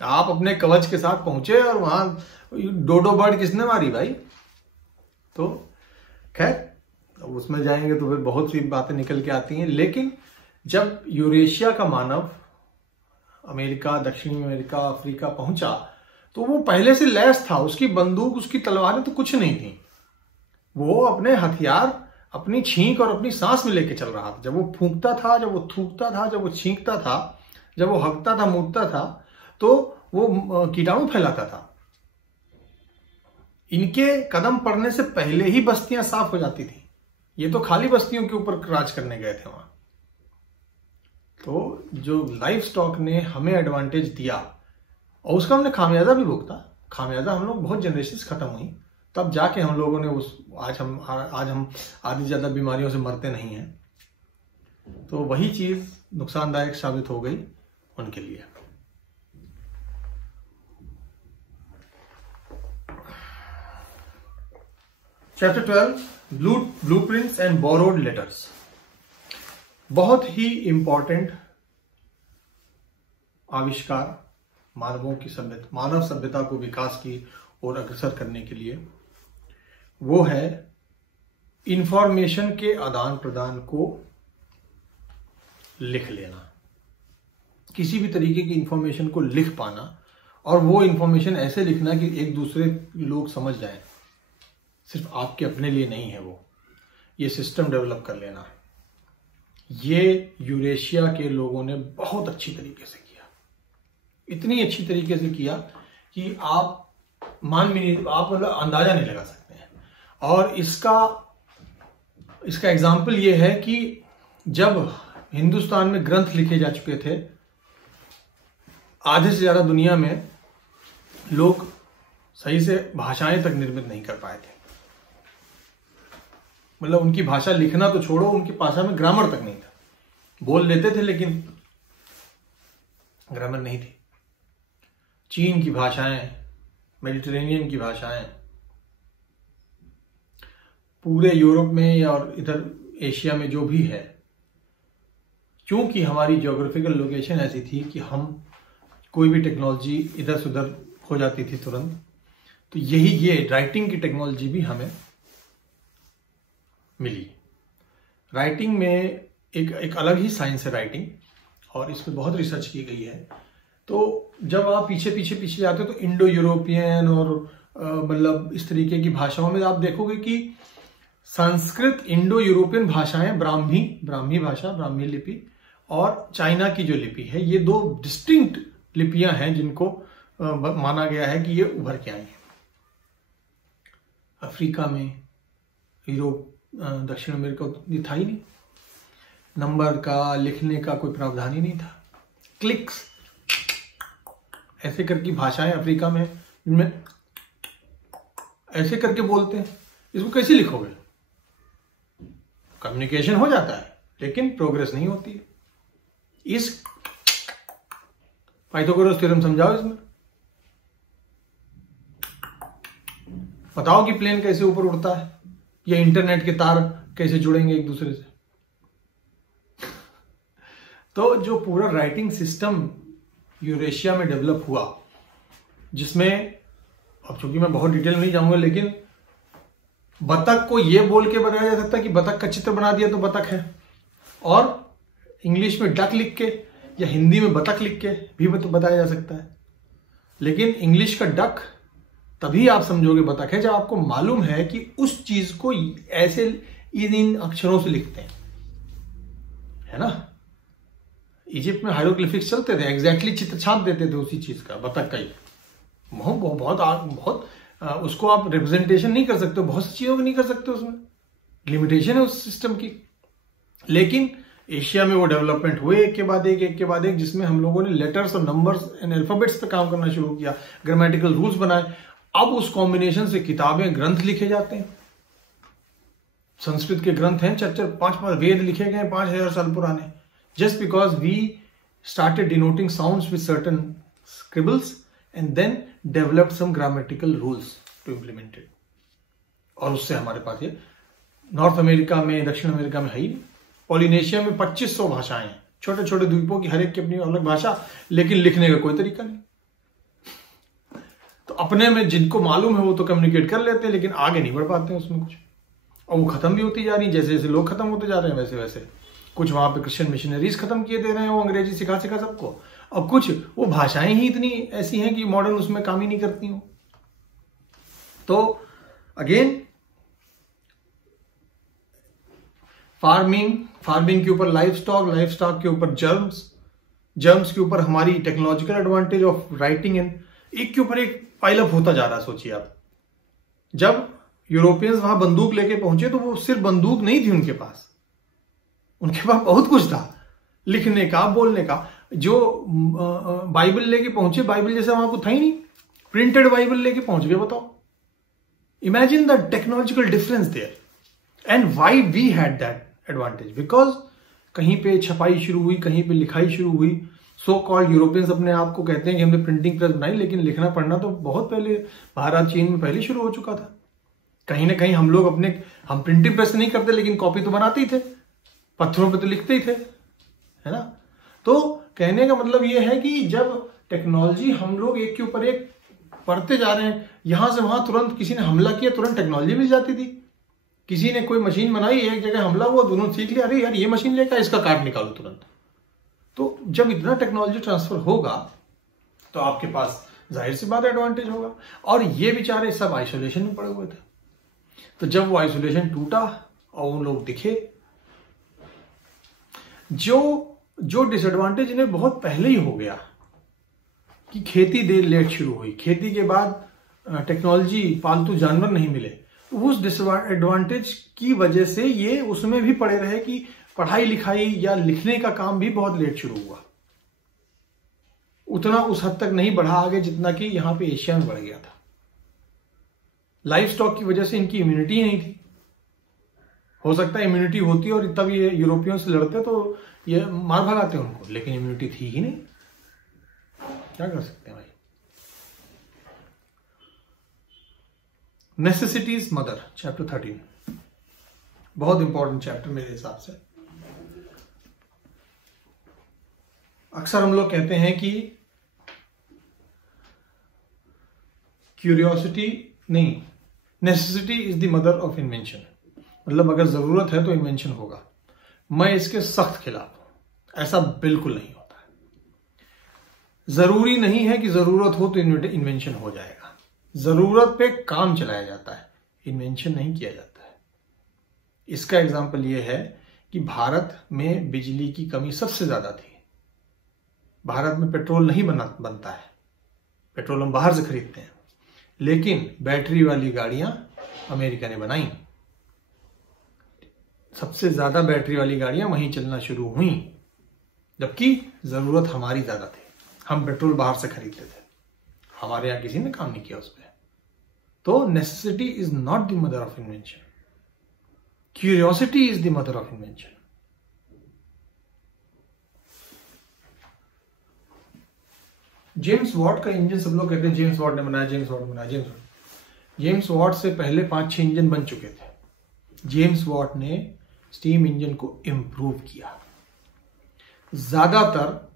आप अपने कवच के साथ पहुंचे और वहां डोडो बर्ड किसने मारी भाई? तो खैर उसमें जाएंगे तो फिर बहुत सी बातें निकल के आती हैं। लेकिन जब यूरेशिया का मानव अमेरिका, दक्षिणी अमेरिका, अफ्रीका पहुंचा तो वो पहले से लैस था, उसकी बंदूक, उसकी तलवारें तो कुछ नहीं थी, वो अपने हथियार अपनी छींक और अपनी सांस में लेके चल रहा था। जब वो फूंकता था, जब वो थूकता था, जब वो छींकता था, जब वो हकता था, मुड़ता था, तो वो कीटाणु फैलाता था। इनके कदम पड़ने से पहले ही बस्तियां साफ हो जाती थी। ये तो खाली बस्तियों के ऊपर राज करने गए थे वहां। तो जो लाइफ स्टॉक ने हमें एडवांटेज दिया और उसका हमने खामियाजा भी भुगता, खामियाजा हम लोग बहुत जनरेशंस खत्म हुई, तब जाके हम लोगों ने आज हम आधी ज्यादा बीमारियों से मरते नहीं हैं। तो वही चीज नुकसानदायक साबित हो गई उनके लिए। Chapter 12, blueprints and borrowed letters. बहुत ही इंपॉर्टेंट आविष्कार मानव सभ्यता को विकास की ओर अग्रसर करने के लिए, वो है इंफॉर्मेशन के आदान प्रदान को लिख लेना। किसी भी तरीके की इंफॉर्मेशन को लिख पाना, और वो इंफॉर्मेशन ऐसे लिखना कि एक दूसरे लोग समझ जाएं, सिर्फ आपके अपने लिए नहीं है वो, ये सिस्टम डेवलप कर लेना। ये यूरेशिया के लोगों ने बहुत अच्छी तरीके से किया, इतनी अच्छी तरीके से किया कि आप मान भी नहीं, आप मतलब अंदाजा नहीं लगा सकते हैं। और इसका एग्जाम्पल ये है कि जब हिंदुस्तान में ग्रंथ लिखे जा चुके थे, आधे से ज्यादा दुनिया में लोग सही से भाषाएं तक निर्मित नहीं कर पाए थे। मतलब उनकी भाषा लिखना तो छोड़ो, उनकी भाषा में ग्रामर तक नहीं था, बोल लेते थे लेकिन ग्रामर नहीं थी। चीन की भाषाएं, मेडिटेरेनियन की भाषाएं, पूरे यूरोप में और इधर एशिया में जो भी है, क्योंकि हमारी ज्योग्राफिकल लोकेशन ऐसी थी कि हम कोई भी टेक्नोलॉजी इधर से उधर हो जाती थी तुरंत, तो ये राइटिंग की टेक्नोलॉजी भी हमें मिली। राइटिंग में एक अलग ही साइंस है राइटिंग, और इस पर बहुत रिसर्च की गई है। तो जब आप पीछे जाते हो तो इंडो यूरोपियन और मतलब इस तरीके की भाषाओं में आप देखोगे कि संस्कृत, इंडो यूरोपियन भाषाएं, ब्राह्मी भाषा, ब्राह्मी लिपि, और चाइना की जो लिपि है, ये दो डिस्टिंक्ट लिपियां हैं जिनको माना गया है कि ये उभर के आई हैं। अफ्रीका में, यूरोप, दक्षिण अमेरिका ये था ही नहीं। नंबर का, लिखने का कोई प्रावधान ही नहीं था। क्लिक्स ऐसे करके भाषाएं अफ्रीका में इनमें ऐसे करके बोलते हैं, इसको कैसे लिखोगे? कम्युनिकेशन हो जाता है लेकिन प्रोग्रेस नहीं होती है। इस पाइथागोरस थ्योरम समझाओ, इसमें बताओ कि प्लेन कैसे ऊपर उड़ता है, या इंटरनेट के तार कैसे जुड़ेंगे एक दूसरे से। तो जो पूरा राइटिंग सिस्टम यूरेशिया में डेवलप हुआ, जिसमें अब चूंकि मैं बहुत डिटेल में नहीं जाऊंगा, लेकिन बतख को यह बोल के बताया जा सकता है कि बतख का चित्र बना दिया तो बतख है, और इंग्लिश में डक लिख के या हिंदी में बतख लिख के भी बताया जा सकता है। लेकिन इंग्लिश का डक तभी आप समझोगे बतख है जब आपको मालूम है कि उस चीज को ऐसे इन अक्षरों से लिखते हैं, है ना। इजिप्ट में हायरोग्लिफिक्स चलते थे, एग्जैक्टली चित्र छाप देते थे उसी चीज का, बतख का ही। बहुत उसको आप रिप्रेजेंटेशन नहीं कर सकते, बहुत सी चीजों को नहीं कर सकते, उसमें लिमिटेशन है उस सिस्टम की। लेकिन एशिया में वो डेवलपमेंट हुए एक के बाद एक, जिसमें हम लोगों ने लेटर्स और नंबर्स एंड अल्फाबेट्स पे काम करना शुरू किया, ग्रामेटिकल रूल्स बनाए। अब उस कॉम्बिनेशन से किताबें, ग्रंथ लिखे जाते हैं। संस्कृत के ग्रंथ हैं 4-5 वेद लिखे गए 5000 साल पुराने, just because we started denoting sounds with certain scribbles and then developed some grammatical rules to implement it. और उससे हमारे पास ये नॉर्थ अमेरिका में, दक्षिण अमेरिका में है ही। पॉलिनेशिया में 2500 भाषाएं हैं, छोटे छोटे द्वीपों की हर एक की अपनी अलग भाषा, लेकिन लिखने का कोई तरीका नहीं। तो अपने में जिनको मालूम है वो तो कम्युनिकेट कर लेते हैं, लेकिन आगे नहीं बढ़ पाते हैं उसमें कुछ, और वो खत्म भी होती जा रही है। जैसे जैसे लोग खत्म होते जा रहे हैं वैसे वैसे कुछ वहां पे क्रिश्चियन मिशनरीज खत्म किए दे रहे हैं, वो अंग्रेजी सिखा सबको, और कुछ वो भाषाएं ही इतनी ऐसी हैं कि मॉडर्न उसमें काम ही नहीं करती हूं। तो अगेन फार्मिंग के ऊपर लाइफ स्टॉक के ऊपर जर्म्स के ऊपर हमारी technological advantage of writing, and एक के ऊपर एक पाइलअप होता जा रहा है। सोचिए आप, जब यूरोपियंस वहां बंदूक लेके पहुंचे तो वो सिर्फ बंदूक नहीं थी उनके पास बहुत कुछ था, लिखने का, बोलने का। जो बाइबल लेके पहुंचे, बाइबल जैसे वहां को था ही नहीं, प्रिंटेड बाइबल लेके पहुंच गए। बताओ, imagine the technological difference there, and why we had that advantage, because कहीं पे छपाई शुरू हुई, कहीं पे लिखाई शुरू हुई। सो कॉल्ड यूरोपियंस अपने आप को कहते हैं कि हमने प्रिंटिंग प्रेस बनाई, लेकिन लिखना पढ़ना तो बहुत पहले भारत, चीन में पहले शुरू हो चुका था। कहीं ना कहीं हम लोग हम प्रिंटिंग प्रेस नहीं करते, लेकिन कॉपी तो बनाते ही थे, पत्थरों पे तो लिखते ही थे, है ना। तो कहने का मतलब यह है कि जब टेक्नोलॉजी हम लोग एक के ऊपर एक पढ़ते जा रहे हैं, यहां से वहां तुरंत किसी ने हमला किया, तुरंत टेक्नोलॉजी मिल जाती थी। किसी ने कोई मशीन बनाई, एक जगह हमला हुआ, दोनों सीख लिया, अरे यार ये मशीन लेकर इसका कार्ड निकालो तुरंत। तो जब इतना टेक्नोलॉजी ट्रांसफर होगा तो आपके पास जाहिर सी बात एडवांटेज होगा। और ये बेचारे सब आइसोलेशन में पड़े हुए थे, तो जब वो आइसोलेशन टूटा और उन लोग दिखे, जो डिसएडवांटेज इन्हें बहुत पहले ही हो गया कि खेती देर लेट शुरू हुई, खेती के बाद टेक्नोलॉजी, पालतू जानवर नहीं मिले, उस डिसएडवांटेज की वजह से ये उसमें भी पड़े रहे कि पढ़ाई लिखाई या लिखने का काम भी बहुत लेट शुरू हुआ। उतना उस हद तक नहीं बढ़ा आगे जितना कि यहां पे एशिया में बढ़ गया था। लाइफ स्टॉक की वजह से इनकी इम्यूनिटी नहीं थी। हो सकता है इम्यूनिटी होती और तब ये यूरोपियन से लड़ते तो ये मार भगाते उनको, लेकिन इम्यूनिटी थी ही नहीं, क्या कर सकते हैं भाई। नेसेसिटीज मदर, चैप्टर 13, बहुत इंपॉर्टेंट चैप्टर मेरे हिसाब से। अक्सर हम लोग कहते हैं कि क्यूरियोसिटी नहीं, necessity is the mother of invention. मतलब अगर जरूरत है तो इन्वेंशन होगा। मैं इसके सख्त खिलाफ हूं, ऐसा बिल्कुल नहीं होता है। जरूरी नहीं है कि जरूरत हो तो इन्वेंशन हो जाएगा। जरूरत पे काम चलाया जाता है, इन्वेंशन नहीं किया जाता है। इसका एग्जाम्पल यह है कि भारत में बिजली की कमी सबसे ज्यादा थी। भारत में पेट्रोल नहीं बनता है, पेट्रोल हम बाहर से खरीदते हैं, लेकिन बैटरी वाली गाड़ियां अमेरिका ने बनाई। सबसे ज्यादा बैटरी वाली गाड़ियां वहीं चलना शुरू हुई, जबकि जरूरत हमारी ज्यादा थी। हम पेट्रोल बाहर से खरीद लेते, हमारे यहां किसी ने काम नहीं किया उस पर। तो necessity is not the mother of invention, curiosity is the mother of invention. James Watt का इंजन, सब लोग कहते हैं जेम्स वॉट ने बनाया, जेम्स वॉट ने बनाया। जेम्स वॉट से पहले 5-6 इंजन बन चुके थे। जेम्स वॉट ने स्टीम इंजन को इंप्रूव किया। ज्यादातर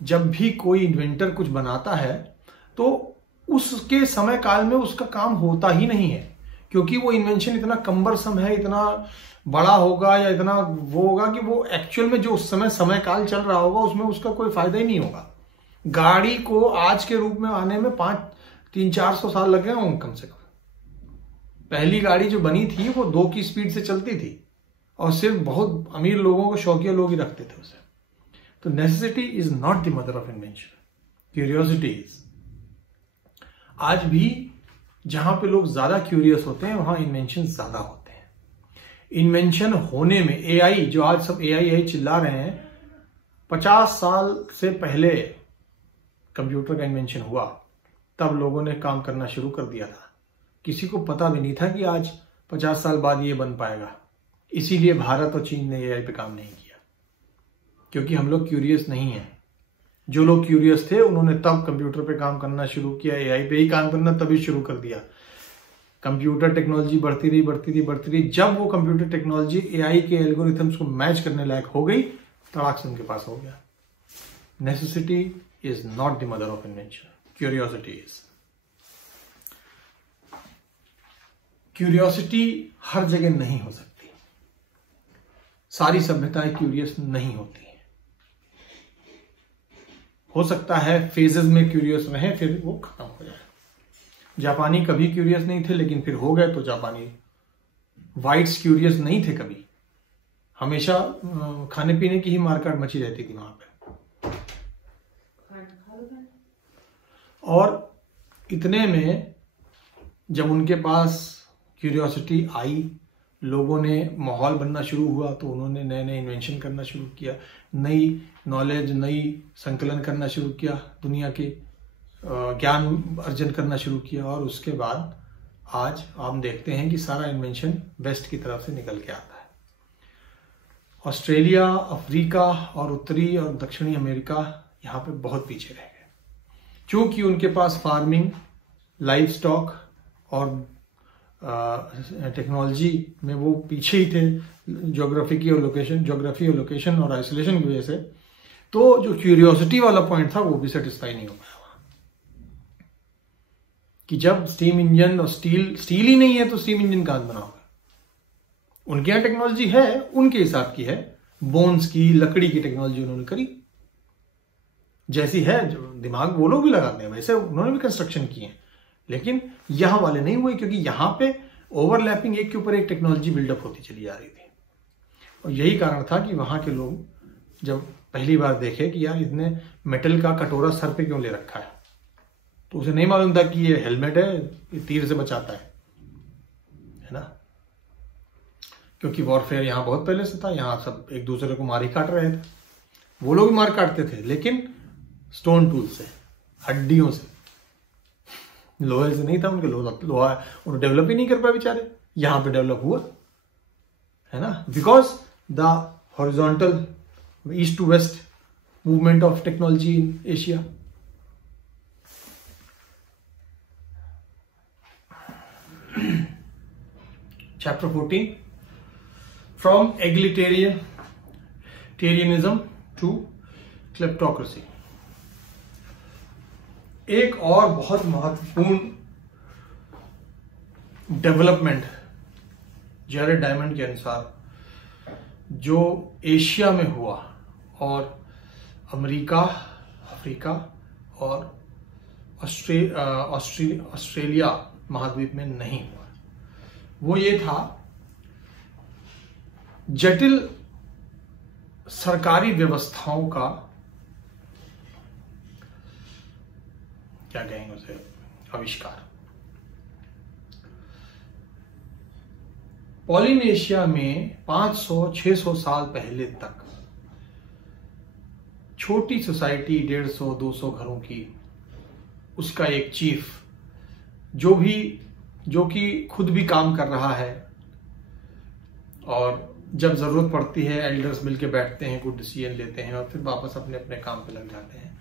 जब भी कोई इन्वेंटर कुछ बनाता है तो उसके समय काल में उसका काम होता ही नहीं है, क्योंकि वो इन्वेंशन इतना कम्बरसम है, इतना बड़ा होगा या इतना वो होगा कि वो एक्चुअल में जो उस समय काल चल रहा होगा उसमें उसका कोई फायदा ही नहीं होगा। गाड़ी को आज के रूप में आने में 300-400 साल लगे होंगे कम से कम। पहली गाड़ी जो बनी थी वो 2 की स्पीड से चलती थी और सिर्फ बहुत अमीर लोगों को, शौकिया लोग ही रखते थे उसे। तो necessity is not the mother of invention, curiosity is. आज भी जहां पे लोग ज्यादा क्यूरियस होते हैं वहां इन्वेंशन ज्यादा होते हैं। इन्वेंशन होने में एआई, जो आज सब एआई चिल्ला रहे हैं, 50 साल से पहले कंप्यूटर का इन्वेंशन हुआ, तब लोगों ने काम करना शुरू कर दिया था। किसी को पता भी नहीं था कि आज 50 साल बाद ये बन पाएगा। इसीलिए भारत और चीन ने एआई पे काम नहीं किया, क्योंकि हम लोग क्यूरियस नहीं हैं। जो लोग क्यूरियस थे उन्होंने तब कंप्यूटर पे काम करना शुरू किया, एआई पे ही काम करना तभी शुरू कर दिया। कंप्यूटर टेक्नोलॉजी बढ़ती रही। जब वो कंप्यूटर टेक्नोलॉजी एआई के एल्गोरिथम्स को मैच करने लायक हो गई, तड़ाक से उनके पास हो गया। Necessity is not the mother of invention, curiosity is. Curiosity हर जगह नहीं हो सकती, सारी सभ्यताएं क्यूरियस नहीं होती। हो सकता है फेजेस में क्यूरियस रहे, फिर वो खत्म हो जाए। जापानी कभी क्यूरियस नहीं थे, लेकिन फिर हो गए तो जापानी। व्हाइट्स क्यूरियस नहीं थे कभी, हमेशा खाने पीने की ही मारकाट मची रहती थी वहां पे। और इतने में जब उनके पास क्यूरियोसिटी आई, लोगों ने माहौल बनना शुरू हुआ, तो उन्होंने नए नए इन्वेंशन करना शुरू किया, नई नॉलेज, नई संकलन करना शुरू किया, दुनिया के ज्ञान अर्जन करना शुरू किया। और उसके बाद आज हम देखते हैं कि सारा इन्वेंशन वेस्ट की तरफ से निकल के आता है। ऑस्ट्रेलिया, अफ्रीका और उत्तरी और दक्षिणी अमेरिका यहाँ पे बहुत पीछे रह गए, क्योंकि उनके पास फार्मिंग, लाइफ स्टॉक और टेक्नोलॉजी में वो पीछे ही थे, ज्योग्राफी और लोकेशन और आइसोलेशन की वजह से। तो जो क्यूरियोसिटी वाला पॉइंट था वो भी सेटिस्फाई नहीं हो पाया कि जब स्टीम इंजन और स्टील ही नहीं है तो स्टीम इंजन कहां बनाओगे। उनके यहां टेक्नोलॉजी है, उनके हिसाब की है, बोन्स की, लकड़ी की टेक्नोलॉजी उन्होंने करी, जैसी है जो दिमाग वो लोग भी लगाते हैं वैसे उन्होंने भी कंस्ट्रक्शन किए हैं। लेकिन यहां वाले नहीं हुए, क्योंकि यहां पे ओवरलैपिंग, एक के ऊपर एक टेक्नोलॉजी बिल्डअप होती चली जा रही थी। और यही कारण था कि वहां के लोग जब पहली बार देखे कि यार इसने मेटल का कटोरा सर पे क्यों ले रखा है, तो उसे नहीं मालूम था कि ये हेलमेट है, ये तीर से बचाता है ना। क्योंकि वॉरफेयर यहां बहुत पहले से था, यहां सब एक दूसरे को मार ही काट रहे थे। वो लोग भी मार काटते थे, लेकिन स्टोन टूल से, हड्डियों से, लोहे से नहीं था। उनके लोहा उन्होंने डेवलप ही नहीं कर पाए बेचारे। यहां पे डेवलप हुआ है ना, because the horizontal east to west movement of technology in Asia. Chapter 14, from egalitarianism to kleptocracy. एक और बहुत महत्वपूर्ण डेवलपमेंट जैरेड डायमंड के अनुसार जो एशिया में हुआ और अमेरिका, अफ्रीका और ऑस्ट्रेलिया महाद्वीप में नहीं हुआ, वो ये था जटिल सरकारी व्यवस्थाओं का, क्या कहेंगे उसे, आविष्कार। पॉलिनेशिया में 500-600 साल पहले तक छोटी सोसाइटी 150-200 घरों की, उसका एक चीफ जो कि खुद भी काम कर रहा है, और जब जरूरत पड़ती है एल्डर्स मिलके बैठते हैं, कुछ डिसीजन लेते हैं और फिर वापस अपने अपने काम पे लग जाते हैं।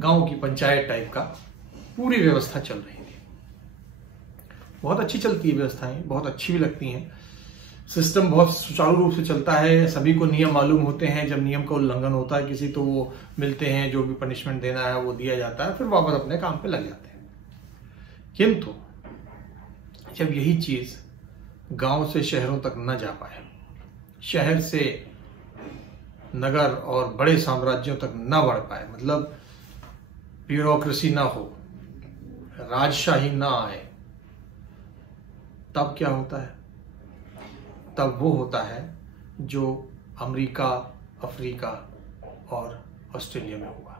गांव की पंचायत टाइप का पूरी व्यवस्था चल रही थी। बहुत अच्छी चलती है व्यवस्थाएं, बहुत अच्छी भी लगती हैं। सिस्टम बहुत सुचारू रूप से चलता है, सभी को नियम मालूम होते हैं। जब नियम का उल्लंघन होता है किसी, तो वो मिलते हैं, जो भी पनिशमेंट देना है वो दिया जाता है, फिर वापस अपने काम पे लग जाते हैं। किंतु जब यही चीज गांव से शहरों तक न जा पाए, शहर से नगर और बड़े साम्राज्यों तक न बढ़ पाए, मतलब ब्यूरोक्रेसी ना हो, राजशाही ना आए, तब क्या होता है? तब वो होता है जो अमेरिका, अफ्रीका और ऑस्ट्रेलिया में हुआ।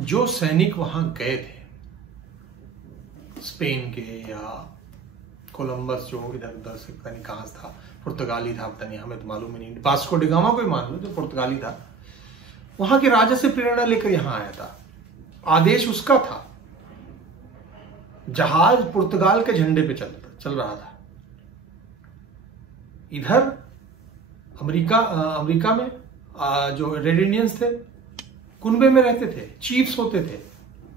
जो सैनिक वहां गए थे, स्पेन के या कोलंबस, जो इधर उधर से पता नहीं कहां था, पुर्तगाली था, पता नहीं, हमें तो मालूम ही नहीं, वास्को डी गामा को ही मान लो जो पुर्तगाली था, वहां के राजा से प्रेरणा लेकर यहां आया था। आदेश उसका था, जहाज पुर्तगाल के झंडे पे चल रहा था। इधर अमेरिका में जो रेड इंडियंस थे, कुनबे में रहते थे, चीफ्स होते थे,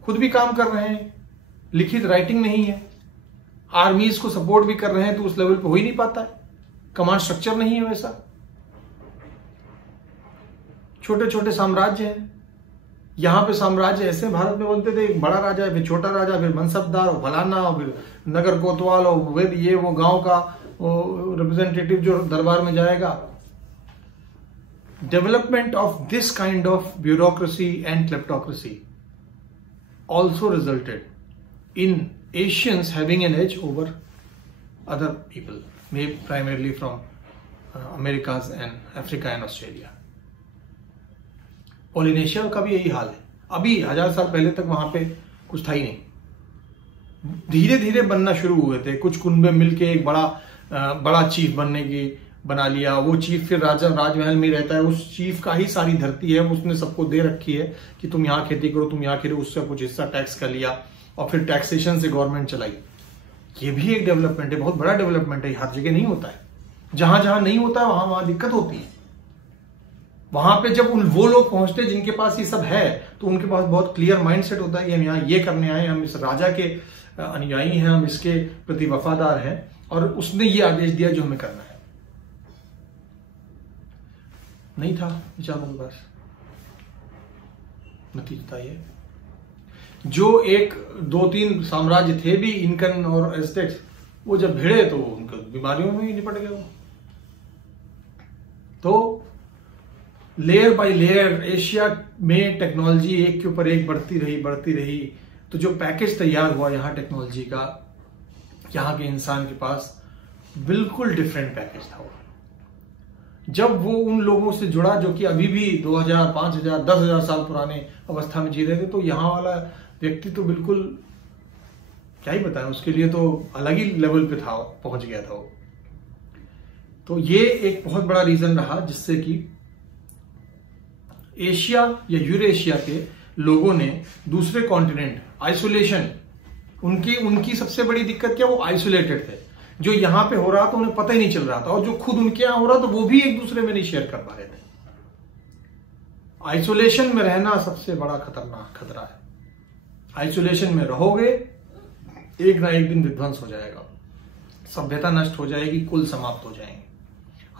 खुद भी काम कर रहे हैं, लिखित राइटिंग नहीं है, आर्मीज को सपोर्ट भी कर रहे हैं, तो उस लेवल पे हो ही नहीं पाता है, कमांड स्ट्रक्चर नहीं है वैसा, छोटे छोटे साम्राज्य हैं। यहां पे साम्राज्य ऐसे भारत में बोलते थे, एक बड़ा राजा, फिर छोटा राजा, फिर मनसबदार, और फलाना, और फिर नगर कोतवाल, और ये वो गांव का रिप्रेजेंटेटिव जो दरबार में जाएगा। Development of this kind of bureaucracy and kleptocracy also resulted in Asians having an edge over other people, maybe primarily from Americas and Africa and Australia. Polynesia का भी यही हाल है। अभी 1000 साल पहले तक वहां पे कुछ था ही नहीं, धीरे धीरे बनना शुरू हुए थे। कुछ कुनबे मिलके एक बड़ा चीफ बनने की बना लिया। वो चीफ फिर राजमहल में रहता है, उस चीफ का ही सारी धरती है, उसने सबको दे रखी है कि तुम यहाँ खेती करो, तुम यहाँ खेती, उससे कुछ हिस्सा टैक्स कर लिया और फिर टैक्सेशन से गवर्नमेंट चलाई। ये भी एक डेवलपमेंट है, बहुत बड़ा डेवलपमेंट है, हर जगह नहीं होता है। जहां जहां नहीं होता है वहां दिक्कत होती है। वहां पे जब वो लोग पहुंचते जिनके पास ये सब है, तो उनके पास बहुत क्लियर माइंडसेट होता है कि हम यहाँ ये करने आए, हम इस राजा के अनुयायी हैं, हम इसके प्रति वफादार हैं, और उसने ये आदेश दिया जो हमें करना है। नहीं था विचारों के पास। नतीजा ये, जो एक 2-3 साम्राज्य थे भी, इनकन और एस्टेक्स, वो जब भिड़े तो उनके बीमारियों में ही निपट गए वो। तो लेयर बाय लेयर एशिया में टेक्नोलॉजी एक के ऊपर एक बढ़ती रही। तो जो पैकेज तैयार हुआ यहाँ टेक्नोलॉजी का, यहाँ के इंसान के पास बिल्कुल डिफरेंट पैकेज था वो। जब वो उन लोगों से जुड़ा जो कि अभी भी 2000, 5000, 10,000 साल पुराने अवस्था में जी रहे थे, तो यहाँ वाला व्यक्ति तो बिल्कुल क्या ही बताएं, उसके लिए तो अलग ही लेवल पे था, पहुंच गया था वो। तो ये एक बहुत बड़ा रीजन रहा जिससे कि एशिया या यूरेशिया के लोगों ने दूसरे कॉन्टिनेंट, आइसोलेशन, उनकी सबसे बड़ी दिक्कत क्या, वो आइसोलेटेड थे। जो यहां पे हो रहा था उन्हें पता ही नहीं चल रहा था, और जो खुद उनके यहां हो रहा था वो भी एक दूसरे में नहीं शेयर कर पा रहे थे। आइसोलेशन में रहना सबसे बड़ा खतरनाक खतरा है। आइसोलेशन में रहोगे, एक ना एक दिन विध्वंस हो जाएगा, सभ्यता नष्ट हो जाएगी, कुल समाप्त हो जाएंगे।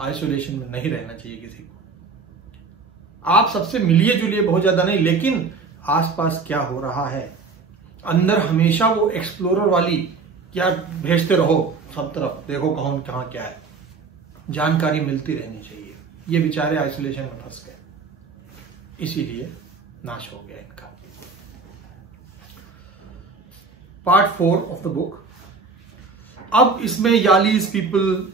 आइसोलेशन में नहीं रहना चाहिए किसी को। आप सबसे मिलिए जुलिए बहुत ज्यादा नहीं, लेकिन आसपास क्या हो रहा है, अंदर हमेशा वो एक्सप्लोरर वाली क्या भेजते रहो, सब तरफ देखो कौन कहां क्या है, जानकारी मिलती रहनी चाहिए। ये बेचारे आइसोलेशन में फंस गए, इसीलिए नाश हो गया इनका। Part 4 of the book. अब इसमें Yali's people,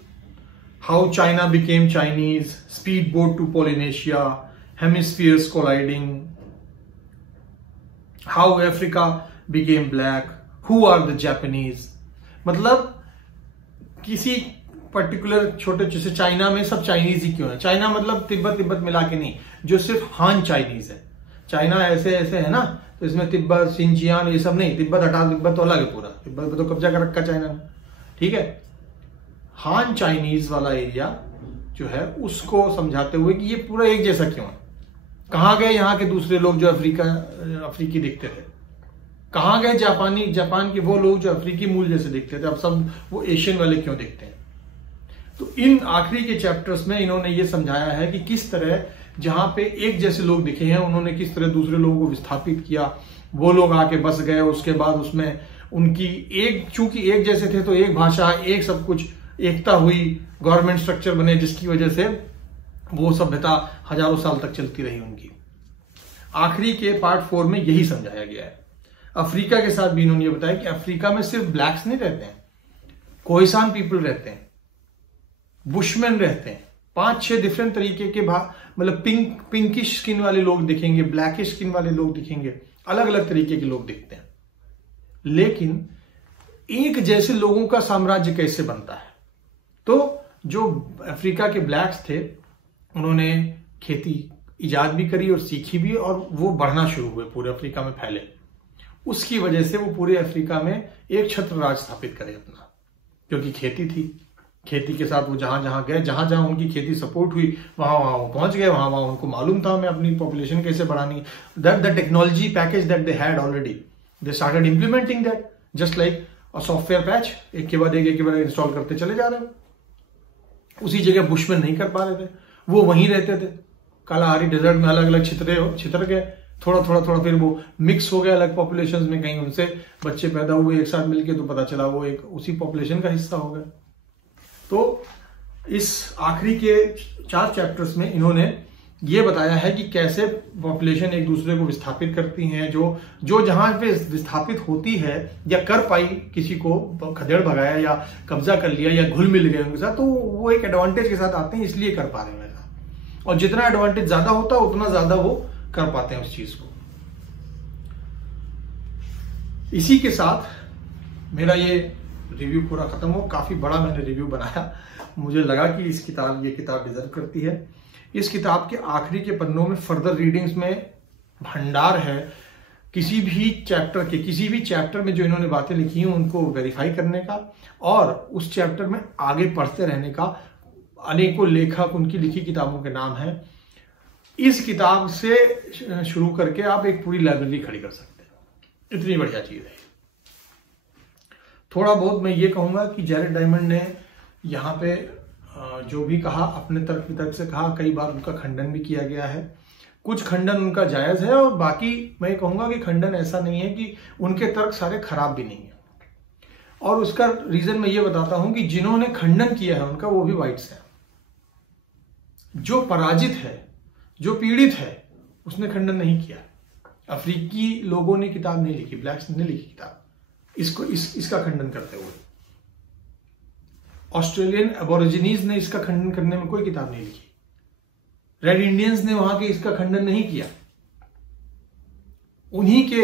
how China became Chinese, speed boat to Polynesia, hemispheres colliding, how Africa became black, who are the Japanese, मतलब किसी पर्टिकुलर छोटे जैसे चाइना में सब चाइनीज ही क्यों है, चाइना मतलब तिब्बत तिब्बत मिला के नहीं, जो सिर्फ हान चाइनीज है। चाइना ऐसे ऐसे है ना, तो इसमें तिब्बत सिंचियान ये सब नहीं, तिब्बत हटा, तिब्बत तो अलग है पूरा, तिब्बत पे तो कब्जा कर रखा चाइना ने, ठीक है। हान चाइनीज वाला एरिया जो है उसको समझाते हुए कि ये पूरा एक जैसा क्यों है। कहाँ गए यहाँ के दूसरे लोग जो अफ्रीकी दिखते थे, कहाँ गए जापान के वो लोग जो अफ्रीकी मूल जैसे दिखते थे, अब सब वो एशियन वाले क्यों दिखते हैं। तो इन आखिरी के चैप्टर्स में इन्होंने ये समझाया है कि किस तरह जहां पे एक जैसे लोग दिखे हैं उन्होंने किस तरह दूसरे लोगों को विस्थापित किया, वो लोग आके बस गए, उसके बाद उसमें उनकी चूंकि एक जैसे थे तो एक भाषा, एक सब कुछ, एकता हुई, गवर्नमेंट स्ट्रक्चर बने, जिसकी वजह से वो सभ्यता हजारों साल तक चलती रही उनकी। आखिरी के पार्ट 4 में यही समझाया गया है। अफ्रीका के साथ भी इन्होंने बताया कि अफ्रीका में सिर्फ ब्लैक्स नहीं रहते हैं, कोहिसान पीपल रहते हैं, बुशमैन रहते हैं, 5-6 डिफरेंट तरीके के मतलब पिंकिश स्किन वाले लोग दिखेंगे, ब्लैकिश स्किन वाले लोग दिखेंगे, अलग अलग तरीके के लोग दिखते हैं। लेकिन एक जैसे लोगों का साम्राज्य कैसे बनता है? तो जो अफ्रीका के ब्लैक्स थे उन्होंने खेती इजाद भी करी और सीखी भी, और वो बढ़ना शुरू हुए, पूरे अफ्रीका में फैले। उसकी वजह से वो पूरे अफ्रीका में एक छत्र राज स्थापित करे अपना, क्योंकि खेती थी। खेती के साथ वो जहां जहां गए, जहां जहां उनकी खेती सपोर्ट हुई, वहां वहां वो पहुंच गए, वहां वहां उनको मालूम था हमें अपनी पॉपुलेशन कैसे बढ़ानी। That the technology package that they had already, they started implementing that just like a software patch, एक के बाद एक इंस्टॉल करते चले जा रहे हैं। उसी जगह बुशमैन नहीं कर पा रहे थे, वो वहीं रहते थे कालाहारी डेजर्ट में, अलग अलग छितर गए, थोड़ा फिर वो मिक्स हो गया अलग पॉपुलेशंस में, कहीं उनसे बच्चे पैदा हुए एक साथ मिलके, तो पता चला वो एक उसी पॉपुलेशन का हिस्सा हो गया। तो इस आखिरी के 4 चैप्टर्स में इन्होंने ये बताया है कि कैसे पॉपुलेशन एक दूसरे को विस्थापित करती हैं, जो जहां पे विस्थापित होती है या कर पाई, किसी को खदेड़ भगाया या कब्जा कर लिया या घुल मिल गए उनके साथ, तो वो एक एडवांटेज के साथ आते हैं, इसलिए कर पा रहे हैं ऐसा। और जितना एडवांटेज ज्यादा होता है उतना ज्यादा वो कर पाते हैं उस चीज को। इसी के साथ मेरा ये रिव्यू पूरा खत्म हो। काफी बड़ा मैंने रिव्यू बनाया, मुझे लगा कि ये किताब डिजर्व करती है। इस किताब के आखिरी के पन्नों में फर्दर रीडिंग्स में भंडार है, किसी भी चैप्टर में जो इन्होंने बातें लिखी हैं उनको वेरीफाई करने का, और उस चैप्टर में आगे पढ़ते रहने का। अनेकों लेखक, उनकी लिखी किताबों के नाम हैं। इस किताब से शुरू करके आप एक पूरी लाइब्रेरी खड़ी कर सकते हैं, इतनी बढ़िया चीज है। थोड़ा बहुत मैं ये कहूंगा कि जैरेड डायमंड ने यहाँ पे जो भी कहा अपने तर्क वितर्क से कहा, कई बार उनका खंडन भी किया गया है। कुछ खंडन उनका जायज है, और बाकी मैं कहूंगा कि खंडन ऐसा नहीं है कि उनके तर्क सारे खराब भी नहीं है। और उसका रीजन मैं ये बताता हूं कि जिन्होंने खंडन किया है उनका, वो भी व्हाइट्स है। जो पराजित है, जो पीड़ित है, उसने खंडन नहीं किया। अफ्रीकी लोगों ने किताब नहीं लिखी, ब्लैक्स ने लिखी किताब इसका खंडन करते हुए। ऑस्ट्रेलियन एबोरिजिनीज ने इसका खंडन करने में कोई किताब नहीं लिखी। रेड इंडियंस ने वहां के इसका खंडन नहीं किया। उन्हीं के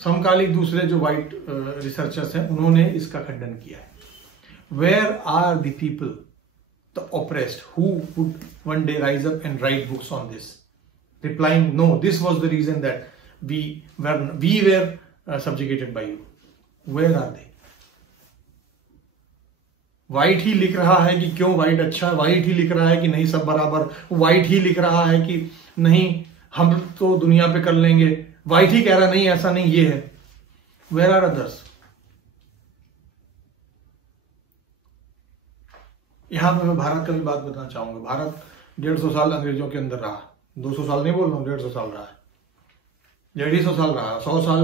समकालिक दूसरे जो व्हाइट रिसर्चर्स हैं उन्होंने इसका खंडन किया है। Where are the people, the oppressed, who would one day rise up and write books on this, replying no, this was the reason that we were subjugated by you. Where are they? White ही लिख रहा है कि क्यों white अच्छा है, white ही लिख रहा है कि नहीं सब बराबर, व्हाइट ही लिख रहा है कि नहीं हम तो दुनिया पे कर लेंगे, व्हाइट ही कह रहा नहीं ऐसा नहीं ये है। Where are others? यहां पे मैं भारत का भी बात बताना चाहूंगा। भारत 150 साल अंग्रेजों के अंदर रहा, 200 साल नहीं बोल रहा हूं, 150 साल रहा है, 150 साल रहा, 100 साल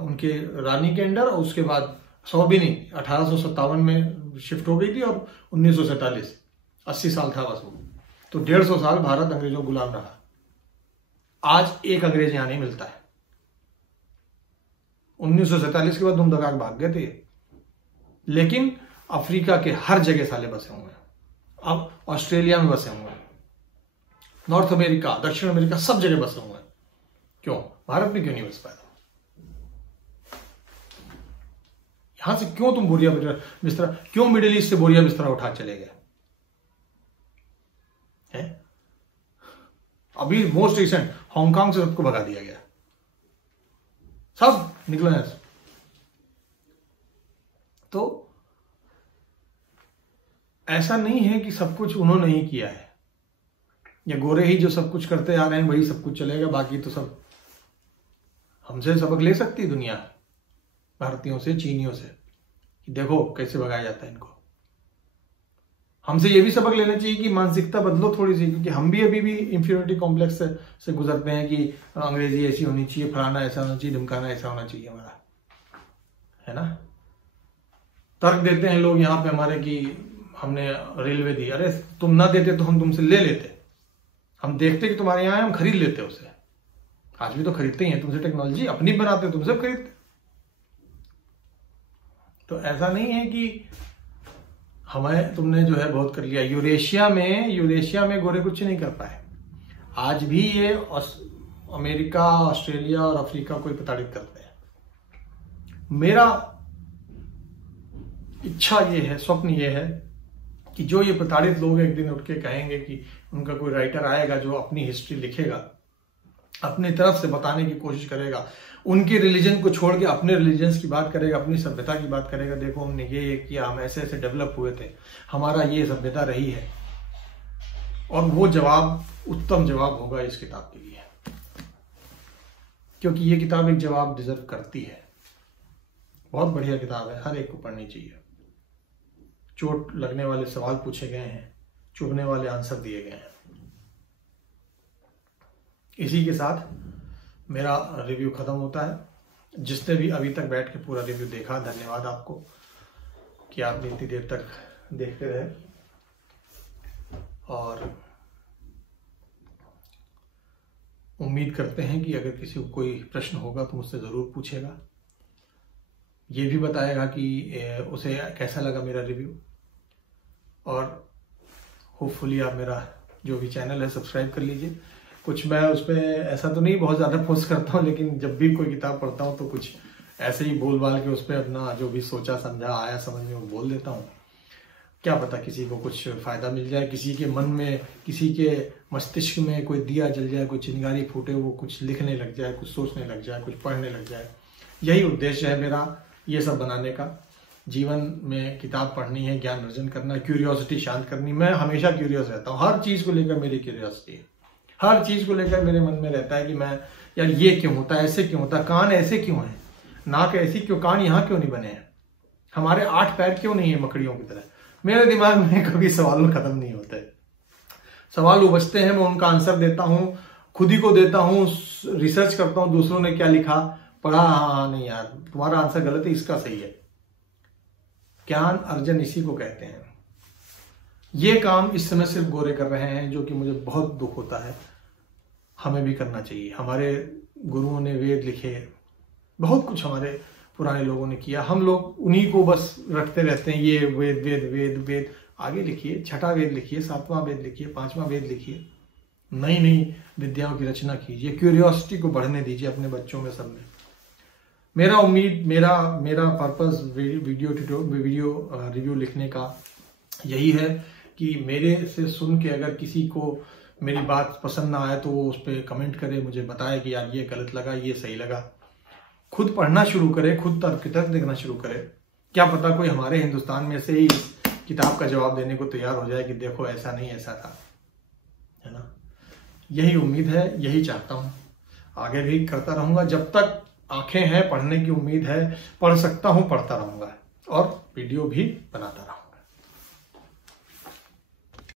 उनके रानी के अंडर, और उसके बाद 100 भी नहीं, 1857 में शिफ्ट हो गई थी, और 1947 80 साल था बस वो। तो 150 साल भारत अंग्रेजों गुलाम रहा। आज एक अंग्रेज यहां नहीं मिलता है। 1947 के बाद धूम धड़ाक भाग गए थे, लेकिन अफ्रीका के हर जगह साले बसे हुए हैं। अब ऑस्ट्रेलिया में बसे हुए हैं, नॉर्थ अमेरिका, दक्षिण अमेरिका, सब जगह बसे हुए हैं। क्यों? भारत में क्यों नहीं बस पाया? कहां से, क्यों तुम बोरिया बिस्तरा, क्यों मिडिल ईस्ट से बोरिया बिस्तरा उठा चले गए हैं? अभी मोस्ट रिसेंट हांगकांग से सबको भगा दिया गया, सब निकला है। तो ऐसा नहीं है कि सब कुछ उन्होंने ही किया है, या गोरे ही जो सब कुछ करते आ रहे हैं वही सब कुछ चलेगा, बाकी तो सब हमसे सबक ले सकती है दुनिया, भारतीयों से, चीनियों से, कि देखो कैसे भगाया जाता है इनको। हमसे ये भी सबक लेना चाहिए कि मानसिकता बदलो थोड़ी सी, क्योंकि हम भी अभी भी इंफीरियरिटी कॉम्प्लेक्स से गुजरते हैं कि अंग्रेजी ऐसी होनी चाहिए, फलाना ऐसा होना चाहिए, ढिमकाना ऐसा होना चाहिए हमारा, है ना। तर्क देते हैं लोग यहाँ पे हमारे कि हमने रेलवे दी, अरे तुम ना देते तो हम तुमसे ले लेते, हम देखते कि तुम्हारे यहाँ है, हम खरीद लेते उसे। आज भी तो खरीदते ही हैं, तुमसे टेक्नोलॉजी अपनी बनाते, तुमसे खरीदते। तो ऐसा नहीं है कि हमें तुमने जो है बहुत कर लिया। यूरेशिया में गोरे कुछ नहीं कर पाए। आज भी ये अमेरिका, ऑस्ट्रेलिया और अफ्रीका को प्रताड़ित करते हैं। मेरा इच्छा ये है, स्वप्न ये है कि जो ये प्रताड़ित लोग एक दिन उठ के कहेंगे कि उनका कोई राइटर आएगा जो अपनी हिस्ट्री लिखेगा, अपनी तरफ से बताने की कोशिश करेगा, उनके रिलीजन को छोड़ के अपने रिलीजन्स की बात करेगा, अपनी सभ्यता की बात करेगा, देखो हमने ये किया, हम ऐसे ऐसे डेवलप हुए थे, हमारा ये सभ्यता रही है। और वो जवाब उत्तम जवाब होगा इस किताब के लिए, क्योंकि ये किताब एक जवाब डिजर्व करती है। बहुत बढ़िया किताब है, हर एक को पढ़नी चाहिए। चोट लगने वाले सवाल पूछे गए हैं, चुभने वाले आंसर दिए गए हैं। इसी के साथ मेरा रिव्यू खत्म होता है। जिसने भी अभी तक बैठ के पूरा रिव्यू देखा, धन्यवाद आपको कि आपने इतनी देर तक देखते रहे। और उम्मीद करते हैं कि अगर किसी को कोई प्रश्न होगा तो मुझसे ज़रूर पूछेगा, ये भी बताएगा कि उसे कैसा लगा मेरा रिव्यू। और होपफुली आप मेरा जो भी चैनल है सब्सक्राइब कर लीजिए। कुछ मैं उस पर ऐसा तो नहीं बहुत ज़्यादा पोस्ट करता हूँ, लेकिन जब भी कोई किताब पढ़ता हूँ तो कुछ ऐसे ही बोल बाल के उस पर अपना जो भी सोचा समझा आया समझ में वो बोल देता हूँ। क्या पता किसी को कुछ फ़ायदा मिल जाए, किसी के मन में, किसी के मस्तिष्क में कोई दिया जल जाए, कोई चिंगारी फूटे, वो कुछ लिखने लग जाए, कुछ सोचने लग जाए, कुछ पढ़ने लग जाए। यही उद्देश्य है मेरा ये सब बनाने का। जीवन में किताब पढ़नी है, ज्ञान अर्जन करना, क्यूरियोसिटी शांत करनी। मैं हमेशा क्यूरियस रहता हूँ, हर चीज़ को लेकर मेरी क्यूरियोसिटी है, हर चीज़ को लेकर मेरे मन में रहता है कि मैं यार ये क्यों होता है, ऐसे क्यों होता है, कान ऐसे क्यों है, नाक ऐसी क्यों, कान यहाँ क्यों नहीं बने हैं, हमारे 8 पैर क्यों नहीं है मकड़ियों की तरह। मेरे दिमाग में कभी सवाल खत्म नहीं होते, सवाल उबजते हैं, मैं उनका आंसर देता हूँ, खुद ही को देता हूँ, रिसर्च करता हूँ, दूसरों ने क्या लिखा, पढ़ा, हाँ नहीं यार तुम्हारा आंसर गलत है, इसका सही है। ज्ञान अर्जन इसी को कहते हैं। ये काम इस समय सिर्फ गोरे कर रहे हैं, जो कि मुझे बहुत दुख होता है। हमें भी करना चाहिए। हमारे गुरुओं ने वेद लिखे, बहुत कुछ हमारे पुराने लोगों ने किया, हम लोग उन्हीं को बस रटते रहते हैं। ये वेद वेद वेद वेद, आगे लिखिए, 6वां वेद लिखिए, 7वां वेद लिखिए, 5वां वेद लिखिए, नई नई विद्याओं की रचना कीजिए, क्यूरियोसिटी को बढ़ने दीजिए अपने बच्चों में, सब में। मेरा उम्मीद, मेरा पर्पस वीडियो रिव्यू लिखने का यही है कि मेरे से सुन के अगर किसी को मेरी बात पसंद ना आए तो वो उस पर कमेंट करे, मुझे बताए कि यार ये गलत लगा, ये सही लगा। खुद पढ़ना शुरू करे, खुद तर्क देखना शुरू करे। क्या पता कोई हमारे हिंदुस्तान में से ही किताब का जवाब देने को तैयार हो जाए कि देखो ऐसा नहीं ऐसा था, है ना। यही उम्मीद है, यही चाहता हूँ, आगे भी करता रहूंगा। जब तक आंखें हैं, पढ़ने की उम्मीद है, पढ़ सकता हूँ, पढ़ता रहूंगा और वीडियो भी बनाता रहूंगा।